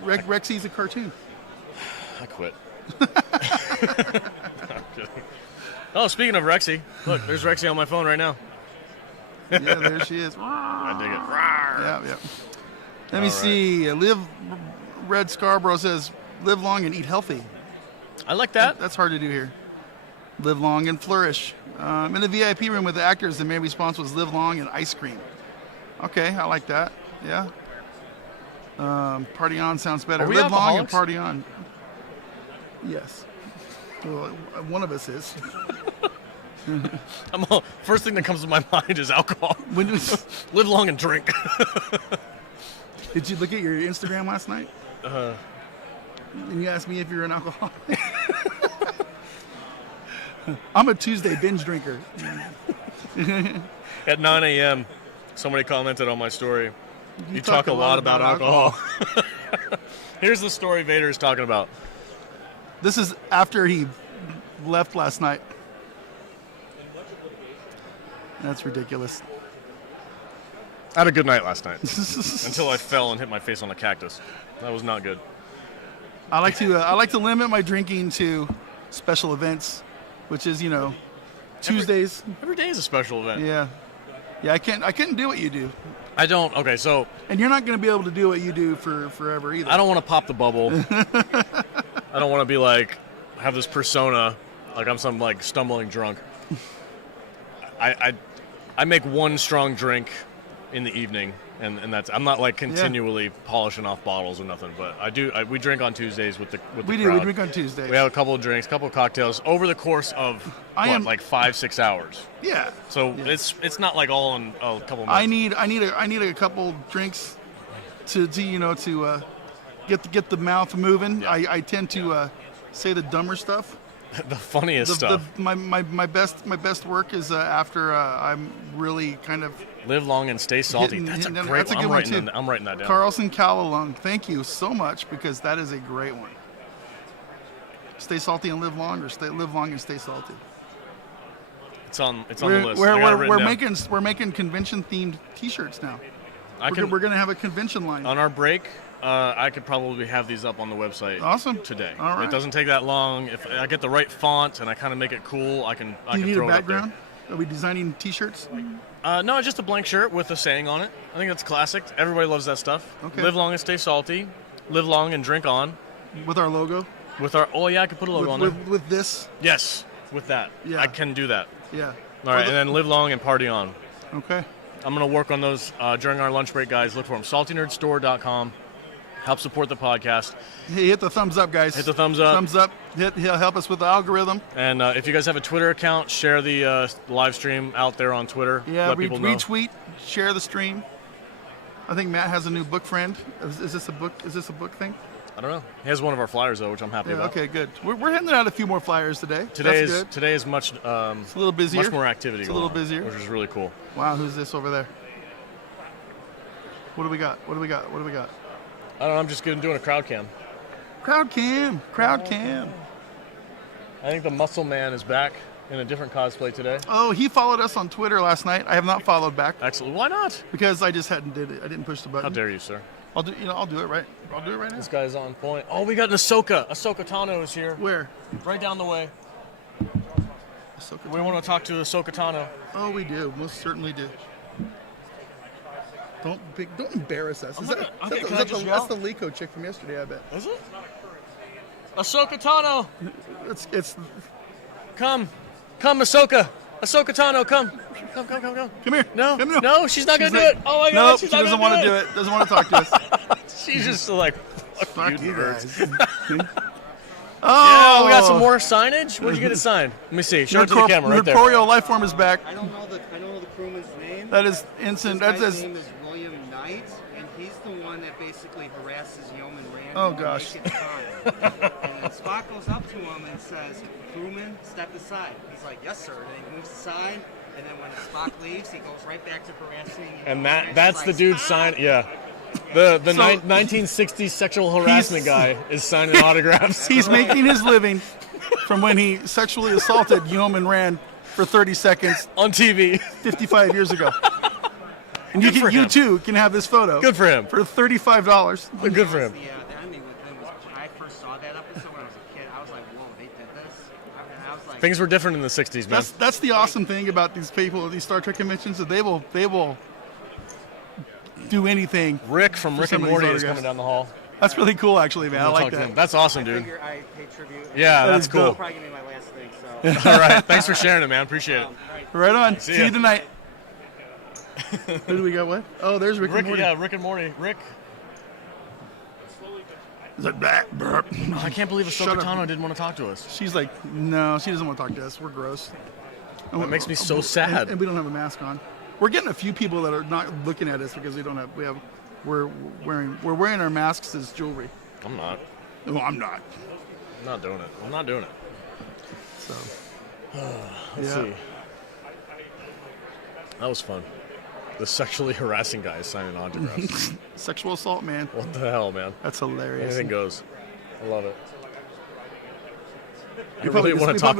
Rexy's a cartoon. I quit. I'm kidding. Oh, speaking of Rexy, look, there's Rexy on my phone right now. Yeah, there she is. I dig it. Yeah. Let me see. Red Scarborough says, live long and eat healthy. I like that. That's hard to do here. Live long and flourish. In the VIP room with the actors, the main response was live long and ice cream. Okay, I like that. Yeah. Party on sounds better. Are we Live long and alcoholics? party on. Yes. Well, one of us is. First thing that comes to my mind is alcohol. Live long and drink. Did you look at your Instagram last night? And you asked me if you're an alcoholic. I'm a Tuesday binge drinker. At 9 a.m., somebody commented on my story. You talk a lot about alcohol. Here's the story Vader's talking about. This is after he left last night. That's ridiculous. I had a good night last night until I fell and hit my face on a cactus. That was not good. I like to limit my drinking to special events, which is Tuesdays. Every day is a special event. Yeah. I couldn't do what you do. I don't. Okay, so. And you're not going to be able to do what you do for forever either. I don't want to pop the bubble. I don't want to be like have this persona like I'm some like stumbling drunk. I make one strong drink in the evening, and that's I'm not like continually polishing off bottles or nothing, but we drink on Tuesdays with the crowd. We drink on Tuesdays. We have a couple of drinks, couple of cocktails over the course of like 5-6 hours. Yeah. So it's not like all in a couple months. I need a couple drinks to get the mouth moving. Yeah. I tend to say the dumber stuff. The funniest stuff. My best work is after I'm really kind of live long and stay salty. That's a great one. I'm writing that down. Carlson Calalung, thank you so much because that is a great one. Stay salty and live long, or live long and stay salty. It's on the list. We're making convention themed T-shirts now. We're gonna have a convention line on our break. I could probably have these up on the website today. All right. It doesn't take that long. If I get the right font and I kind of make it cool, I can Do you need throw a it up background? Are we designing T-shirts? No, just a blank shirt with a saying on it. I think that's classic. Everybody loves that stuff. Okay. Live long and stay salty. Live long and drink on. With our logo? I could put a logo on there. With this? Yes, with that. Yeah. I can do that. Yeah. All right, and then live long and party on. Okay. I'm going to work on those during our lunch break, guys. Look for them. saltynerdstore.com. Help support the podcast. Hey, hit the thumbs up, guys. Hit the thumbs up. Thumbs up. He'll help us with the algorithm. And if you guys have a Twitter account, share the live stream out there on Twitter. Yeah, let people know. Retweet, share the stream. I think Matt has a new book friend. Is this a book? Is this a book thing? I don't know. He has one of our flyers though, which I'm happy about. Okay, good. We're handing out a few more flyers today. Today That's is much. It's a little busier. Much more activity. It's a little going on, busier, which is really cool. Wow, who's this over there? What do we got? What do we got? I don't know. I'm just doing a crowd cam. Crowd cam. I think the Muscle Man is back in a different cosplay today. Oh, he followed us on Twitter last night. I have not followed back. Excellent. Why not? Because I just hadn't did it. I didn't push the button. How dare you, sir? I'll do it right. I'll do it right now. This guy's on point. Oh, we got an Ahsoka. Ahsoka Tano is here. Where? Right down the way. We want to talk to Ahsoka Tano. Oh, we do. Most certainly do. Don't embarrass us. That's the Lico chick from yesterday, I bet. Is it? Ahsoka Tano. It's. Come, Ahsoka. Ahsoka Tano, come. Come here. No, she's not going to do it. Oh my God, nope, she doesn't want to do it. Doesn't want to talk to us. She's just like, fuck you guys. Yeah, we got some more signage. Where'd you get it signed? Let me see. Show it to the camera right there. Corporeal life form is back. I don't know the crewman's name. That is Ensign. His name is William night, and he's the one that basically harasses Yeoman Rand. Oh, gosh. And then Spock goes up to him and says, "Crewman, step aside." He's like, "Yes, sir." And then he moves aside, and then when Spock leaves, he goes right back to harassing. And that's the dude sign. Yeah. The 1960s sexual harassment guy is signing autographs. He's making his living from when he sexually assaulted Yeoman Rand for 30 seconds on TV 55 years ago. And Good you too can have this photo. Good for him. For $35. Good for him. The enemy with him was when I first saw that episode when I was a kid. I was like, "Whoa, they did this!" I was like, Things were different in the 60s, man. That's the awesome thing about these people at these Star Trek conventions, that they will do anything. Rick from Rick and Morty is coming down the hall. That's really cool, actually, man. I like that. That's awesome, dude. I pay tribute. Yeah, that's cool. That'll probably gonna be my last thing. So. All right. Thanks for sharing it, man. Appreciate it. Right on. See See ya. you tonight. Who do we got? What? Oh, there's Rick and Morty. Yeah, Rick and Morty. Rick. Is that back? Burp. I can't believe Shut Ahsoka up. Tano didn't want to talk to us. She's like, no, she doesn't want to talk to us. We're gross. That makes me so sad. And we don't have a mask on. We're getting a few people that are not looking at us because we're wearing our masks as jewelry. I'm not. No, I'm not. I'm not doing it. I'm not doing it. So, let's see. That was fun. The sexually harassing guy is signing autographs. Sexual assault, man. What the hell, man? That's hilarious. Anything goes. I love it.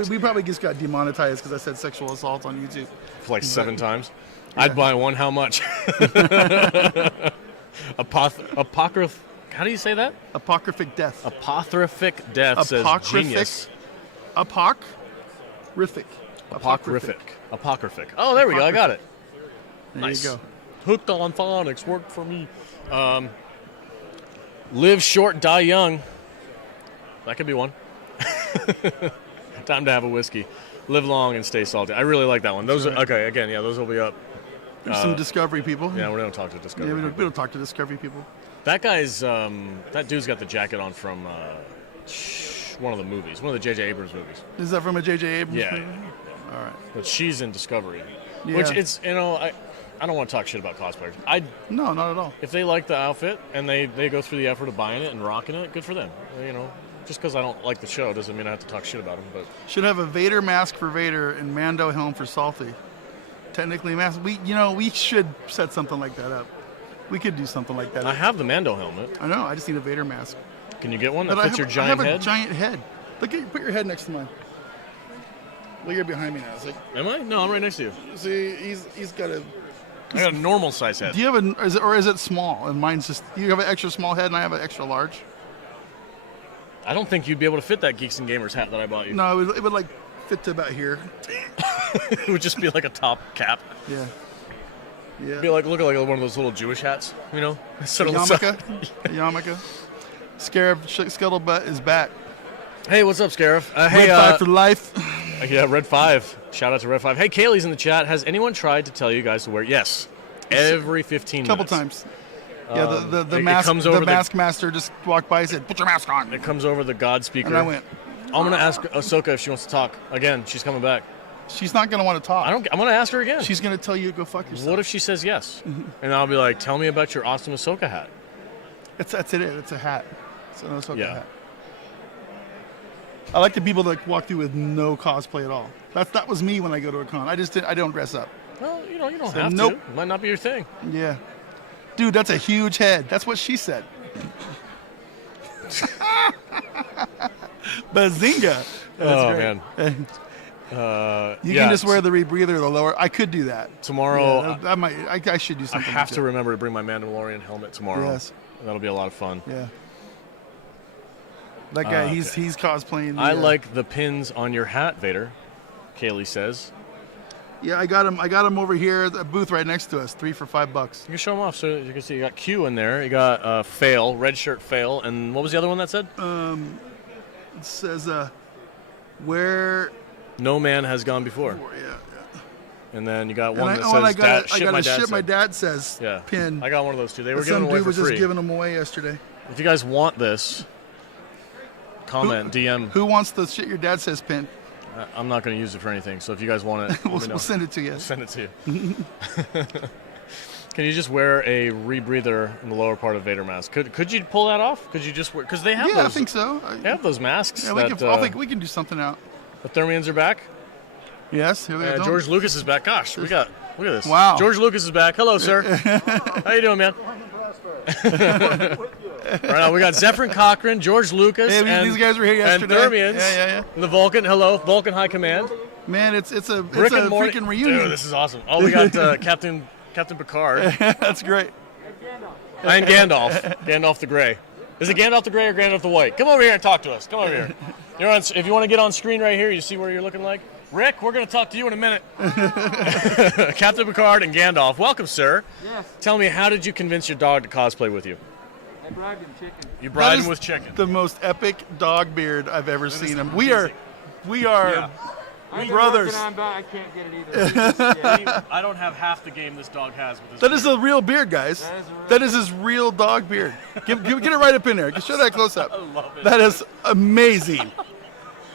We probably just got demonetized because I said sexual assault on YouTube. For like 7 times. Yeah. I'd buy one. How much? Apocryph. How do you say that? Apocryphic death. Apocryphic death says genius. Apocryphic. Apocryphic. Oh, there we go. I got it. There Nice. you go. Hooked on phonics worked for me. Live short, die young. That could be one. Time to have a whiskey. Live long and stay salty. I really like that one. Those are, okay. Again, yeah, those will be up. There's some Discovery people. Yeah, we don't talk to Discovery. Yeah, we don't talk to Discovery people. That guy's that dude's got the jacket on from one of the movies, one of the J.J. Abrams movies. Is that from a J.J. Abrams Yeah. movie? All right. But she's in Discovery, Yeah. which it's I don't want to talk shit about cosplayers. No, not at all. If they like the outfit and they go through the effort of buying it and rocking it, good for them. Just because I don't like the show doesn't mean I have to talk shit about them. But Should have a Vader mask for Vader and Mando helm for Salty. Technically, mask. We should set something like that up. We could do something like that. I have the Mando helmet. I know. I just need a Vader mask. Can you get one that But fits your giant I have head? a giant head. Put your head next to mine. Look, you're behind me now. See? Am I? No, I'm right next to you. See, he's got a. I got a normal size head. Do you have is it small? And mine's just. You have an extra small head, and I have an extra large. I don't think you'd be able to fit that Geeks and Gamers hat that I bought you. No, it would like fit to about here. It would just be like a top cap. Yeah. Yeah. It'd be like looking like one of those little Jewish hats, Set on the Yarmulke. side. Yarmulke. Scarab Scuttlebutt is back. Hey, what's up, Scarab? Red 5 for life. Yeah, Red 5. Shout out to Red 5. Hey, Kaylee's in the chat. Has anyone tried to tell you guys to wear? Yes. Every 15 minutes. Couple times. Yeah, the it mask comes over the mask master just walked by and said, "Put your mask on." It comes over the God speaker. And I went. I'm gonna ask Ahsoka if she wants to talk again. She's coming back. She's not gonna want to talk. I'm gonna ask her again. She's gonna tell you to go fuck yourself. What if she says yes? And I'll be like, "Tell me about your awesome Ahsoka hat." That's it. It's a hat. It's an Ahsoka Yeah. hat. I like the people that walk through with no cosplay at all. That was me when I go to a con. I don't dress up. Well, you don't So, have nope. to. It might not be your thing. Yeah. Dude, that's a huge head. That's what she said. Bazinga. Oh, great. man. You can just wear the rebreather, the lower. I could do that Tomorrow, Yeah, I should do I something. have like to that. remember to bring my Mandalorian helmet tomorrow. Yes. That'll be a lot of fun. Yeah. That guy, Okay. he's cosplaying. I like the pins on your hat, Vader. Kaylee says. Yeah, I got him over here at the booth right next to us. 3 for $5. You can show them off so you can see. You got Q in there. You got Fail, red shirt Fail, and what was the other one that said? It says where No man has gone before. Yeah. And then you got And one I that got says a shit my dad says Yeah. pin. I got one of those too. They were But giving some away dude for was free. just giving them away yesterday. If you guys want this, comment, DM. Who wants the shit your dad says pin? I'm not going to use it for anything. So if you guys want it, let me know. We'll send it to you. We'll send it to you. Can you just wear a rebreather in the lower part of Vader mask? Could you pull that off? Could you just wear? Because they have those. Yeah, I think so. They have those masks. Yeah, I think we can do something out. The Thermians are back. Yes, here we go. George Lucas is back. Gosh, look at this. Wow. George Lucas is back. Hello, sir. How you doing, man? Right now, we got Zephyrin Cochran, George Lucas, and these guys were here yesterday. And Thermians. Yeah. And the Vulcan. Hello, Vulcan High Command. Man, it's a freaking reunion. Dude, this is awesome. Oh, we got Captain Picard. That's great. And Gandalf. Gandalf the Grey. Is it Gandalf the Grey or Gandalf the White? Come over here and talk to us. Come over here. If you want to get on screen right here, you see what you're looking like? Rick, we're going to talk to you in a minute. Captain Picard and Gandalf. Welcome, sir. Yes. Tell me, how did you convince your dog to cosplay with you? I bribed him chicken. You bribed him with chicken. The most epic dog beard I've ever seen him. We are brothers. I can't get it either. I don't have half the game this dog has with his That is a real beard, guys. That is his real dog beard. Get it right up in there. Show that close up. I love it. That is amazing.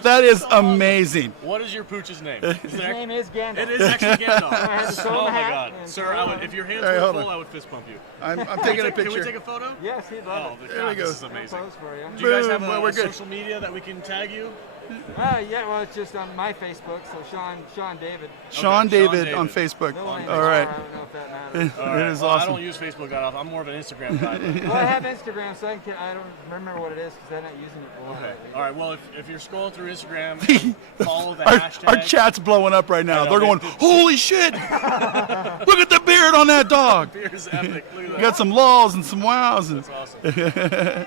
That is amazing. What is your pooch's name? His name is Gandalf. It is actually Gandalf. I had to throw Oh him a my hat God, and sir! throw him. If your hands All right, were hold full, on. I would fist bump you. I'm taking a picture. Can we take a photo? Yes, he'd love it. There we go. This is amazing. Pose for you. Do you guys have Boom, we're a good. social media that we can tag you? Yeah, well, it's just on my Facebook, so Sean David. Sean David on Facebook. No one All right. I don't know if that matters. It is Well, awesome. I don't use Facebook that often. I'm more of an Instagram guy. Well, I have Instagram, so I don't remember what it is because I'm not using it for a while. Okay. All right. Well, if you're scrolling through Instagram, follow the hashtag. Our chat's blowing up right now. I know, They're going, holy shit! Look at the beard on that dog. The beard's epic. Look at that. We got some laws and some wows. And That's awesome.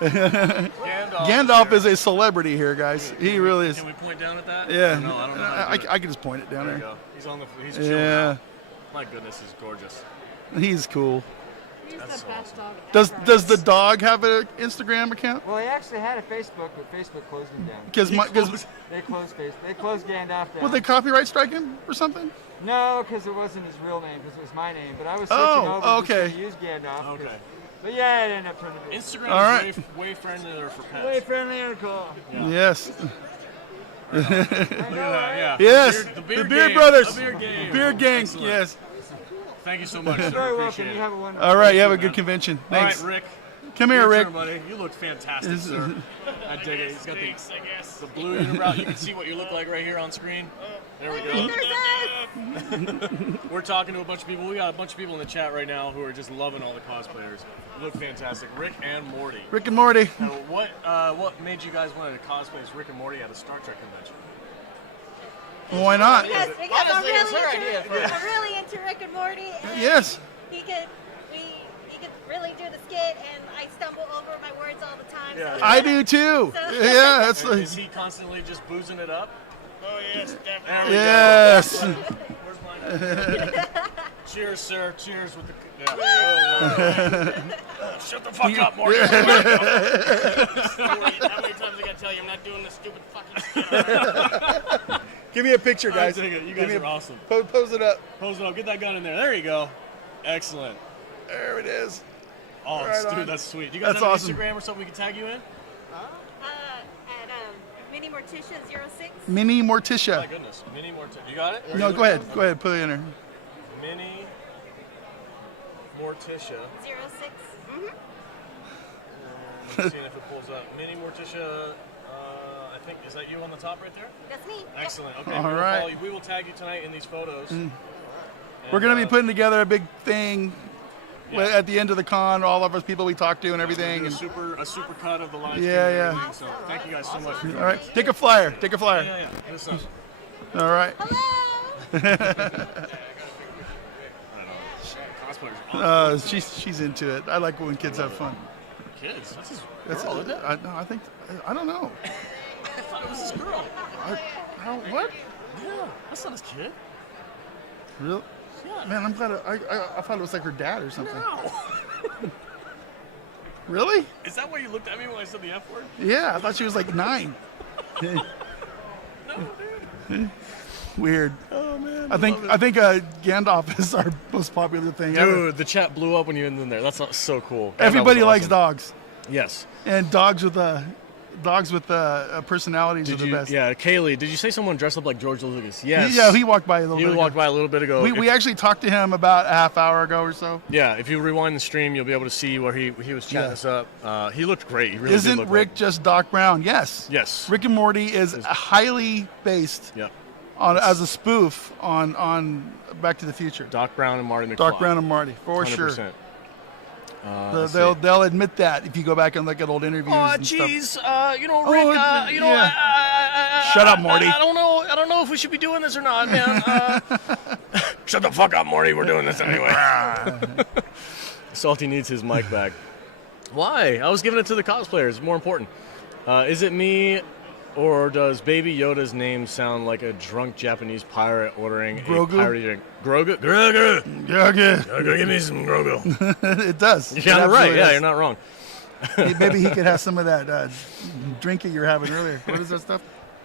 Gandalf is a celebrity here, guys. He really is. Can we point down at that? Yeah. No, I don't know. How to do it. I can just point it down There there. you go. He's on the. He's chilling Yeah. out. My goodness, he's gorgeous. He's cool. He's That's the best dog ever. Does the dog have an Instagram account? Well, he actually had a Facebook, but Facebook closed him down. Because They closed Gandalf down. will they copyright strike him or something? No, because it wasn't his real name, because it was my name. But I was switching over okay. to use Gandalf. Okay. But yeah, it ended up turning to Instagram All right. is way friendlier for pets. way friendlier and cool. Yeah. Yes. Look at that, yeah. Yes. The Beard Beard Gang. Brothers. The Beard Gang. Beard Gang. Excellent. Yes. Thank you so much, You're sir. very welcome. Appreciate You it. have a wonderful All right. You have a man. good convention. All Thanks. right, Rick. Come here, Your Rick. turn, buddy. You look fantastic, sir. I dig it. He's got the blue unibrow. You can see what you look like right here on screen. There we go. We're talking to a bunch of people. We got a bunch of people in the chat right now who are just loving all the cosplayers. You look fantastic. Rick and Morty. Rick and Morty. Now, what made you guys want to cosplay as Rick and Morty at a Star Trek convention? Well, why not? Because Honestly, it's her idea I'm really into Rick and Morty. And Yes. He could really do the skit, and I stumble over my words all the time. Yeah. So I do too. Yeah, that's And like, is he constantly just boozing it up? Oh, yes, definitely. There we yes. go. Where's mine? Cheers, sir. Cheers with the. Yeah. Shut the fuck up, Morty. How many times I gotta tell you I'm not doing this stupid fucking skit? Give me a picture, guys. I dig it. You Give guys me are awesome. Pose it up. Pose it up. Get that gun in there. There you go. Excellent. There it is. Oh, Right dude, on. that's sweet. Do you guys That's have awesome. an Instagram or something we can tag you in? at Mini Morticia 06. Mini My Morticia. goodness. Mini Morticia. You got it? No, go ahead. Go ahead. Put it in there. Mini Morticia. 06. Seeing if it pulls up. Mini Morticia. I think, is that you on the top right there? That's me. Excellent. Okay. All we will right. follow you. We will tag you tonight in these photos. We're going to be putting together a big thing at the end of the con, all of us people we talked to and everything. A And, super cut of the live Yeah, stream and yeah. everything. So thank you guys so much. all right. Take a flyer. Take a flyer. Yeah. This up. All right. Cosplayers. She's into it. I like when kids have fun. Kids. That's his That's girl, isn't it? I don't know. I thought it was his girl. What? Yeah. That's not his kid. Real? Yeah. Man, I'm glad. I thought it was like her dad or something. No. Really? Is that why you looked at me when I said the F word? Yeah, I thought she was like 9. No, dude. Weird. Oh man. I think Gandalf is our most popular thing ever. Dude, the chat blew up when you went in there. That's so cool. Everybody That was likes awesome. dogs. Yes. And dogs with dogs with personalities are the best. Yeah, Kaylee, did you say someone dressed up like George Lucas? Yes. Yeah, he walked by a little bit ago. He walked by a little bit ago. We actually talked to him about a half hour ago or so. Yeah, if you rewind the stream, you'll be able to see where he was chatting us up. He looked great. He really did Isn't look Rick just Doc Brown? Yes. Yes. Rick and Morty is highly based on as a spoof on Back to the Future. Doc Brown and Marty McFly. Doc Brown and Marty, for 100%. sure. Let's They'll admit that if you go back and look at old interviews. Oh, and jeez, stuff. you know, Rick, Shut up, Morty. I don't know if we should be doing this or not, man. Shut the fuck up, Morty. We're doing this anyway. Salty needs his mic back. Why? I was giving it to the cosplayers. It's more important. Is it me, or does Baby Yoda's name sound like a drunk Japanese pirate ordering Grogu? a pirate drink? Grogu? Grogu! Grogu. Give me some Grogu. It does. Yeah, It right. absolutely Yeah, is. you're not wrong. Maybe he could have some of that drink that you were having earlier. What is that stuff?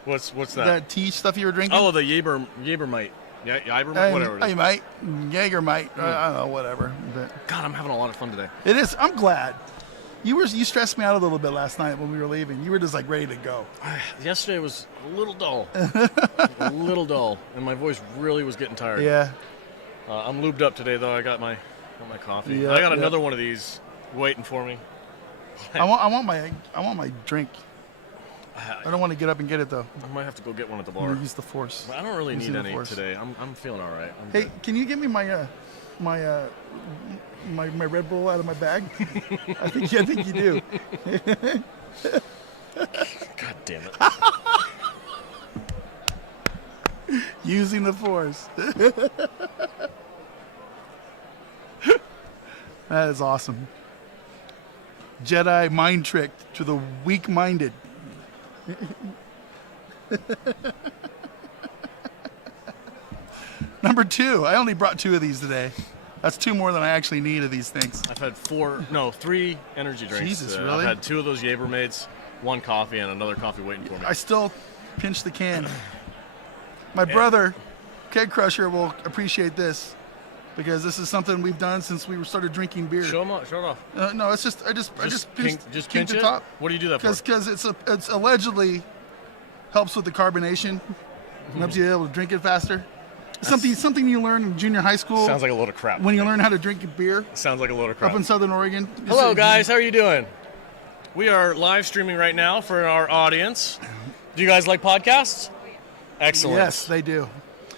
What's that? That tea stuff you were drinking? Oh, the Jaegermite. Yeah, Jaegermite, whatever it is. Jaegermite. I don't know, whatever. But God, I'm having a lot of fun today. it is. I'm glad. You stressed me out a little bit last night when we were leaving. You were just like ready to go. Yesterday was a little dull. A little dull. And my voice really was getting tired. Yeah. I'm lubed up today, though. I got my coffee. Yeah, I got yeah. another one of these waiting for me. I want my drink. I don't want to get up and get it though. I might have to go get one at the I'm bar. gonna use the Force. I don't really Use need the any Force. today. I'm feeling all right. I'm Hey, good. can you give me my Red Bull out of my bag? I think you do. God damn it. Using the Force. That is awesome. Jedi mind tricked to the weak-minded. Number 2. I only brought 2 of these today. That's 2 more than I actually need of these things. I've had 3 energy drinks. Jesus, today. really? I've had 2 of those Jaegermates, 1 coffee, and another coffee waiting for me. I still pinch the can. My brother, Keg Crusher, will appreciate this because this is something we've done since we started drinking beer. Show it off. No, it's just I just pinch the it? top. What do you do that for? Because it's allegedly helps with the carbonation. Helps you able to drink it faster. Something you learn in junior high school. Sounds like a load of crap. When you learn how to drink beer. Sounds like a load of crap. Up in Southern Oregon. Hello, guys. How are you doing? We are live streaming right now for our audience. Do you guys like podcasts? Excellent. Yes, they do.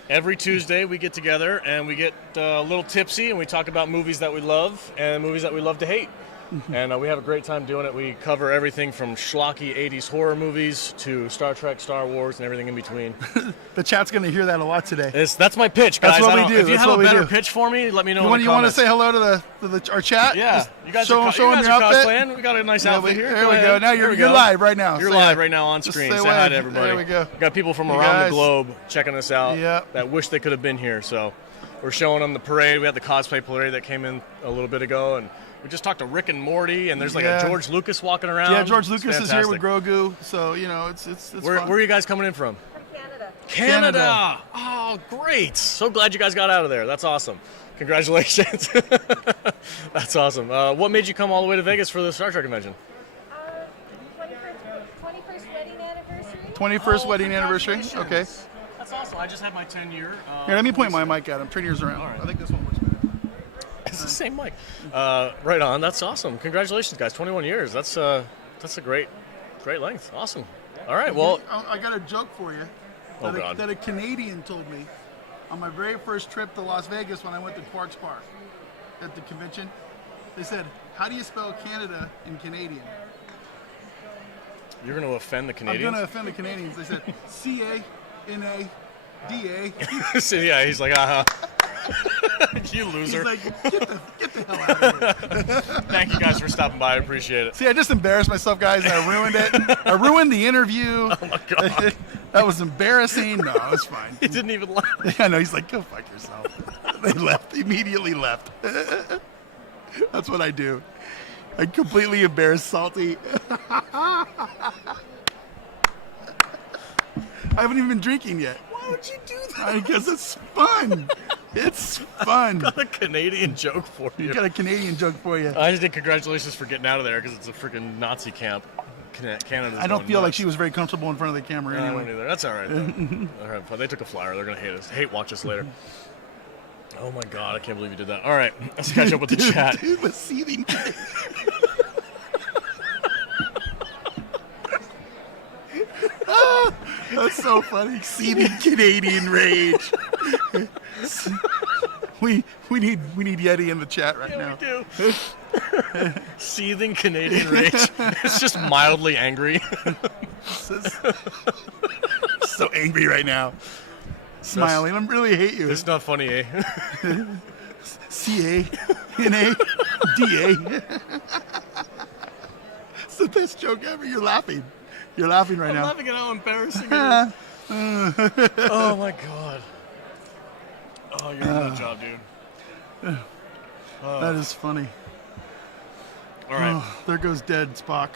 Every Tuesday we get together and we get a little tipsy and we talk about movies that we love and movies that we love to hate. And we have a great time doing it. We cover everything from schlocky 80s horror movies to Star Trek, Star Wars, and everything in between. The chat's going to hear that a lot today. That's my pitch, guys. That's what we do. If you That's have what a we better do. pitch for me, let me know You in want the to comments. say hello to our chat? Yeah. Just You guys show are, them your outfit. cosplaying. We got a nice Yeah, outfit here. There we ahead. go. Now There we you're go. live right now. You're Say live hi. right now on Just screen. say Say hi wave. to everybody. There we go. We got people from You around guys. the globe checking us out Yep. that wish they could have been here. So we're showing them the parade. We had the cosplay parade that came in a little bit ago, and we just talked to Rick and Morty, and there's like Yeah. a George Lucas walking around. Yeah, George It's Lucas is here with fantastic. Grogu, so it's Where fun. are you guys coming in from? Canada. Canada. Oh, great. So glad you guys got out of there. That's awesome. Congratulations. That's awesome. What made you come all the way to Vegas for the Star Trek convention? 21st wedding anniversary. 21st wedding anniversary. Okay. That's awesome. I just had my 10-year. Here, let me point my mic at him. Turn yours around. All right. I think this one works better. It's the same mic. Right on. That's awesome. Congratulations, guys. 21 years. That's a great length. Awesome. All right. Well, I got a joke for you. Oh, God. That a Canadian told me on my very first trip to Las Vegas when I went to Quark's Park at the convention. They said, "How do you spell Canada in Canadian?" you're going to offend the I'm Canadians. going to offend the Canadians. They said, C-A-N-A-D-A. So, yeah, he's like, you loser. He's like, get the hell out of here. Thank you guys for stopping by. I appreciate it. See, I just embarrassed myself, guys, and I ruined it. I ruined the interview. Oh, my God. That was embarrassing. No, it's fine. He didn't even laugh. I know. He's like, go fuck yourself. They left. Immediately left. That's what I do. I completely embarrass Salty. I haven't even been drinking yet. Why would you do that? Because it's fun. It's fun. Got a Canadian joke for you. Got a Canadian joke for you. I just did congratulations for getting out of there because it's a freaking Nazi camp. Canada's I don't going feel like nuts. she was very comfortable in front of the camera I anyway. don't either. That's all right. All right, but they took a flyer. They're gonna hate watch us later. Oh my God, I can't believe you did that. All right, let's catch up with the chat. Dude was seething. That's so funny. Seething Canadian rage. we need Yeti in the chat right now. We do. Seething Canadian rage. It's just mildly angry. So angry right now. Smiling. I really hate you. It's not funny, eh? CANADA. It's the best joke ever. You're laughing. You're laughing right I'm now. laughing at how embarrassing it is. Oh my God. Oh, you're doing a good job, dude. That is funny. All right. Oh, there goes dead Spock.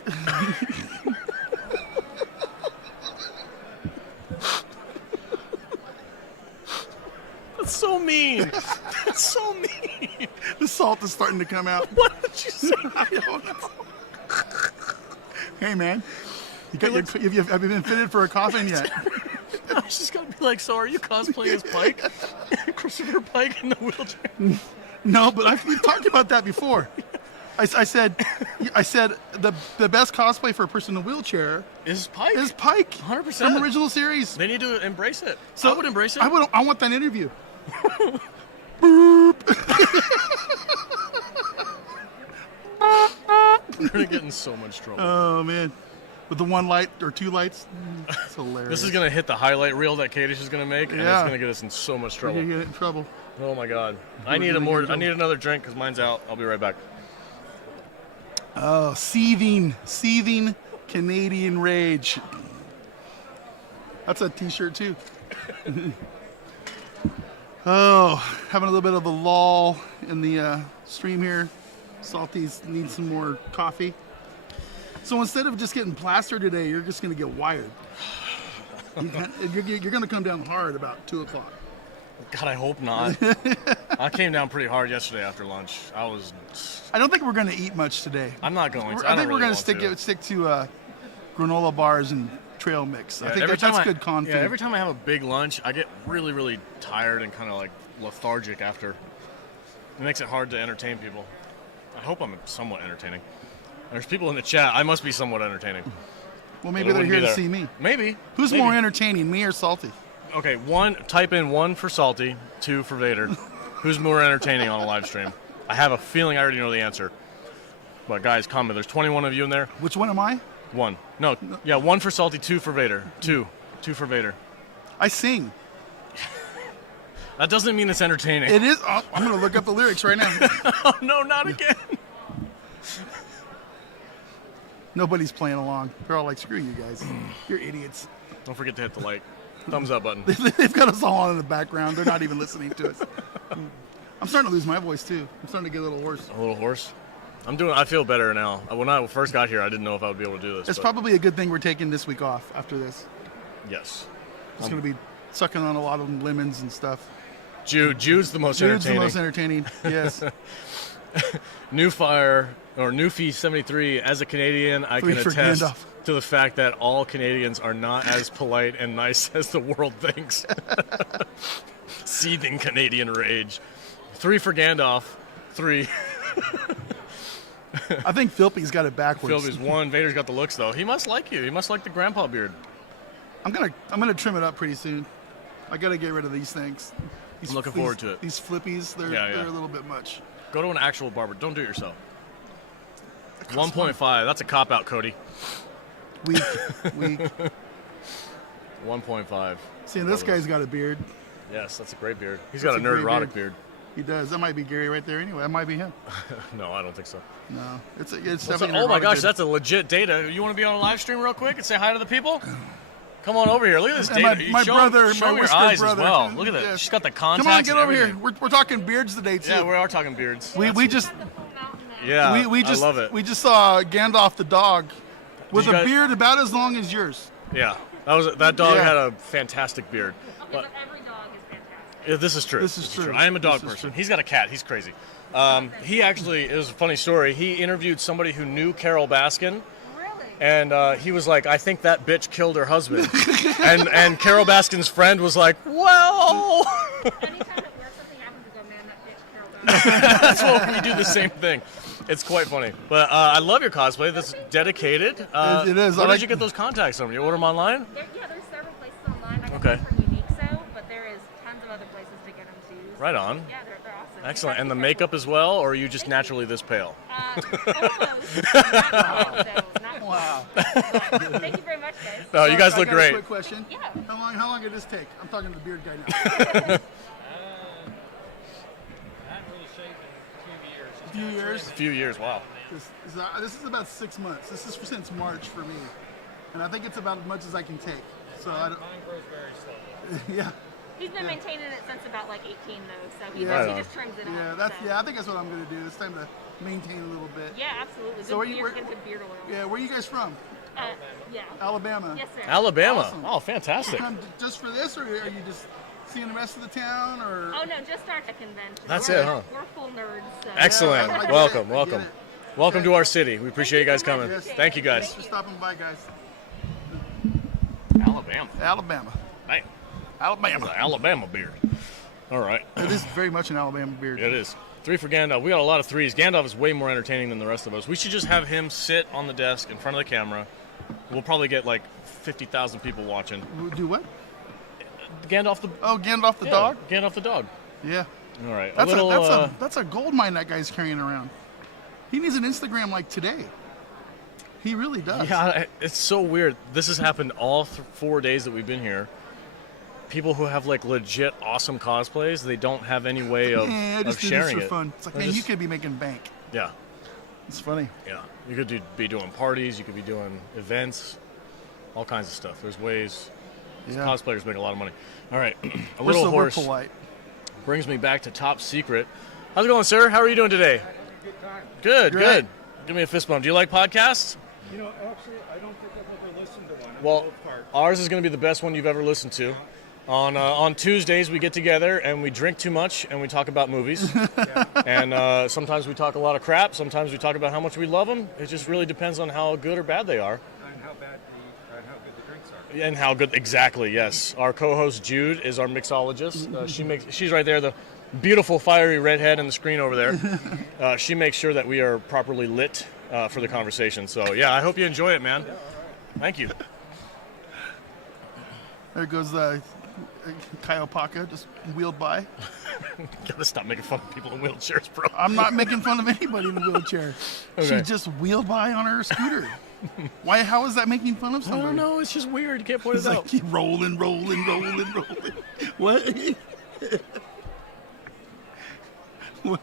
That's so mean. That's so mean. The salt is starting to come out. What did you say? I don't know. Hey, man. Have you been fitted for a coffin yet? I was just gonna be like, so are you cosplaying as Pike? Christopher Pike in the wheelchair? No, but we've talked about that before. I said the best cosplay for a person in a wheelchair is Pike. 100%. From original series. They need to embrace it. So I would embrace it. I want that interview. We're gonna get in so much trouble. Oh man, with the one light or two lights, it's hilarious. This is gonna hit the highlight reel that Kadish is gonna make, and it's gonna get us in so much trouble. We're gonna get in trouble. Oh my God! I need another drink because mine's out. I'll be right back. Oh, seething Canadian rage. That's a T-shirt too. Oh, having a little bit of a lull in the stream here. Salty's need some more coffee. So instead of just getting plastered today, you're just going to get wired. You're going to come down hard about 2 o'clock. God, I hope not. I came down pretty hard yesterday after lunch. I don't think we're going to eat much today. I'm not going to. I think we're going to stick to granola bars and trail mix. I think that's good content. Yeah, every time I have a big lunch, I get really, really tired and kind of like lethargic after. It makes it hard to entertain people. I hope I'm somewhat entertaining. There's people in the chat. I must be somewhat entertaining. Well, maybe they're here to see me. Maybe. Who's more entertaining, me or Salty? Okay, type in 1 for Salty, 2 for Vader. Who's more entertaining on a live stream? I have a feeling I already know the answer. But guys, comment. There's 21 of you in there. Which one am I? 1. No. Yeah, 1 for Salty, 2 for Vader. 2 for Vader. I sing. That doesn't mean it's entertaining. It is. Oh, I'm going to look up the lyrics right now. Oh, no, not again. Nobody's playing along. They're all like, screw you guys. You're idiots. Don't forget to hit the like. Thumbs up button. They've got us all on in the background. They're not even listening to us. I'm starting to lose my voice, too. I'm starting to get a little hoarse. A little hoarse? I feel better now. When I first got here, I didn't know if I would be able to do this. It's probably a good thing we're taking this week off after this. Yes. It's going to be sucking on a lot of lemons and stuff. Jude's the most entertaining. Jude's the most entertaining, yes. Newfie 73, as a Canadian, I can attest to the fact that all Canadians are not as polite and nice as the world thinks. Seething Canadian rage. 3 for Gandalf. 3. I think Philpy's got it backwards. Philpy's 1. Vader's got the looks, though. He must like you. He must like the grandpa beard. I'm gonna trim it up pretty soon. I got to get rid of these things. I'm looking forward to it. These flippies, they're a little bit much. Go to an actual barber. Don't do it yourself. 1.5. That's a cop-out, Cody. Weak. 1.5. See, this guy's got a beard. Yes, that's a great beard. He's got a nerd-erotic beard. He does. That might be Gary right there anyway. That might be him. No, I don't think so. No. It's definitely oh my gosh, that's a legit data. You want to be on a live stream real quick and say hi to the people? Come on over here. Look at this data. My brother, show my your eyes brother. as well. Look at that. She's got the contacts. Come on, get over everything. here. We're talking beards today too. Yeah, we are talking beards. We just I love it. We just saw Gandalf the dog with a beard about as long as yours. Yeah, that dog had a fantastic beard. Okay, but every dog is fantastic. Yeah, this is true. This is true. I am a dog person. He's got a cat. He's crazy. He actually, it was a funny story. He interviewed somebody who knew Carol Baskin. Really? and he was like, "I think that bitch killed her husband," and Carol Baskin's friend was like, "Well." That's what we do the same thing. It's quite funny. But I love your cosplay. That's dedicated. It is. Where did you get those contacts from? You order them online? There's several places online. I got Okay. them from Unique So, but there is tons of other places to get them too. Right on. Yeah, they're awesome. Excellent. And the makeup as well, or are you just naturally this pale? Wow. Thank you very much, guys. No, you guys I look got great. A quick question. Yeah. How long did this take? I'm talking to the beard guy now. A few years. A few years. Wow. This is about 6 months. This is since March for me, and I think it's about as much as I can take. So I don't. Mine grows very slowly. Yeah. He's been maintaining it since about like 18 though, so he just trims it Yeah, up. I think that's what I'm gonna do. It's time to maintain a little bit. Yeah, absolutely. So Good beard, get good beard oil. Yeah, where are you guys from? Yeah. Alabama. Yes, sir. Alabama. Awesome. Oh, fantastic. You come just for this, or are you just seeing the rest of the town, or? Oh no, just our convention. That's We're- it, huh? We're full nerds. So. Excellent. I get Welcome, it. welcome. Welcome to our city. We appreciate you guys coming. Yes. Thank you guys. Thanks for stopping by, guys. Alabama. Alabama. Hey. Alabama. It's an Alabama beard. All right. It is very much an Alabama beard. It is. 3 for Gandalf. We got a lot of threes. Gandalf is way more entertaining than the rest of us. We should just have him sit on the desk in front of the camera. We'll probably get like 50,000 people watching. We'll do what? Gandalf the. Oh, Gandalf the dog. Gandalf the dog. Yeah. All right. That's a gold mine that guy's carrying around. He needs an Instagram like today. He really does. Yeah, it's so weird. This has happened all 4 days that we've been here. People who have like legit awesome cosplays, they don't have any way of, I of just do sharing this for it. fun. It's like, They're man, you just- could be making bank. Yeah. It's funny. Yeah. You could be doing parties. You could be doing events. All kinds of stuff. There's ways. These Yeah. cosplayers make a lot of money. All right. A We're little so horse polite. brings me back to Top Secret. How's it going, sir? How are you doing today? Good time. Good, You're good. right. Give me a fist bump. Do you like podcasts? You know, actually, I don't think I've ever listened to one. Well, ours is going to be the best one you've ever listened to. On Tuesdays, we get together and we drink too much and we talk about movies. And sometimes we talk a lot of crap. Sometimes we talk about how much we love them. It just really depends on how good or bad they are. And how good the drinks are. And how good, exactly, yes. Our co-host Jude is our mixologist. She's right there, the beautiful fiery redhead on the screen over there. She makes sure that we are properly lit for the conversation. So yeah, I hope you enjoy it, man. Thank you. There goes Kyle Paca just wheeled by. Gotta stop making fun of people in wheelchairs, bro. I'm not making fun of anybody in a wheelchair. Okay. She just wheeled by on her scooter. Why? How is that making fun of somebody? I don't know. It's just weird. You can't point It's it like out. keep rolling. What? What?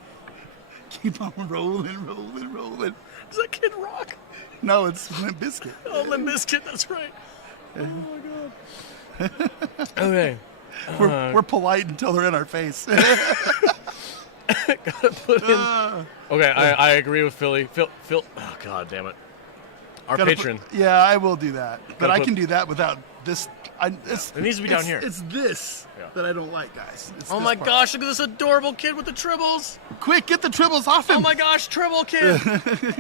Keep on rolling. Is that Kid Rock? No, it's Limp Bizkit. Oh, Limp Bizkit. That's right. Oh my god. Okay. We're polite until they're in our face. Gotta put in. Okay, I agree with Philly. Phil. Oh god damn it. Our Gotta patron. Yeah, I will do that, but Gotta I put- can do that without this. It needs to be down here. It's this that I don't like, guys. It's Oh this my part. gosh! Look at this adorable kid with the tribbles. Quick, get the tribbles off him. Oh my gosh, Tribble kid!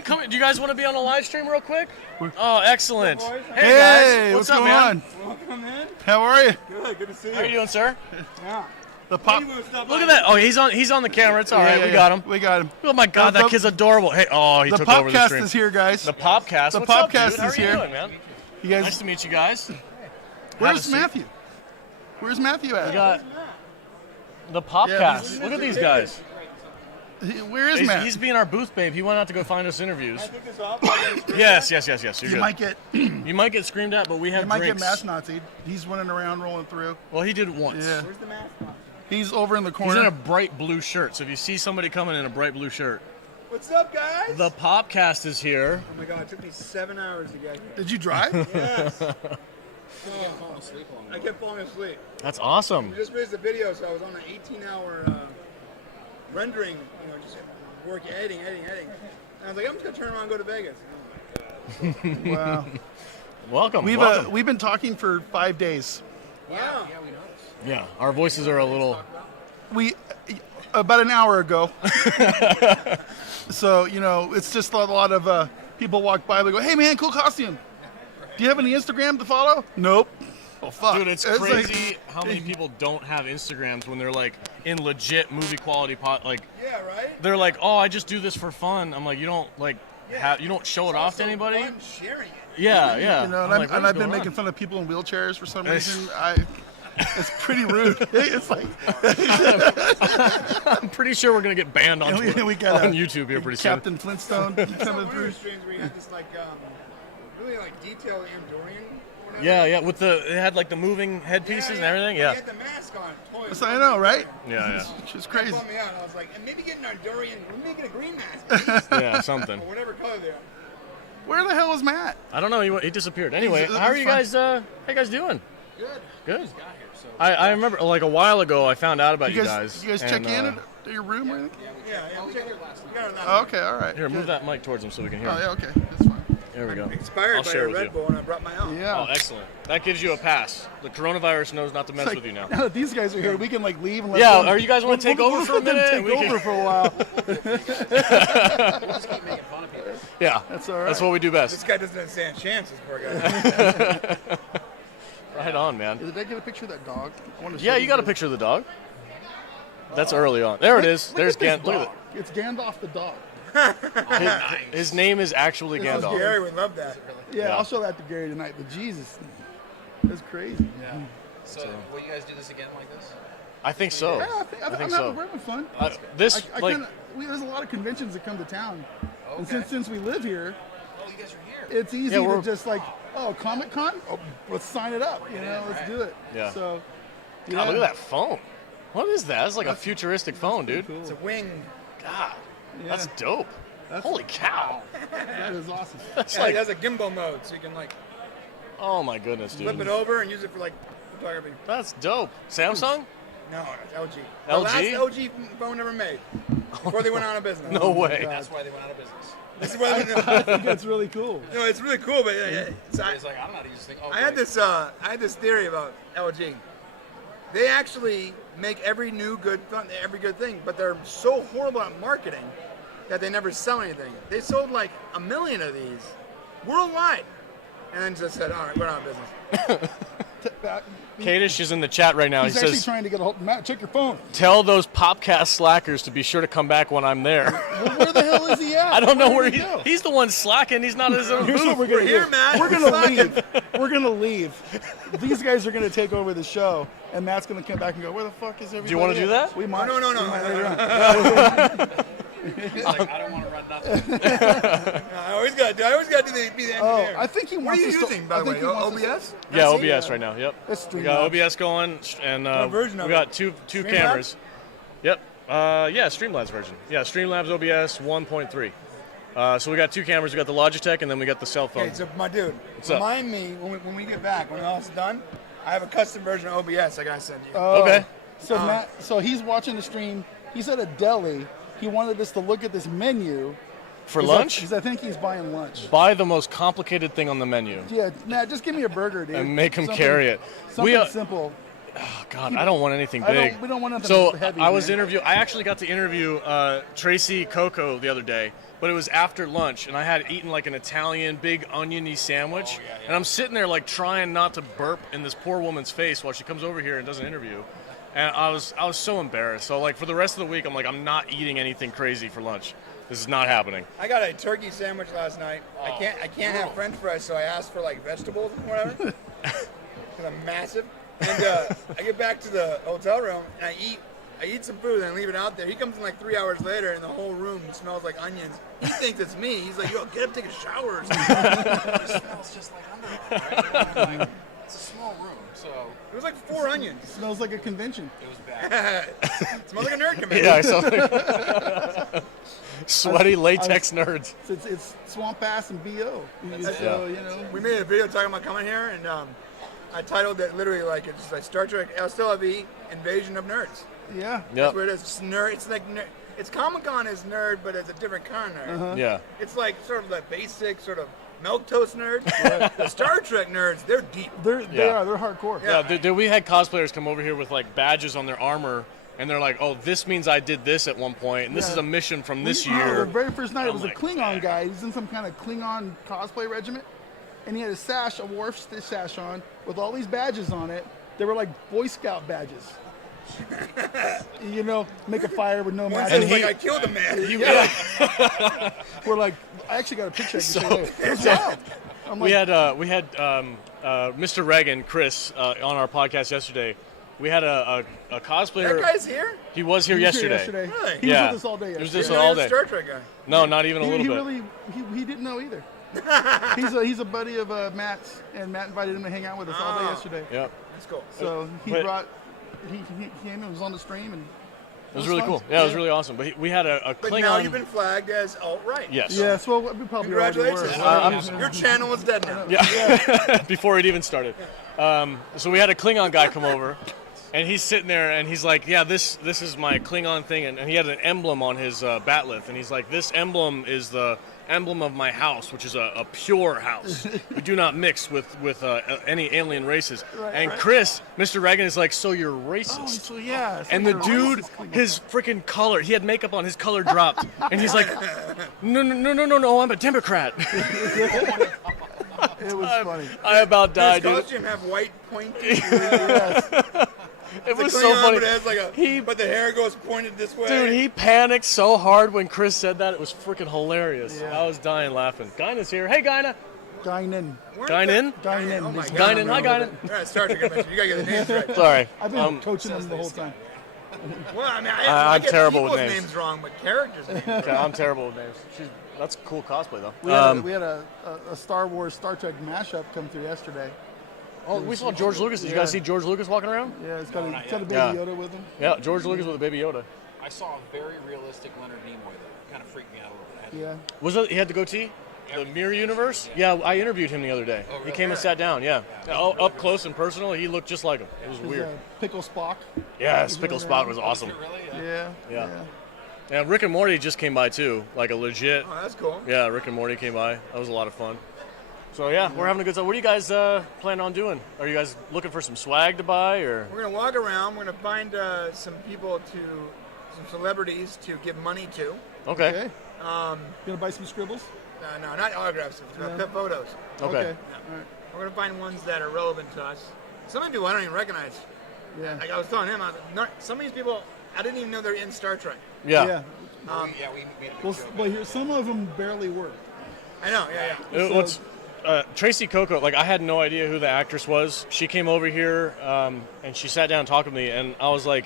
Come, do you guys want to be on a live stream real quick? Oh, excellent! Hey, guys, what's up, going man? on? Welcome in. How are you? Good to see you. How are you doing, sir? Yeah. The pop. Look at that! Oh, he's on the camera. It's all right. We got him. We got him. Oh my god, that kid's adorable. Hey, he the took over the podcast stream. is here, guys. The podcast. The What's up, podcast dude? How is are you here. doing, man? You guys. Nice to meet you guys. Where's Have a seat. Matthew? Where's Matthew at? We got the podcast. Look at these guys. Where is Matt? He's being our booth babe. He went out to go find us interviews. I think it's off. I got a screen. Yes. You're You good. might get. You might get screamed at, but we have You might drinks. get mass Nazi. He's running around, rolling through. Well, he did it once. Yeah. Where's the mask? He's over in the He's corner. in a bright blue shirt. So if you see somebody coming in a bright blue shirt, What's up, guys? the podcast is here. Oh my god, it took me 7 hours to get here. Did you drive? Yes. I kept falling asleep. That's awesome. We just released a video, so I was on an 18-hour rendering, just work editing. And I was like, I'm just gonna turn around and go to Vegas. Wow. Welcome. We've been talking for 5 days. Wow. Yeah, our voices are a little. About an hour ago. So it's just a lot of people walk by. They go, "Hey man, cool costume." Do you have any Instagram to follow? Nope. Oh, fuck. Dude, it's crazy how many people don't have Instagrams when they're like in legit movie quality like. Yeah, right. They're like, oh, I just do this for fun. I'm like, you don't like, you don't show it off to anybody. Fun sharing it. Yeah, yeah. You know, and, I'm like, I've been going making on? fun of people in wheelchairs for some reason. It's pretty rude. It's like I'm pretty sure we're gonna get banned on, we got on YouTube here pretty soon. Captain Flintstone coming through. Streams where you had this like really like detailed Andorian. Yeah, with it had like the moving headpieces and everything. Yeah. He had the mask on. Totally. That's I know, right? Yeah. She's crazy. That bummed me out. I was like, and maybe get an Andorian. We're making a green mask. Please. Yeah, something. Or whatever color they are. Where the hell is Matt? I don't know. He disappeared. Anyway, how are you guys? How you guys doing? Good. Good. Just got here, so. I remember like a while ago I found out about you guys. You guys check in at your room or anything? Yeah, we checked it last night. Oh, okay, all right. Here, move that mic towards him so we can hear. Oh, him. yeah, okay, that's fine. There we go. Inspired I'll by share a with Red you. Bull, and I brought my own. Yeah. Oh, excellent. That gives you a pass. The coronavirus knows not to mess Like, with you now. Now that these guys are here, we can like leave and let Yeah, them, are you guys want to take over for a minute? Take over for a while. We'll just keep making fun of people. Yeah, that's all right. That's what we do best. This guy doesn't stand chances, poor guy. Right on, man. Did I get a picture of that dog? I want to Yeah, you got a picture of the dog. That's early on. There it is. There's Gandalf. Look at it. It's Gandalf the dog. His name is actually Gandalf. Gary would love that. Yeah, I'll show that to Gary tonight. But Jesus, that's crazy. Yeah. So, will you guys do this again like this? I think so. Yeah, I think I'm so. We're having fun. This I like kinda, there's a lot of conventions that come to town, and Okay. since we live here, Oh, you guys are here. it's easy to just like, oh, Comic Con, oh, let's sign it up. You know, let's do it. Yeah. So, God, look at that phone. What is that? That's like a futuristic phone, dude. It's a wing. God, that's dope. Holy cow. That is awesome. That's Yeah, like, it has a gimbal mode, so you can like oh my goodness, dude. flip it over and use it for like photography. That's dope. Samsung? No, it's LG. The LG? last LG phone ever made before they went out of business. No way. That's why they went out of business. This is why I think that's really cool. No, it's really cool, but yeah, It's like, I don't know how to use this thing. Oh, I had this theory about LG. They actually make every good thing, but they're so horrible at marketing that they never sell anything. They sold like 1 million of these worldwide, and then just said, "All right, we're out of business." Kadish is in the chat right now. He's He actually says, trying to get a hold. Matt, check your phone. tell those Popcast slackers to be sure to come back when I'm there. Well, where the hell is he at? I don't know where did he go? he's the one slacking. He's not in his own Here's what booth. we're gonna here, do. Matt. We're gonna leave. We're gonna leave. These guys are gonna take over the show, and Matt's gonna come back and go, "Where the fuck is everybody?" Do you want to do that? We might. No. We might later on. He's like, I don't want to run nothing. I always got to be the Oh, engineer. I think he What wants are you us to- using, by I the way? think he wants us to- OBS? Yeah, That's it. OBS right now. Yep. That's We got Streamlabs. OBS going, and What version of we got it? two Streamlabs? cameras. Yep. Yeah, Streamlabs version. Yeah, Streamlabs OBS 1.3. So we got two cameras. We got the Logitech, and then we got the cell phone. Okay, so my dude, What's up? remind me when we get back, when all is done, I have a custom version of OBS I gotta send you. Okay. So Matt, so he's watching the stream. He's at a deli. He wanted us to look at this menu For 'cause lunch? because I think he's buying lunch. Buy the most complicated thing on the menu Yeah, Matt, just give me a burger, dude. and make him Something- carry it. Something simple. Oh God, I don't want anything I don't- big. we don't want nothing So heavy, I was man. I actually got to interview Tracy Coco the other day, but it was after lunch, and I had eaten like an Italian big oniony sandwich, and I'm sitting there like trying not to burp in this poor woman's face while she comes over here and does an interview, and I was so embarrassed. So like for the rest of the week, I'm like, I'm not eating anything crazy for lunch. This is not happening. I got a turkey sandwich last night. I can't have French fries, so I asked for like vegetables and whatever. Because I'm massive. And I get back to the hotel room and I eat some food and I leave it out there. He comes in like 3 hours later and the whole room smells like onions. He thinks it's me. He's like, yo, get up, take a shower or something. It smells just like Under Armour, right? I'm like, it's a small room, so. It was like 4 onions. It smells like a convention. It was bad. It smells like a nerd convention. Yeah, I saw sweaty latex nerds. It's Swamp Ass and BO. That's- So, you know. We made a video talking about coming here, and I titled it literally like it's like Star Trek LSTV Invasion of Nerds. Yeah. That's what it is. It's nerd. It's like it's Comic-Con is nerd, but it's a different kind of nerd. Uh-huh. Yeah. It's like sort of the basic sort of milquetoast nerds. The Star Trek nerds, they're deep. They're hardcore. Yeah, we had cosplayers come over here with like badges on their armor, and they're like, "Oh, this means I did this at one point, and this is a mission from this year." The very first night, it was a like, Klingon guy. He's in some kind of Klingon cosplay regiment. and he had a sash, a Worf sash on, with all these badges on it. They were like Boy Scout badges. You know, make a fire with no match. And I killed a man. We're like, I actually got a picture. It was wild. We had Mr. Reagan, Chris, on our podcast yesterday. We had a cosplayer. That guy's here? He was here yesterday. Really? He was with us all day yesterday. He was with us all day. Star Trek guy. No, not even a little bit. Really, he didn't know either. He's a buddy of Matt's, and Matt invited him to hang out with us all day yesterday. Yep. That's cool. So he came and was on the stream, and it was really cool. Yeah, it was really awesome. But we had a Klingon. But now you've been flagged as alt-right. Yes. Yes. Well, we probably Congratulations. Your channel is dead now. Yeah. Before it even started. So we had a Klingon guy come over, and he's sitting there, and he's like, "Yeah, this is my Klingon thing," and he had an emblem on his batleth, and he's like, "This emblem is the emblem of my house, which is a pure house. We do not mix with any alien races." And Chris, Mr. Reagan, is like, "So you're racist?" Oh, so yeah. And the dude, his freaking color, he had makeup on, his color dropped, and he's like, "No, I'm a Democrat." It was funny. I about died, Does dude. his costume have white pointy? It was so funny. But it has like but the hair goes pointed this way. Dude, he panicked so hard when Chris said that. It was freaking hilarious. Yeah. I was dying laughing. Gyna's here. Hey, Gyna. Gynan. Gynan? Gynan. Oh my This- God. Gynan. Hi, Gynan. All right, Star Trek convention. You gotta get the names right. Sorry. I've been coaching them the whole time. Well, I mean, I'm get terrible with people's names. wrong, but characters' names. Okay, I'm terrible with names. That's cool cosplay, though. We had a Star Wars Star Trek mashup come through yesterday. Oh, we saw George Lucas. Did you guys see George Lucas walking around? Yeah, he's got a baby Yoda with him. Yeah, George Lucas with a baby Yoda. I saw a very realistic Leonard Nimoy though. Kind of freaked me out a little bit. Yeah. Was it? He had the goatee? The Mirror Universe? Yeah, I interviewed him the other day. He came and sat down. Yeah, up close and personal, he looked just like him. It was weird. Pickle Spock. Yes, Pickle Spock was awesome. Yeah. And Rick and Morty just came by too, like a legit. Oh, that's cool. Yeah, Rick and Morty came by. That was a lot of fun. So yeah, we're having a good time. What are you guys planning on doing? Are you guys looking for some swag to buy, or? We're gonna walk around. We're gonna find some some celebrities to give money to. Okay. Gonna buy some scribbles? No, not autographs. Photos. Okay. All right. We're gonna find ones that are relevant to us. Some of the people I don't even recognize. Yeah. Like I was telling him, some of these people I didn't even know they're in Star Trek. Yeah. We made a big joke. Well, here, some of them barely work. I know. Yeah. What's Tracy Coco? Like, I had no idea who the actress was. She came over here and she sat down and talked with me, and I was like,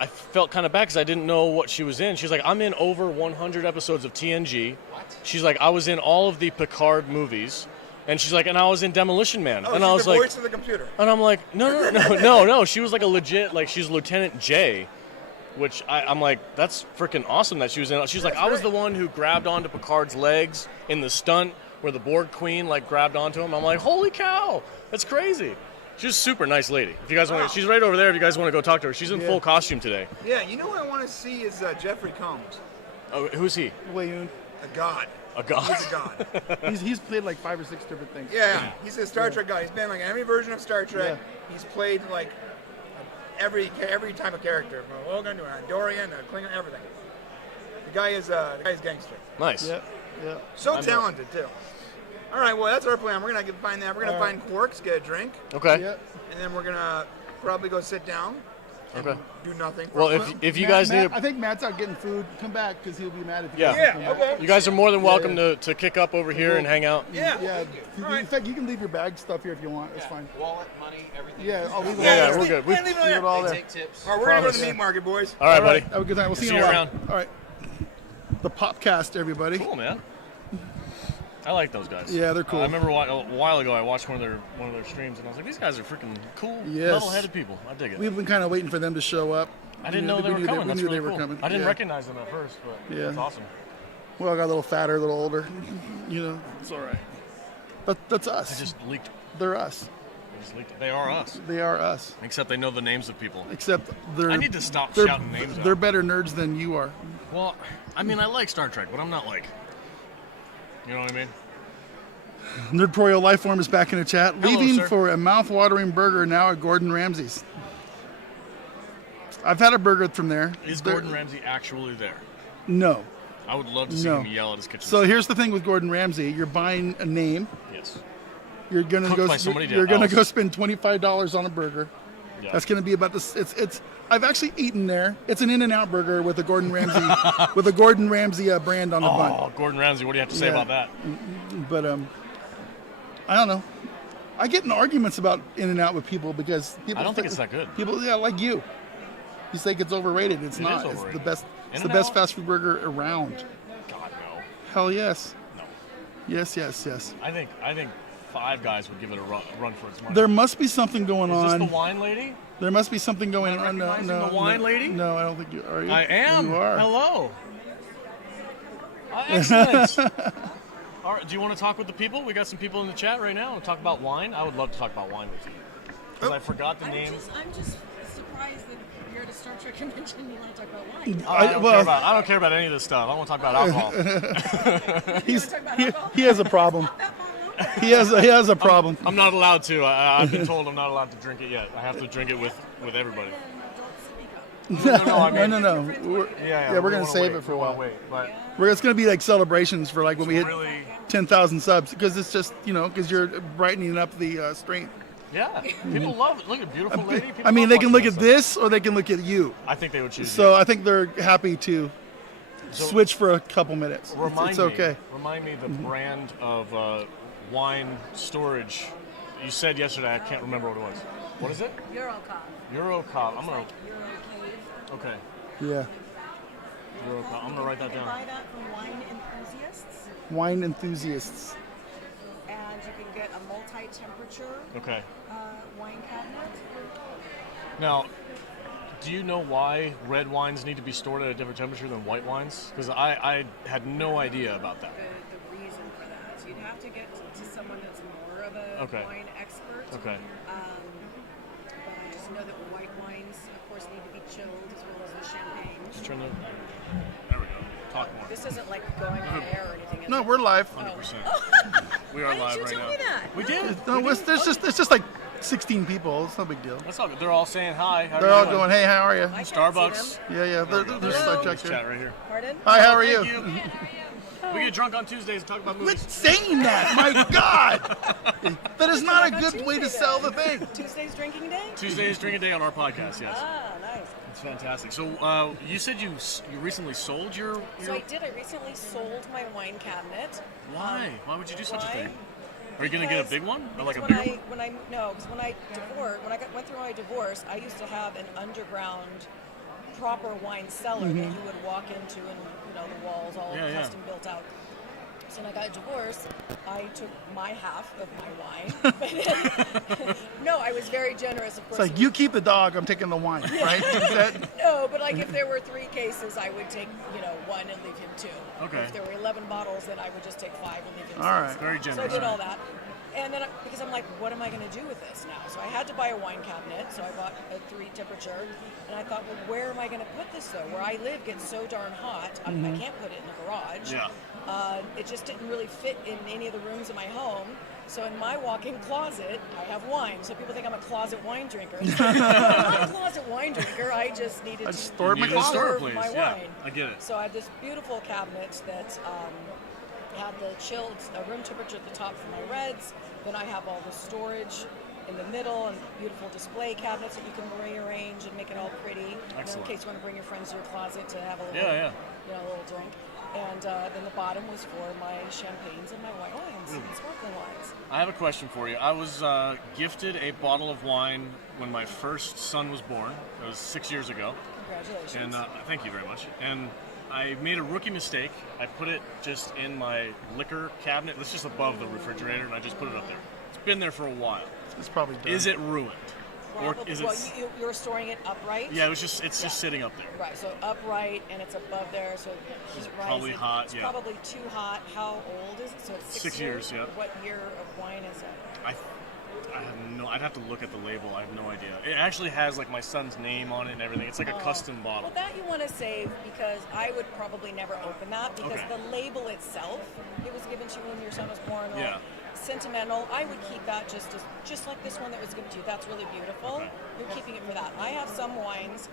I felt kind of bad because I didn't know what she was in. She's like, I'm in over 100 episodes of TNG. What? She's like, I was in all of the Picard movies. And she's like, and I was in Demolition Man. Oh, and I was the like, voice of the computer. And I'm like, no. She was like a legit, like, she's Lieutenant J, which I'm like, that's freaking awesome that she was in. She's like, I was the one who grabbed onto Picard's legs in the stunt where the Borg Queen like grabbed onto him. I'm like, holy cow, that's crazy. She's a super nice lady. If you guys want, she's right over there. If you guys want to go talk to her, she's in full costume today. Yeah, you know what I want to see is Jeffrey Combs. Oh, who's he? William. A god. A god. He's a god. he's played like 5 or 6 different things. Yeah, he's a Star Trek guy. He's been like every version of Star Trek. Yeah. He's played like every type of character, from Logan to Andorian, Klingon, everything. The guy is gangster. Nice. Yeah. So talented too. All right, well that's our plan. We're gonna find that. We're gonna find Quarks, get a drink. Okay. Yep. And then we're gonna probably go sit down. Okay. Do nothing. Well, if you guys need, I think Matt's out getting food. Come back because he'll be mad if you yeah. come back. Okay. You guys are more than welcome to kick up over here and hang out. Yeah. In fact, you can leave your bag stuff here if you want. It's fine. Wallet, money, everything. Yeah, I'll leave it all Yeah, there. we're good. Leave it there. all They there. take tips. All right, we're gonna go to Promise. the meat market, boys. All right, buddy. Have a good time. We'll see See you you in a around. while. All right. The Popcast, everybody. Cool, man. I like those guys. Yeah, they're cool. I remember a while ago I watched one of their streams and I was like, these guys are freaking cool, Yes. level-headed people. I dig it. We've been kind of waiting for them to show up. I didn't know they were coming. We That's knew really they were cool. coming. I didn't Yeah. recognize them at first, but Yeah. that's awesome. We all got a little fatter, a little older. You know, It's all right. but that's us. I just leaked. They're us. They are us. They are us. Except they know the names of people. Except they're. I need to stop they're, shouting names out. They're better nerds than you are. Well, I mean, I like Star Trek, but I'm not like. You know what I mean? Nerd Pro Lifeform is back in the chat. Hello, Leaving sir. for a mouth-watering burger now at Gordon Ramsay's. I've had a burger from there. Is Gordon Ramsay actually there? No. I would love to see him yell at his kitchen. So here's the thing with Gordon Ramsay. You're buying a name. Yes. You're gonna Cooked go. by somebody You're gonna else. go spend $25 on a burger. Yeah. That's gonna be about this. It's. I've actually eaten there. It's an In-N-Out burger with a Gordon Ramsay brand on the bun. Oh, Gordon Ramsay. What do you have to say about that? But I don't know. I get in arguments about In-N-Out with people because people. I don't think it's that good. People, like you. You think it's overrated. It's not. Is It's overrated. the best. It's the In-N-Out? best fast food burger around. God no. Hell yes. No. Yes. I think Five Guys would give it a run for its money. There must be something going on. Is this the wine lady? There must be something going on. No, recognizing the wine lady? No, I don't think you are. You? I am. You are. Hello. Excellent. All right, do you want to talk with the people? We got some people in the chat right now. Talk about wine. I would love to talk about wine with you. Because I forgot the name. I'm just surprised that you're at a Star Trek convention and you want to talk about wine. I don't care about any of this stuff. I want to talk about alcohol. He has a problem. He has a problem. I'm not allowed to. I've been told I'm not allowed to drink it yet. I have to drink it with everybody. No. We're gonna save it for a while. It's gonna be like celebrations for like when we hit 10,000 subs because it's just because you're brightening up the stream. Yeah, people love it. Look at beautiful lady. People I mean, love they can watching look that at stuff. this or they can look at you. I think they would choose. So you. I think they're happy to switch for a couple minutes. It's okay. Remind me the brand of wine storage. You said yesterday. I can't remember what it was. What is it? Eurocop. I'm gonna. Okay. Yeah. Eurocop. I'm gonna write that You can down. buy that from wine enthusiasts, Wine enthusiasts. and you can get a multi-temperature Okay. wine cabinet. Now, do you know why red wines need to be stored at a different temperature than white wines? Because I had no idea about that. The reason for that. You'd have to get to someone that's more of a Okay. wine expert. Okay. But I just know that white wines, of course, need to be chilled as well as the champagne. Just turn the. There we go. Talk more. This isn't like going on air or anything. No, we're live. 100%. We are Why live didn't you right tell now. me that? We did. No, it's just like 16 people. It's no big deal. That's all good. They're all saying hi. How are They're you all doing? going, hey, how are you? I can't see Starbucks. them. Yeah. There's Hello. Star Trek This chat right here. Pardon? Hi, how are Thank you? We get drunk on Tuesdays and talk about movies. Quit saying that, my God! That is not a good way to sell the thing. Tuesday's drinking day? Tuesdays drinking day on our podcast. Yes. Ah, nice. It's fantastic. So you said you recently sold your. So I did. I recently sold my wine cabinet. Why? Why would you do such a why? thing? Are you going to get a big one? Or like a Because bigger one? because when I went through my divorce, I used to have an underground proper wine cellar that you would walk into, and the walls all custom built out. So when I got divorced, I took my half of my wine. No, I was very generous, of course. It's like, you keep the dog, I'm taking the wine, right? Is that- No, but like if there were 3 cases, I would take, one and leave him 2. Okay. If there were 11 bottles, then I would just take 5 and leave him 6. All right. Very So I generous. did all that. And then, because I'm like, what am I going to do with this now? So I had to buy a wine cabinet, so I bought a 3 temperature. And I thought, well, where am I going to put this though? Where I live gets so darn hot, I can't put it in the garage. Yeah. It just didn't really fit in any of the rooms in my home. So in my walk-in closet, I have wine. So people think I'm a closet wine drinker. I'm not a closet wine drinker. I just needed to store my preserve place. my Yeah, wine. I get it. So I have this beautiful cabinet that had the chilled room temperature at the top for my reds. Then I have all the storage in the middle and beautiful display cabinets that you can rearrange and make it all pretty. Excellent. In case you want to bring your friends to your closet to have a little, Yeah. a little drink. And then the bottom was for my champagnes and my white wines and sparkling wines. I have a question for you. I was gifted a bottle of wine when my first son was born. It was 6 years ago. Congratulations. And thank you very much. And I made a rookie mistake. I put it just in my liquor cabinet. It's just above the refrigerator, and I just put it up there. It's been there for a while. It's probably done. Is it ruined? Or Probably, is it? well, you were storing it upright? Yeah, it's just sitting up there. Right, so upright and it's above there, so It's heat probably rising. hot, It's yeah. probably too hot. How old is it? So it's 6 years, yeah. What year of wine is it? I have no. I'd have to look at the label. I have no idea. It actually has like my son's name on it and everything. It's like a custom bottle. Well, that you want to save because I would probably never open that because Okay. the label itself, it was given to you when your son was born. Yeah. sentimental. I would keep that just like this one that was given to you. That's really beautiful. Okay. You're keeping it for that. I have some wines.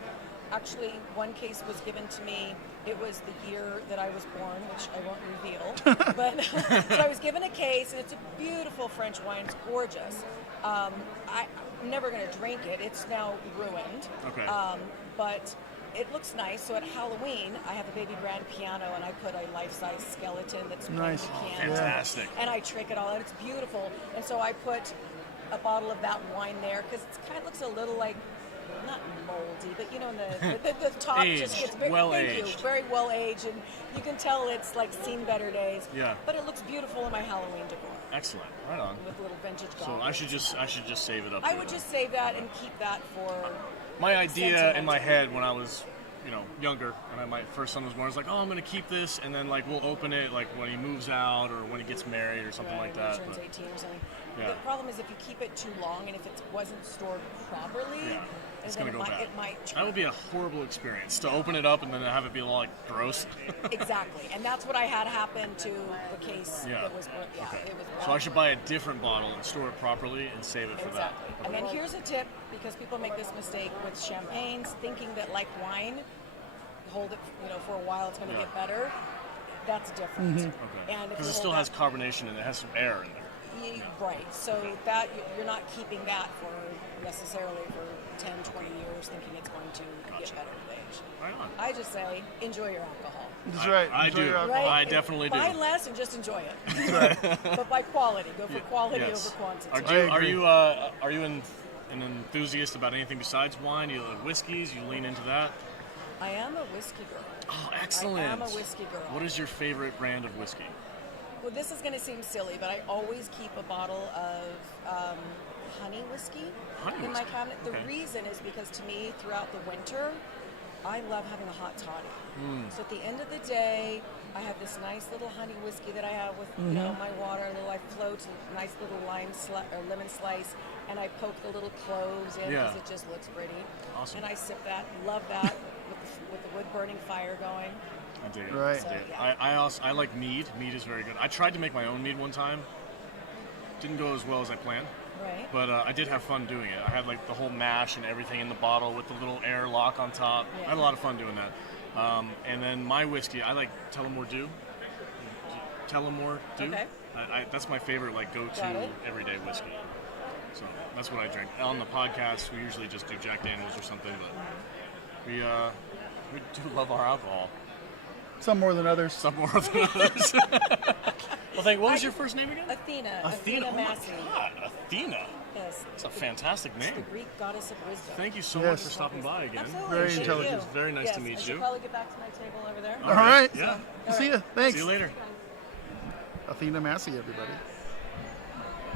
Actually, one case was given to me. It was the year that I was born, which I won't reveal. But so I was given a case, and it's a beautiful French wine. It's gorgeous. I'm never going to drink it. It's now ruined. Okay. But it looks nice. So at Halloween, I have a baby grand piano, and I put a life-size skeleton that's playing Nice. the piano. Fantastic. And I trick it all out. It's beautiful. And so I put a bottle of that wine there because it kind of looks a little like, not moldy, but you know, the top just gets very, very well aged, and you can tell it's like seen better days. Yeah. But it looks beautiful in my Halloween decor. Excellent. Right on. With little vintage So goblins. I should just save it up. I here would then. just save that and keep that for. My idea sentiment. in my head when I was, younger, and my first son was born, I was like, oh, I'm gonna keep this, and then like we'll open it like when he moves out or when he gets married or something like When he that. turns But 18 or something. Yeah. The problem is if you keep it too long and if it wasn't stored properly, yeah, it's then gonna go bad. it might. That would be a horrible experience to open it up and then have it be all like gross. Exactly, and that's what I had happen to the case Yeah. that was. Yeah, Okay. it was. So I should buy a different bottle and store it properly and save it for that. Exactly. And then here's a tip, because people make this mistake with champagnes, thinking that like wine, hold it, for a while, it's going to get better. That's different. Okay. And if Because you it still hold has carbonation and it has some air in there. right. So that you're not keeping that for necessarily for 10, 20 years, thinking it's going to get better with age. Right on. I just say enjoy your alcohol. That's right. I Enjoy do. your alcohol. I definitely do. Buy less and just enjoy it. That's right. But by quality, go for quality Yes. over quantity. Are you an enthusiast about anything besides wine? You like whiskeys? You lean into that? I am a whiskey girl. Oh, excellent. I am a whiskey girl. What is your favorite brand of whiskey? Well, this is going to seem silly, but I always keep a bottle of honey whiskey in my cabinet. The reason is because to me, throughout the winter, I love having a hot toddy. So at the end of the day, I have this nice little honey whiskey that I have with my water. I float a nice little lemon slice, and I poke the little cloves in because it just looks pretty. Awesome. And I sip that. Love that with the wood burning fire going. I dig it. Right. So, I like mead. Mead is very good. I tried to make my own mead one time. Didn't go as well as I planned. Right. But I did have fun doing it. I had like the whole mash and everything in the bottle with the little air lock on top. Yeah. I had a lot of fun doing that. And then my whiskey, I like Tullamore Dew. Tullamore Dew. Okay. That's my favorite go-to everyday whiskey. So that's what I drink. On the podcast, we usually just do Jack Daniels or something, but we do love our alcohol. Some more than others. Some more than others. Well, what was your first name again? Athena. Athena. Oh my Massey. God, Athena. Yes. That's a fantastic name. The Greek goddess of wisdom. Thank you so much for stopping by again. Absolutely. Very Thank intelligent. you. It's very nice to meet I you. should probably get back to my table over there. All right. Yeah. See ya. Thanks. See you later. Athena Massey, everybody.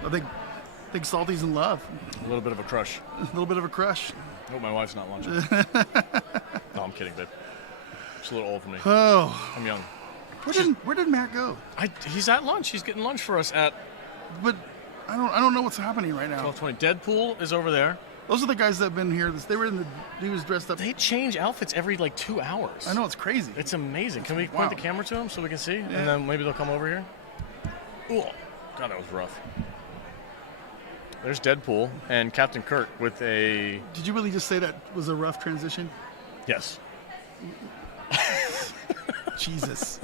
I think Salty's in love. A little bit of a crush. A little bit of a crush. I hope my wife's not watching. No, I'm kidding, babe. She's a little old for me. Oh. I'm young. Where did Matt go? He's at lunch. He's getting lunch for us at. But I don't know what's happening right now. 12:20. Deadpool is over there. Those are the guys that have been here. They were in the. He was dressed up. They change outfits every 2 hours. I know, it's crazy. It's amazing. Can we point the camera to them so we can see, and then maybe they'll come over here? Ooh, God, that was rough. There's Deadpool and Captain Kirk with a. Did you really just say that was a rough transition? Yes. Jesus.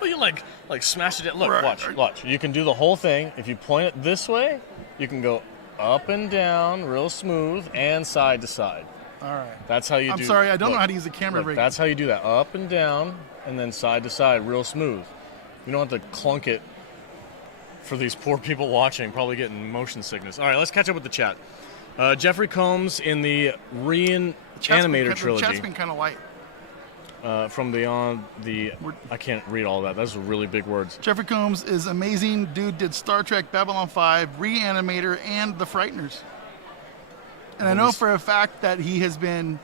Well, you like smash it. Look, watch. You can do the whole thing. If you point it this way, you can go up and down, real smooth, and side to side. All right. That's how you do. I'm sorry, I don't know how to use the camera rig. That's how you do that. Up and down, and then side to side, real smooth. You don't have to clunk it for these poor people watching, probably getting motion sickness. All right, let's catch up with the chat. Jeffrey Combs in the Animator trilogy. The chat's been kind of light. From I can't read all that. Those are really big words. Jeffrey Combs is amazing. Dude did Star Trek, Babylon 5, Reanimator, and The Frighteners. And I know for a fact that he has been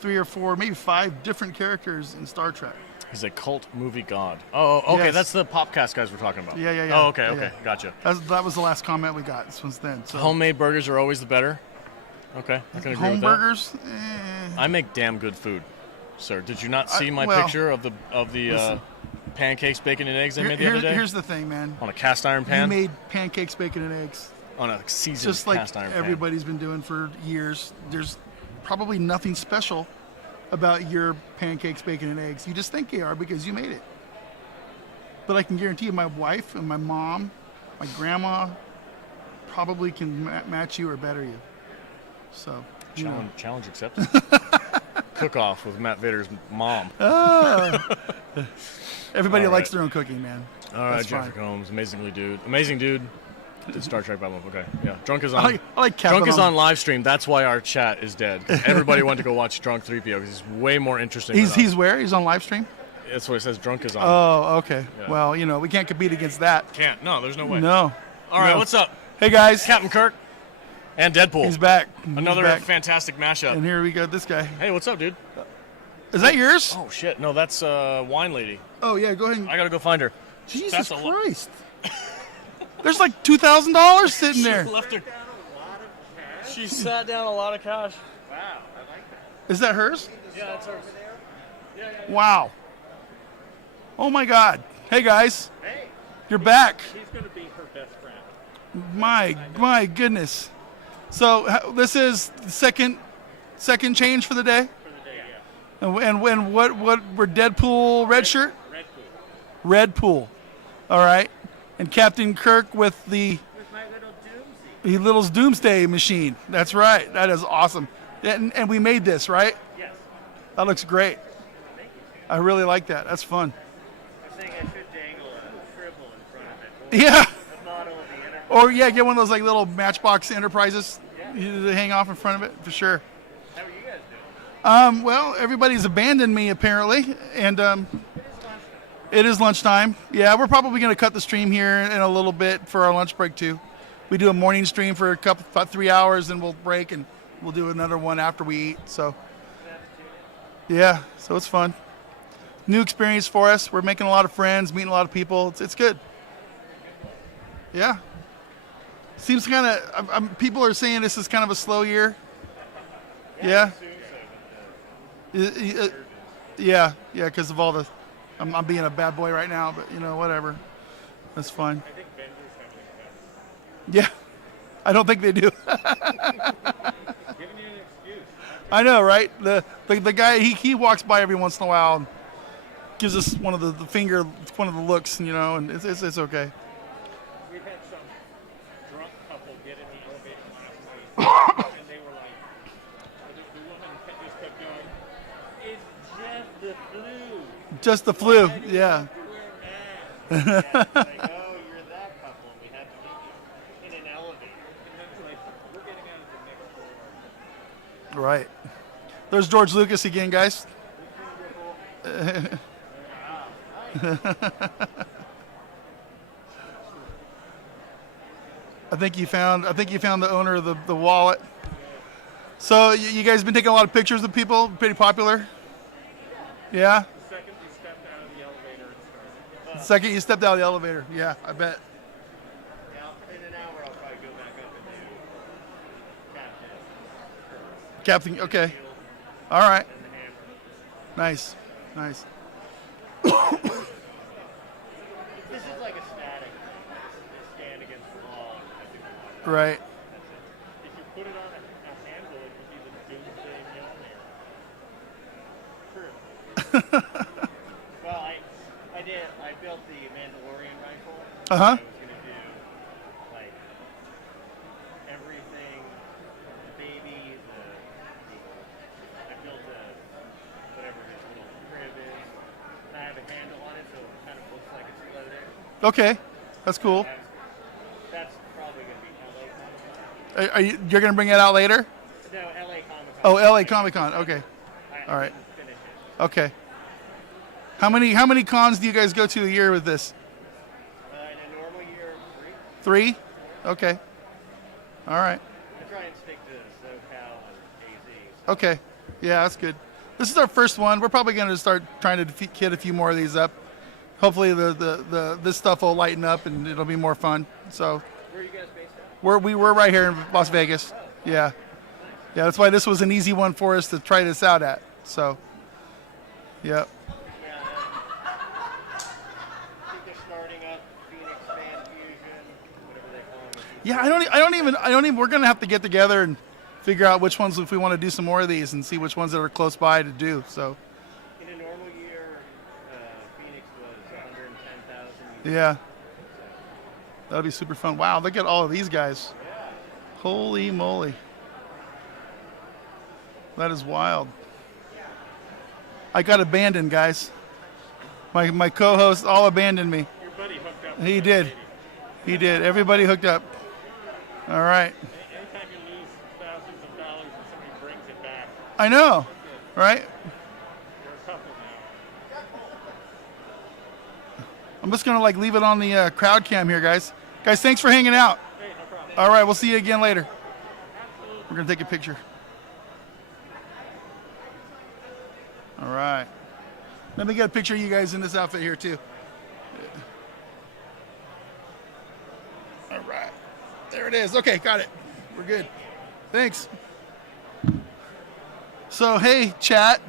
3 or 4, maybe 5 different characters in Star Trek. He's a cult movie god. Oh, okay. Yes. That's the Popcast guys we're talking about. Yeah. Oh, okay. Yeah. Gotcha. That was the last comment we got since then. So. Homemade burgers are always the better. Okay, I can agree Home with burgers? that. I make damn good food, sir. Did you not see my picture of the pancakes, bacon, and eggs they made the other day? Here's the thing, man. On a cast iron pan? You made pancakes, bacon, and eggs. On a seasoned just like cast iron pan. everybody's been doing for years. There's probably nothing special about your pancakes, bacon, and eggs. You just think they are because you made it. But I can guarantee you my wife and my mom, my grandma probably can match you or better you. So, Challenge accepted. Cook-off with Matt Vader's mom. Everybody All likes right. their own cooking, man. All right, That's Jeffrey fine. Combs, amazing dude. Did Star Trek Babylon. Okay, yeah. Drunk is on. I like Drunk is Captain on live stream. That's why our chat is dead. Everybody went to go watch Drunk 3PO because he's way more interesting. He's where? He's on live stream? That's what it says. Drunk is on. Oh, okay. Yeah. Well, we can't compete against that. Can't. No, there's no way. No. All right, No. what's up? Hey, guys. Captain Kirk and Deadpool. He's back. Another He's back. fantastic mashup. And here we go, this guy. Hey, what's up, dude? Is that yours? Oh, shit. No, that's Wine Lady. Oh, yeah, go ahead. I got to go find her. Jesus That's Christ. There's like $2,000 sitting there. She sat down a lot of cash. Wow, I like that. Is that hers? Yeah, that's hers. Wow. Oh, my God. Hey, guys. Hey. You're back. She's going to be her best friend. My goodness. So this is the second change for the day? For the day, yeah. And what we're Deadpool red shirt? Red pool. Red pool. All right. And Captain Kirk with the With my little doomsday. little doomsday machine. That's right. That is awesome. And we made this, right? Yes. That looks great. Thank you. I really like that. That's fun. I was saying I should dangle a scribble in front of it. Or Yeah. a model of the Enterprise. Or yeah, get one of those like little Matchbox Enterprises to hang off in front of it for sure. How are you guys doing? Well, everybody's abandoned me apparently, and it is lunchtime. Yeah, we're probably going to cut the stream here in a little bit for our lunch break too. We do a morning stream for about 3 hours, and we'll break, and we'll do another one after we eat. So, yeah, so it's fun. New experience for us. We're making a lot of friends, meeting a lot of people. It's good. Yeah. Seems kind of. People are saying this is kind of a slow year. Yeah. Yeah, because of all the. I'm being a bad boy right now, but whatever. That's fine. I think Bender's having a Yeah, I don't think they do. Giving you an excuse. I know, right? The guy he walks by every once in a while and gives us one of the finger, one of the looks, and it's okay. We've had some drunk couple get in the elevator last night, and they were like, the woman just kept going, it's just the flu. Just the flu, yeah. Wear masks. Like, oh, you're that couple. We had to meet you in an elevator. And then it's like, we're getting out of the next floor. Right. There's George Lucas again, guys. I think you found the owner of the wallet. So you guys been taking a lot of pictures of people? Pretty popular? Yeah? The second we stepped out of the elevator, it started. The second you stepped out of the elevator. Yeah, I bet. Yeah, in an hour I'll probably go back up and do Captain, okay. All right. Nice. This is like a static stand against the wall. Right. If you put it on a handle, it would be the doomsday Mjolnir. True. Well, I built the Mandalorian rifle. Uh-huh. I was going to do, like, everything, the baby, I built whatever his little crib is. And I have a handle on it, so it kind of looks like it's floating. Okay. That's cool. That's probably going to be LA Comic-Con. You're going to bring it out later? No, LA Comic-Con. Oh, LA Comic-Con. Okay. All right. Finish it. Okay. How many cons do you guys go to a year with this? In a normal year, 3. 3? Okay. All right. I try and stick to SoCal and AZ. Okay. Yeah, that's good. This is our first one. We're probably going to start trying to kit a few more of these up. Hopefully this stuff will lighten up and it'll be more fun. So Where are you guys based at? we're right here in Las Vegas. Yeah. Yeah, that's why this was an easy one for us to try this out at. So, yep. Yeah, I don't even. We're gonna have to get together and figure out which ones, if we want to do some more of these, and see which ones that are close by to do. So. In a normal year, Phoenix was 110,000. Yeah. That'll be super fun. Wow, look at all of these guys. Holy moly. That is wild. I got abandoned, guys. My co-host all abandoned me. Your buddy hooked up. He did. He did. Everybody hooked up. All right. Anytime you lose thousands of dollars and somebody brings it back. I know, right? You're a couple now. I'm just gonna leave it on the crowd cam here, guys. Guys, thanks for hanging out. Hey, no problem. All right, we'll see you again later. We're gonna take a picture. All right. Let me get a picture of you guys in this outfit here too. All right. There it is. Okay, got it. We're good. Thanks. So, hey, chat.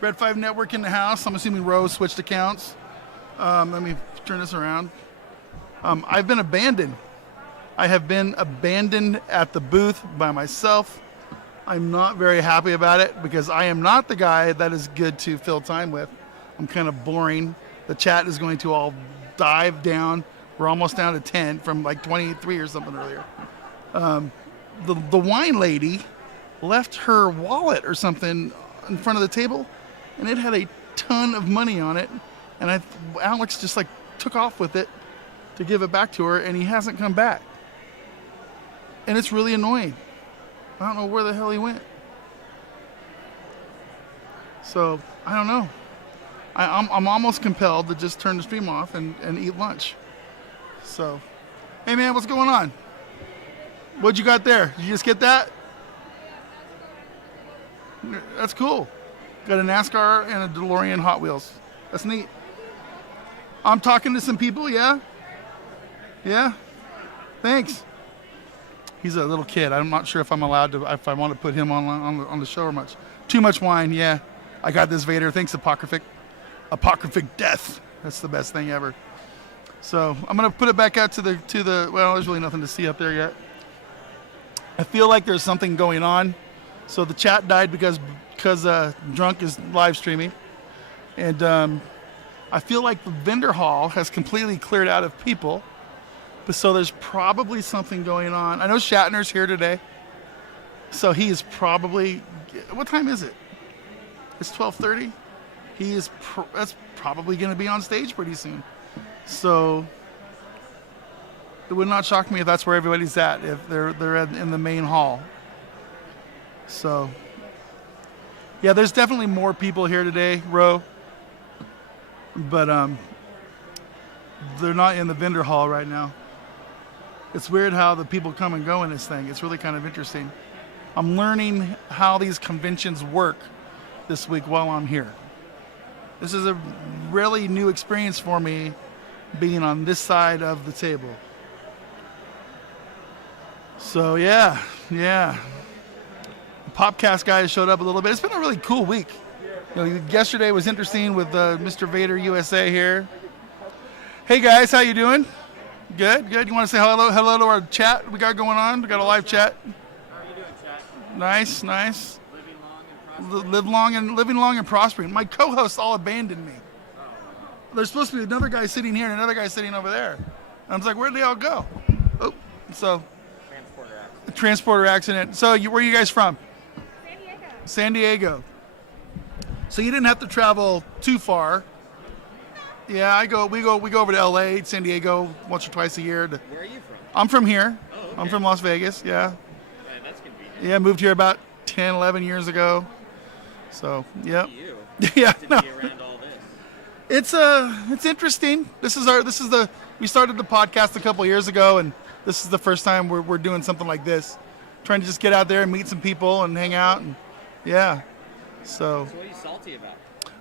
Red 5 Network in the house. I'm assuming Rose switched accounts. Let me turn this around. I've been abandoned. I have been abandoned at the booth by myself. I'm not very happy about it because I am not the guy that is good to fill time with. I'm kind of boring. The chat is going to all dive down. We're almost down to 10 from 23 or something earlier. The wine lady left her wallet or something in front of the table, and it had a ton of money on it. And Alex just took off with it to give it back to her, and he hasn't come back. And it's really annoying. I don't know where the hell he went. So, I don't know. I'm almost compelled to just turn the stream off and eat lunch. So, hey man, what's going on? What'd you got there? Did you just get that? That's cool. Got a NASCAR and a DeLorean Hot Wheels. That's neat. I'm talking to some people, yeah? Yeah? Thanks. He's a little kid. I'm not sure if I'm allowed to, if I want to put him on the show or much. Too much wine, yeah. I got this, Vader. Thanks, Apocryphic. Apocryphic death. That's the best thing ever. So I'm gonna put it back out to the. Well, there's really nothing to see up there yet. I feel like there's something going on. So the chat died because Drunk is live streaming, and I feel like the vendor hall has completely cleared out of people. But so there's probably something going on. I know Shatner's here today, so he is probably. What time is it? It's 12:30. He is. That's probably going to be on stage pretty soon. So it would not shock me if that's where everybody's at, if they're in the main hall. So yeah, there's definitely more people here today, Ro. But they're not in the vendor hall right now. It's weird how the people come and go in this thing. It's really kind of interesting. I'm learning how these conventions work this week while I'm here. This is a really new experience for me, being on this side of the table. So yeah. The Popcast guys showed up a little bit. It's been a really cool week. Yesterday was interesting with Mr. Vader USA here. Hey guys, how you doing? Good. You want to say hello to our chat we got going on? We got a live chat. How are you doing, chat? Nice. Living long and prospering. My co-hosts all abandoned me. There's supposed to be another guy sitting here and another guy sitting over there. And I was like, where'd they all go? Oh, so transporter accident. So where are you guys from? San Diego. So you didn't have to travel too far. Yeah, we go over to LA, San Diego once or twice a year. Where are you from? I'm from here. Oh, okay. I'm from Las Vegas, yeah. That's convenient. Yeah, moved here about 10, 11 years ago. So, yep. You. Yeah. To be around all this. It's interesting. We started the podcast a couple years ago, and this is the first time we're doing something like this. Trying to just get out there and meet some people and hang out, and yeah. So what are you salty about?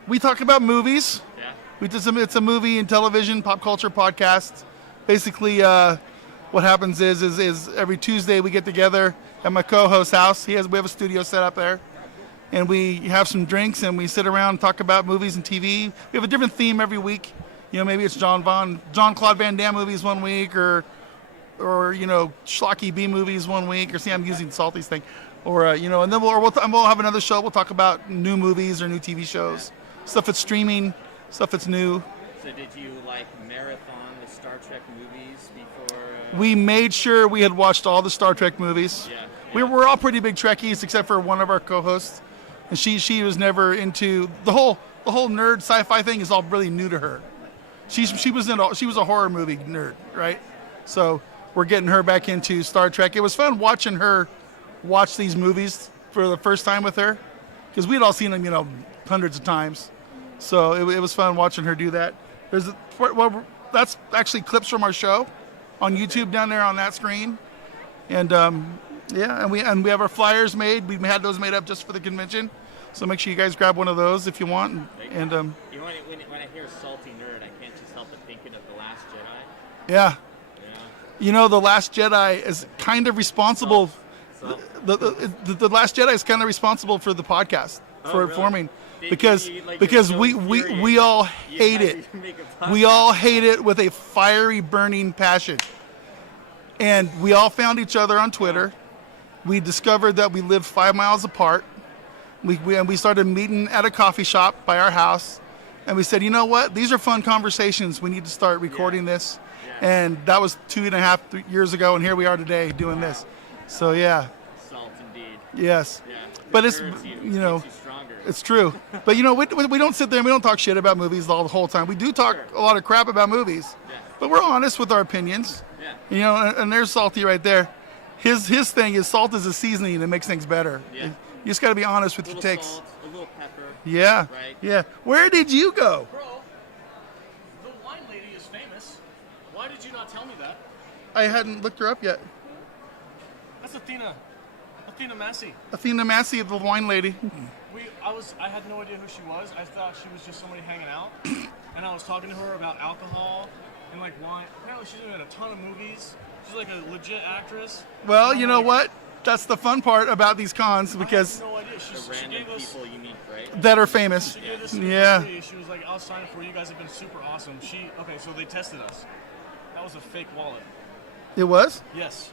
We talk about movies. Yeah. It's a movie and television pop culture podcast. Basically, what happens is every Tuesday we get together at my co-host's house. We have a studio set up there, and we have some drinks and we sit around and talk about movies and TV. We have a different theme every week. Maybe it's John Claude Van Damme movies one week, or schlocky B movies one week, or see, I'm using Salty's thing, or and then we'll have another show. We'll talk about new movies or new TV shows, stuff that's streaming, stuff that's new. So did you marathon the Star Trek movies before? We made sure we had watched all the Star Trek movies. Yeah. We're all pretty big Trekkies, except for one of our co-hosts, and she was never into the whole nerd sci-fi thing. Is all really new to her. She was a horror movie nerd, right? So we're getting her back into Star Trek. It was fun watching her watch these movies for the first time with her, because we'd all seen them, hundreds of times. So it was fun watching her do that. That's actually clips from our show on YouTube down there on that screen, and we have our flyers made. We had those made up just for the convention, so make sure you guys grab one of those if you want. And when I hear salty nerd, I can't just help but thinking of The Last Jedi. Yeah. The Last Jedi is kind of responsible. The Last Jedi is kind of responsible for the podcast forming, because we all hate it. We all hate it with a fiery, burning passion. And we all found each other on Twitter. We discovered that we lived 5 miles apart. We started meeting at a coffee shop by our house, and we said, you know what? These are fun conversations. We need to start recording this. And that was 2.5 years ago, and here we are today doing this. So yeah. Salt indeed. Yes. Yeah. But it's Makes you stronger. it's true. But we don't sit there and we don't talk shit about movies the whole time. We do talk a lot of crap about movies, but we're honest with our opinions. Yeah. And there's Salty right there. His thing is salt is a seasoning that makes things better. Yeah. You just got to be honest with your takes. Salt, a little pepper. Yeah. Right. Yeah. Where did you go? Bro, the wine lady is famous. Why did you not tell me that? I hadn't looked her up yet. That's Athena Massey. Athena Massey, the wine lady. I had no idea who she was. I thought she was just somebody hanging out. And I was talking to her about alcohol and wine. Apparently she's in a ton of movies. She's like a legit actress. Well, you know what? That's the fun part about these cons, because The random people you meet, right? that are famous. She gave us Yeah. She was like, I'll sign it for you. You guys have been super awesome. So they tested us. That was a fake wallet. It was? Yes.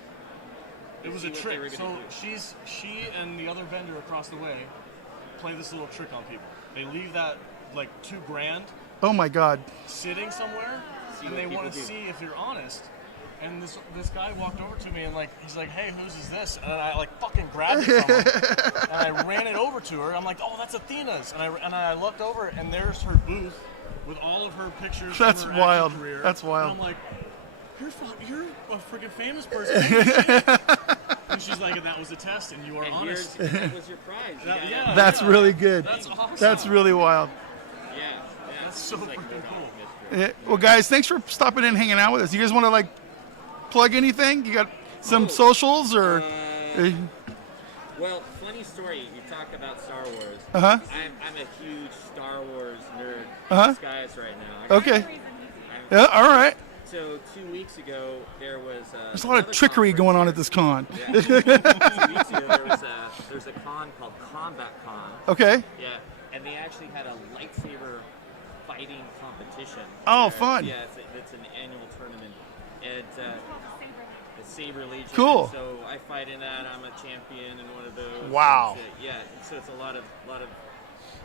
It was a trick. So she and the other vendor across the way play this little trick on people. They leave that $2,000 Oh my God. sitting somewhere, and they want to see if you're honest. And this guy walked over to me and he's like, hey, whose is this? And I fucking grabbed it from him and I ran it over to her. I'm like, oh, that's Athena's. And I looked over and there's her booth with all of her pictures. That's from her wild. acting career. That's wild. And I'm like, you're a freaking famous person. Holy shit. And she's like, that was a test and you are honest. That was your prize. Yeah, That's really good. That's awesome. That's really wild. Yeah. That's so freaking cool. Yeah. Well, guys, thanks for stopping in and hanging out with us. You guys want to plug anything? You got some socials or? Well, funny story. You talk about Star Wars. Uh-huh. I'm a huge Star Wars nerd Uh-huh. in disguise right now. Okay. Yeah. All right. So 2 weeks ago there was. There's a lot of trickery going on at this con. Yeah. 2 weeks ago there's a con called Combat Con. Okay. Yeah, and they actually had a lightsaber fighting competition. Oh, fun. Yeah, it's an annual tournament. And the Saber Legion. Cool. So I fight in that. I'm a champion in one of those. Wow. And, yeah. So it's a lot of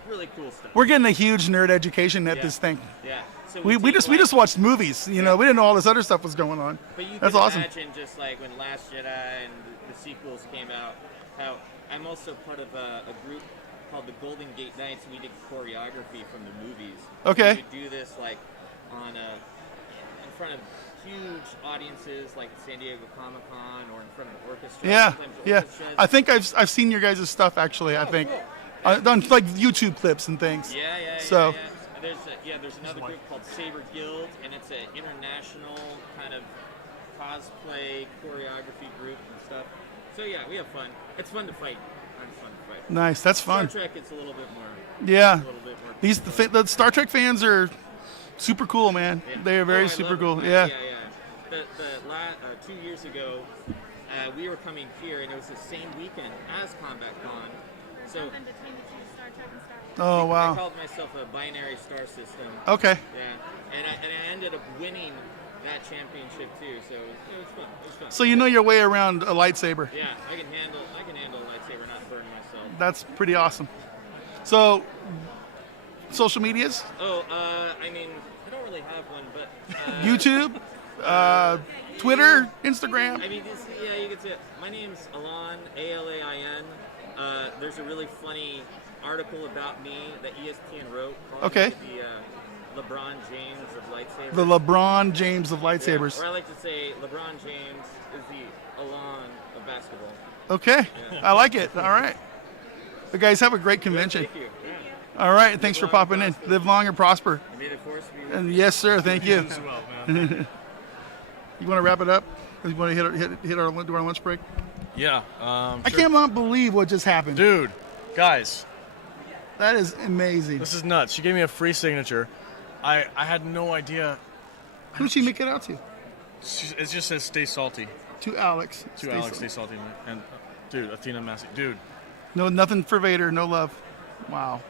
really cool stuff. We're getting a huge nerd education at this thing. Yeah. So We just watched movies. We didn't know all this other stuff was going on. But you That's can awesome. imagine just when Last Jedi and the sequels came out, how I'm also part of a group called the Golden Gate Knights. We did choreography from the movies. Okay. We would do this in front of huge audiences like San Diego Comic-Con or in front of orchestras. Yeah, Sometimes yeah. orchestras. I think I've seen your guys' stuff actually. I think cool. I've done YouTube clips and things. Yeah. So There's another group called Saber Guild, and it's an international kind of cosplay choreography group and stuff. So yeah, we have fun. It's fun to fight. It's fun to fight. Nice, that's fun. Star Trek, it's a little bit more. Yeah. A little bit more. The Star Trek fans are super cool, man. Yeah. They are very I super love cool. it. Yeah. 2 years ago, we were coming here, and it was the same weekend as Combat Con. So. Oh wow. I called myself a binary star system. Okay. Yeah, and I ended up winning that championship too. So it was fun. It was fun. So you know your way around a lightsaber. Yeah, I can handle a lightsaber, not burn myself. That's pretty awesome. So, social medias? Oh, I mean, I don't really have one, but YouTube, Twitter, Instagram. I mean, yeah, you can say it. My name's Alain, A-L-A-I-N. There's a really funny article about me that ESPN wrote. Okay. The LeBron James of lightsabers. The LeBron James of lightsabers. Yeah, or I like to say LeBron James is the Alain of basketball. Okay, Yeah. I like it. All right. You guys have a great convention. Thank you. Yeah. All right, thanks for popping in. Live long and prosper. May the force be with And you. yes, sir. Thank you. You as well, man. You want to wrap it up? You want to do our lunch break? Yeah. I cannot believe what just happened. Dude, guys. That is amazing. This is nuts. She gave me a free signature. I had no idea. Who did she make it out to? It just says stay salty. To Alex. To Alex, stay salty. And dude, Athena Massey. Dude. No, nothing for Vader. No love. Wow.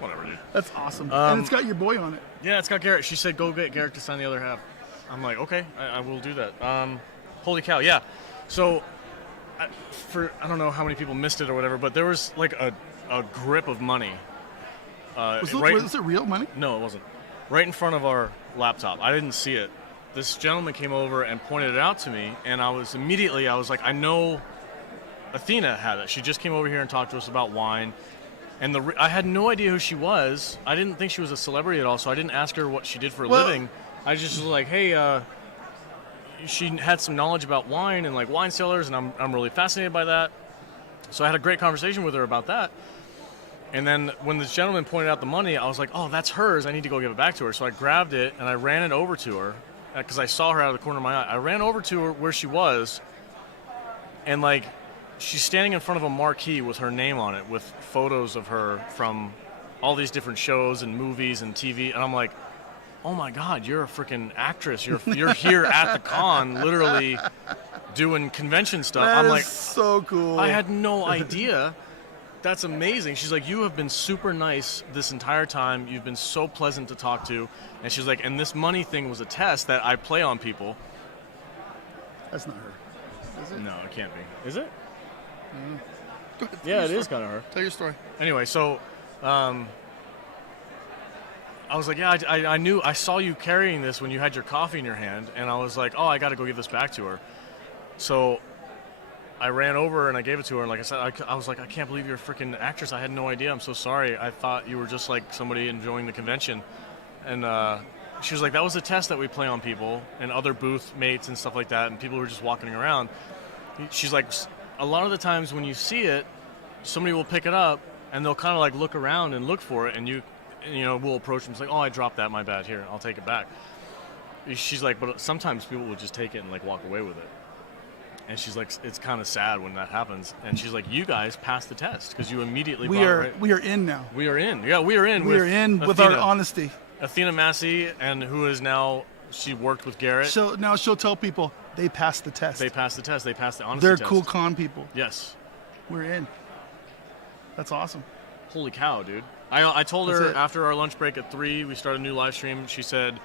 Whatever, dude. That's awesome. And it's got your boy on it. Yeah, it's got Garrett. She said go get Garrett to sign the other half. I'm like, okay, I will do that. Holy cow, yeah. So, I don't know how many people missed it or whatever, but there was like a grip of money. Was it real money? No, it wasn't. Right in front of our laptop. I didn't see it. This gentleman came over and pointed it out to me, and I was like, I know Athena had it. She just came over here and talked to us about wine. And I had no idea who she was. I didn't think she was a celebrity at all, so I didn't ask her what she did for a living. I just was like, hey, she had some knowledge about wine and like wine cellars, and I'm really fascinated by that. So I had a great conversation with her about that. And then when this gentleman pointed out the money, I was like, oh, that's hers. I need to go give it back to her. So I grabbed it and I ran it over to her because I saw her out of the corner of my eye. I ran over to her where she was, and like, she's standing in front of a marquee with her name on it with photos of her from all these different shows and movies and TV. And I'm like, oh my God, you're a freaking actress. You're here at the con, literally doing convention stuff. I'm like, so cool. I had no idea. That's amazing. She's like, you have been super nice this entire time. You've been so pleasant to talk to. And she's like, and this money thing was a test that I play on people. That's not her. Is it? No, it can't be. Is it? Go ahead, Yeah, it is kind of her. Tell your story. Anyway, so I was like, yeah, I saw you carrying this when you had your coffee in your hand, and I was like, oh, I got to go give this back to her. So I ran over and I gave it to her, and like I said, I was like, I can't believe you're a freaking actress. I had no idea. I'm so sorry. I thought you were just like somebody enjoying the convention. And she was like, that was a test that we play on people and other booth mates and stuff like that, and people were just walking around. She's like, a lot of the times when you see it, somebody will pick it up and they'll kind of like look around and look for it, and you know, we'll approach them. It's like, oh, I dropped that, my bad. Here, I'll take it back. She's like, but sometimes people will just take it and like walk away with it. And she's like, it's kind of sad when that happens. And she's like, you guys passed the test because you immediately We are in now. We are in. Yeah, we are in. We are in with our honesty. Athena Massey, and who is now, she worked with Garrett. She'll tell people they passed the test. They passed the test. They passed the honesty They're test. cool con people. Yes. We're in. That's awesome. Holy cow, dude. I told her after our lunch break at 3, we started a new live stream. She said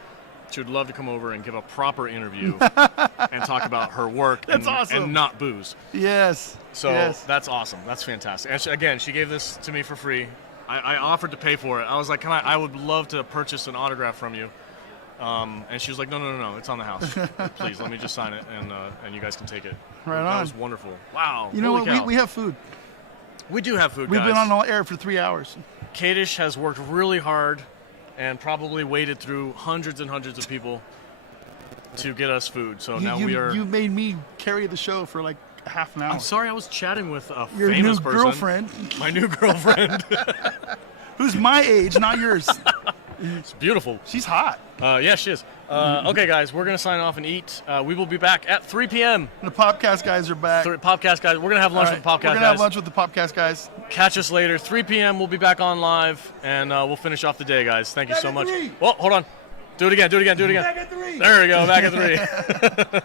she would love to come over and give a proper interview and talk about her work awesome. And not booze. Yes. So that's awesome. That's fantastic. And she gave this to me for free. I offered to pay for it. I was like, I would love to purchase an autograph from you. And she was like, no, it's on the house. Please, let me just sign it, and you guys can take it. Right on. That was wonderful. Wow. You know what? We have food. We do have food, We've guys. been on all air for 3 hours. Kadish has worked really hard and probably waded through hundreds and hundreds of people to get us food. So now we are... You made me carry the show for like half an hour. I'm sorry, I was chatting with a Your famous new person. girlfriend. My new girlfriend. Who's my age, not yours. It's beautiful. She's hot. Yeah, she is. Okay, guys, we're going to sign off and eat. We will be back at 3 p.m. The Popcast guys are back. Popcast guys. We're going to have lunch with the Popcast guys. We're going to have lunch with the Popcast guys. Catch us later. 3 p.m. We'll be back on live, and we'll finish off the day, guys. Thank you so much. Three. Oh, hold on. Do it again. Back at 3. There we go. Back at 3.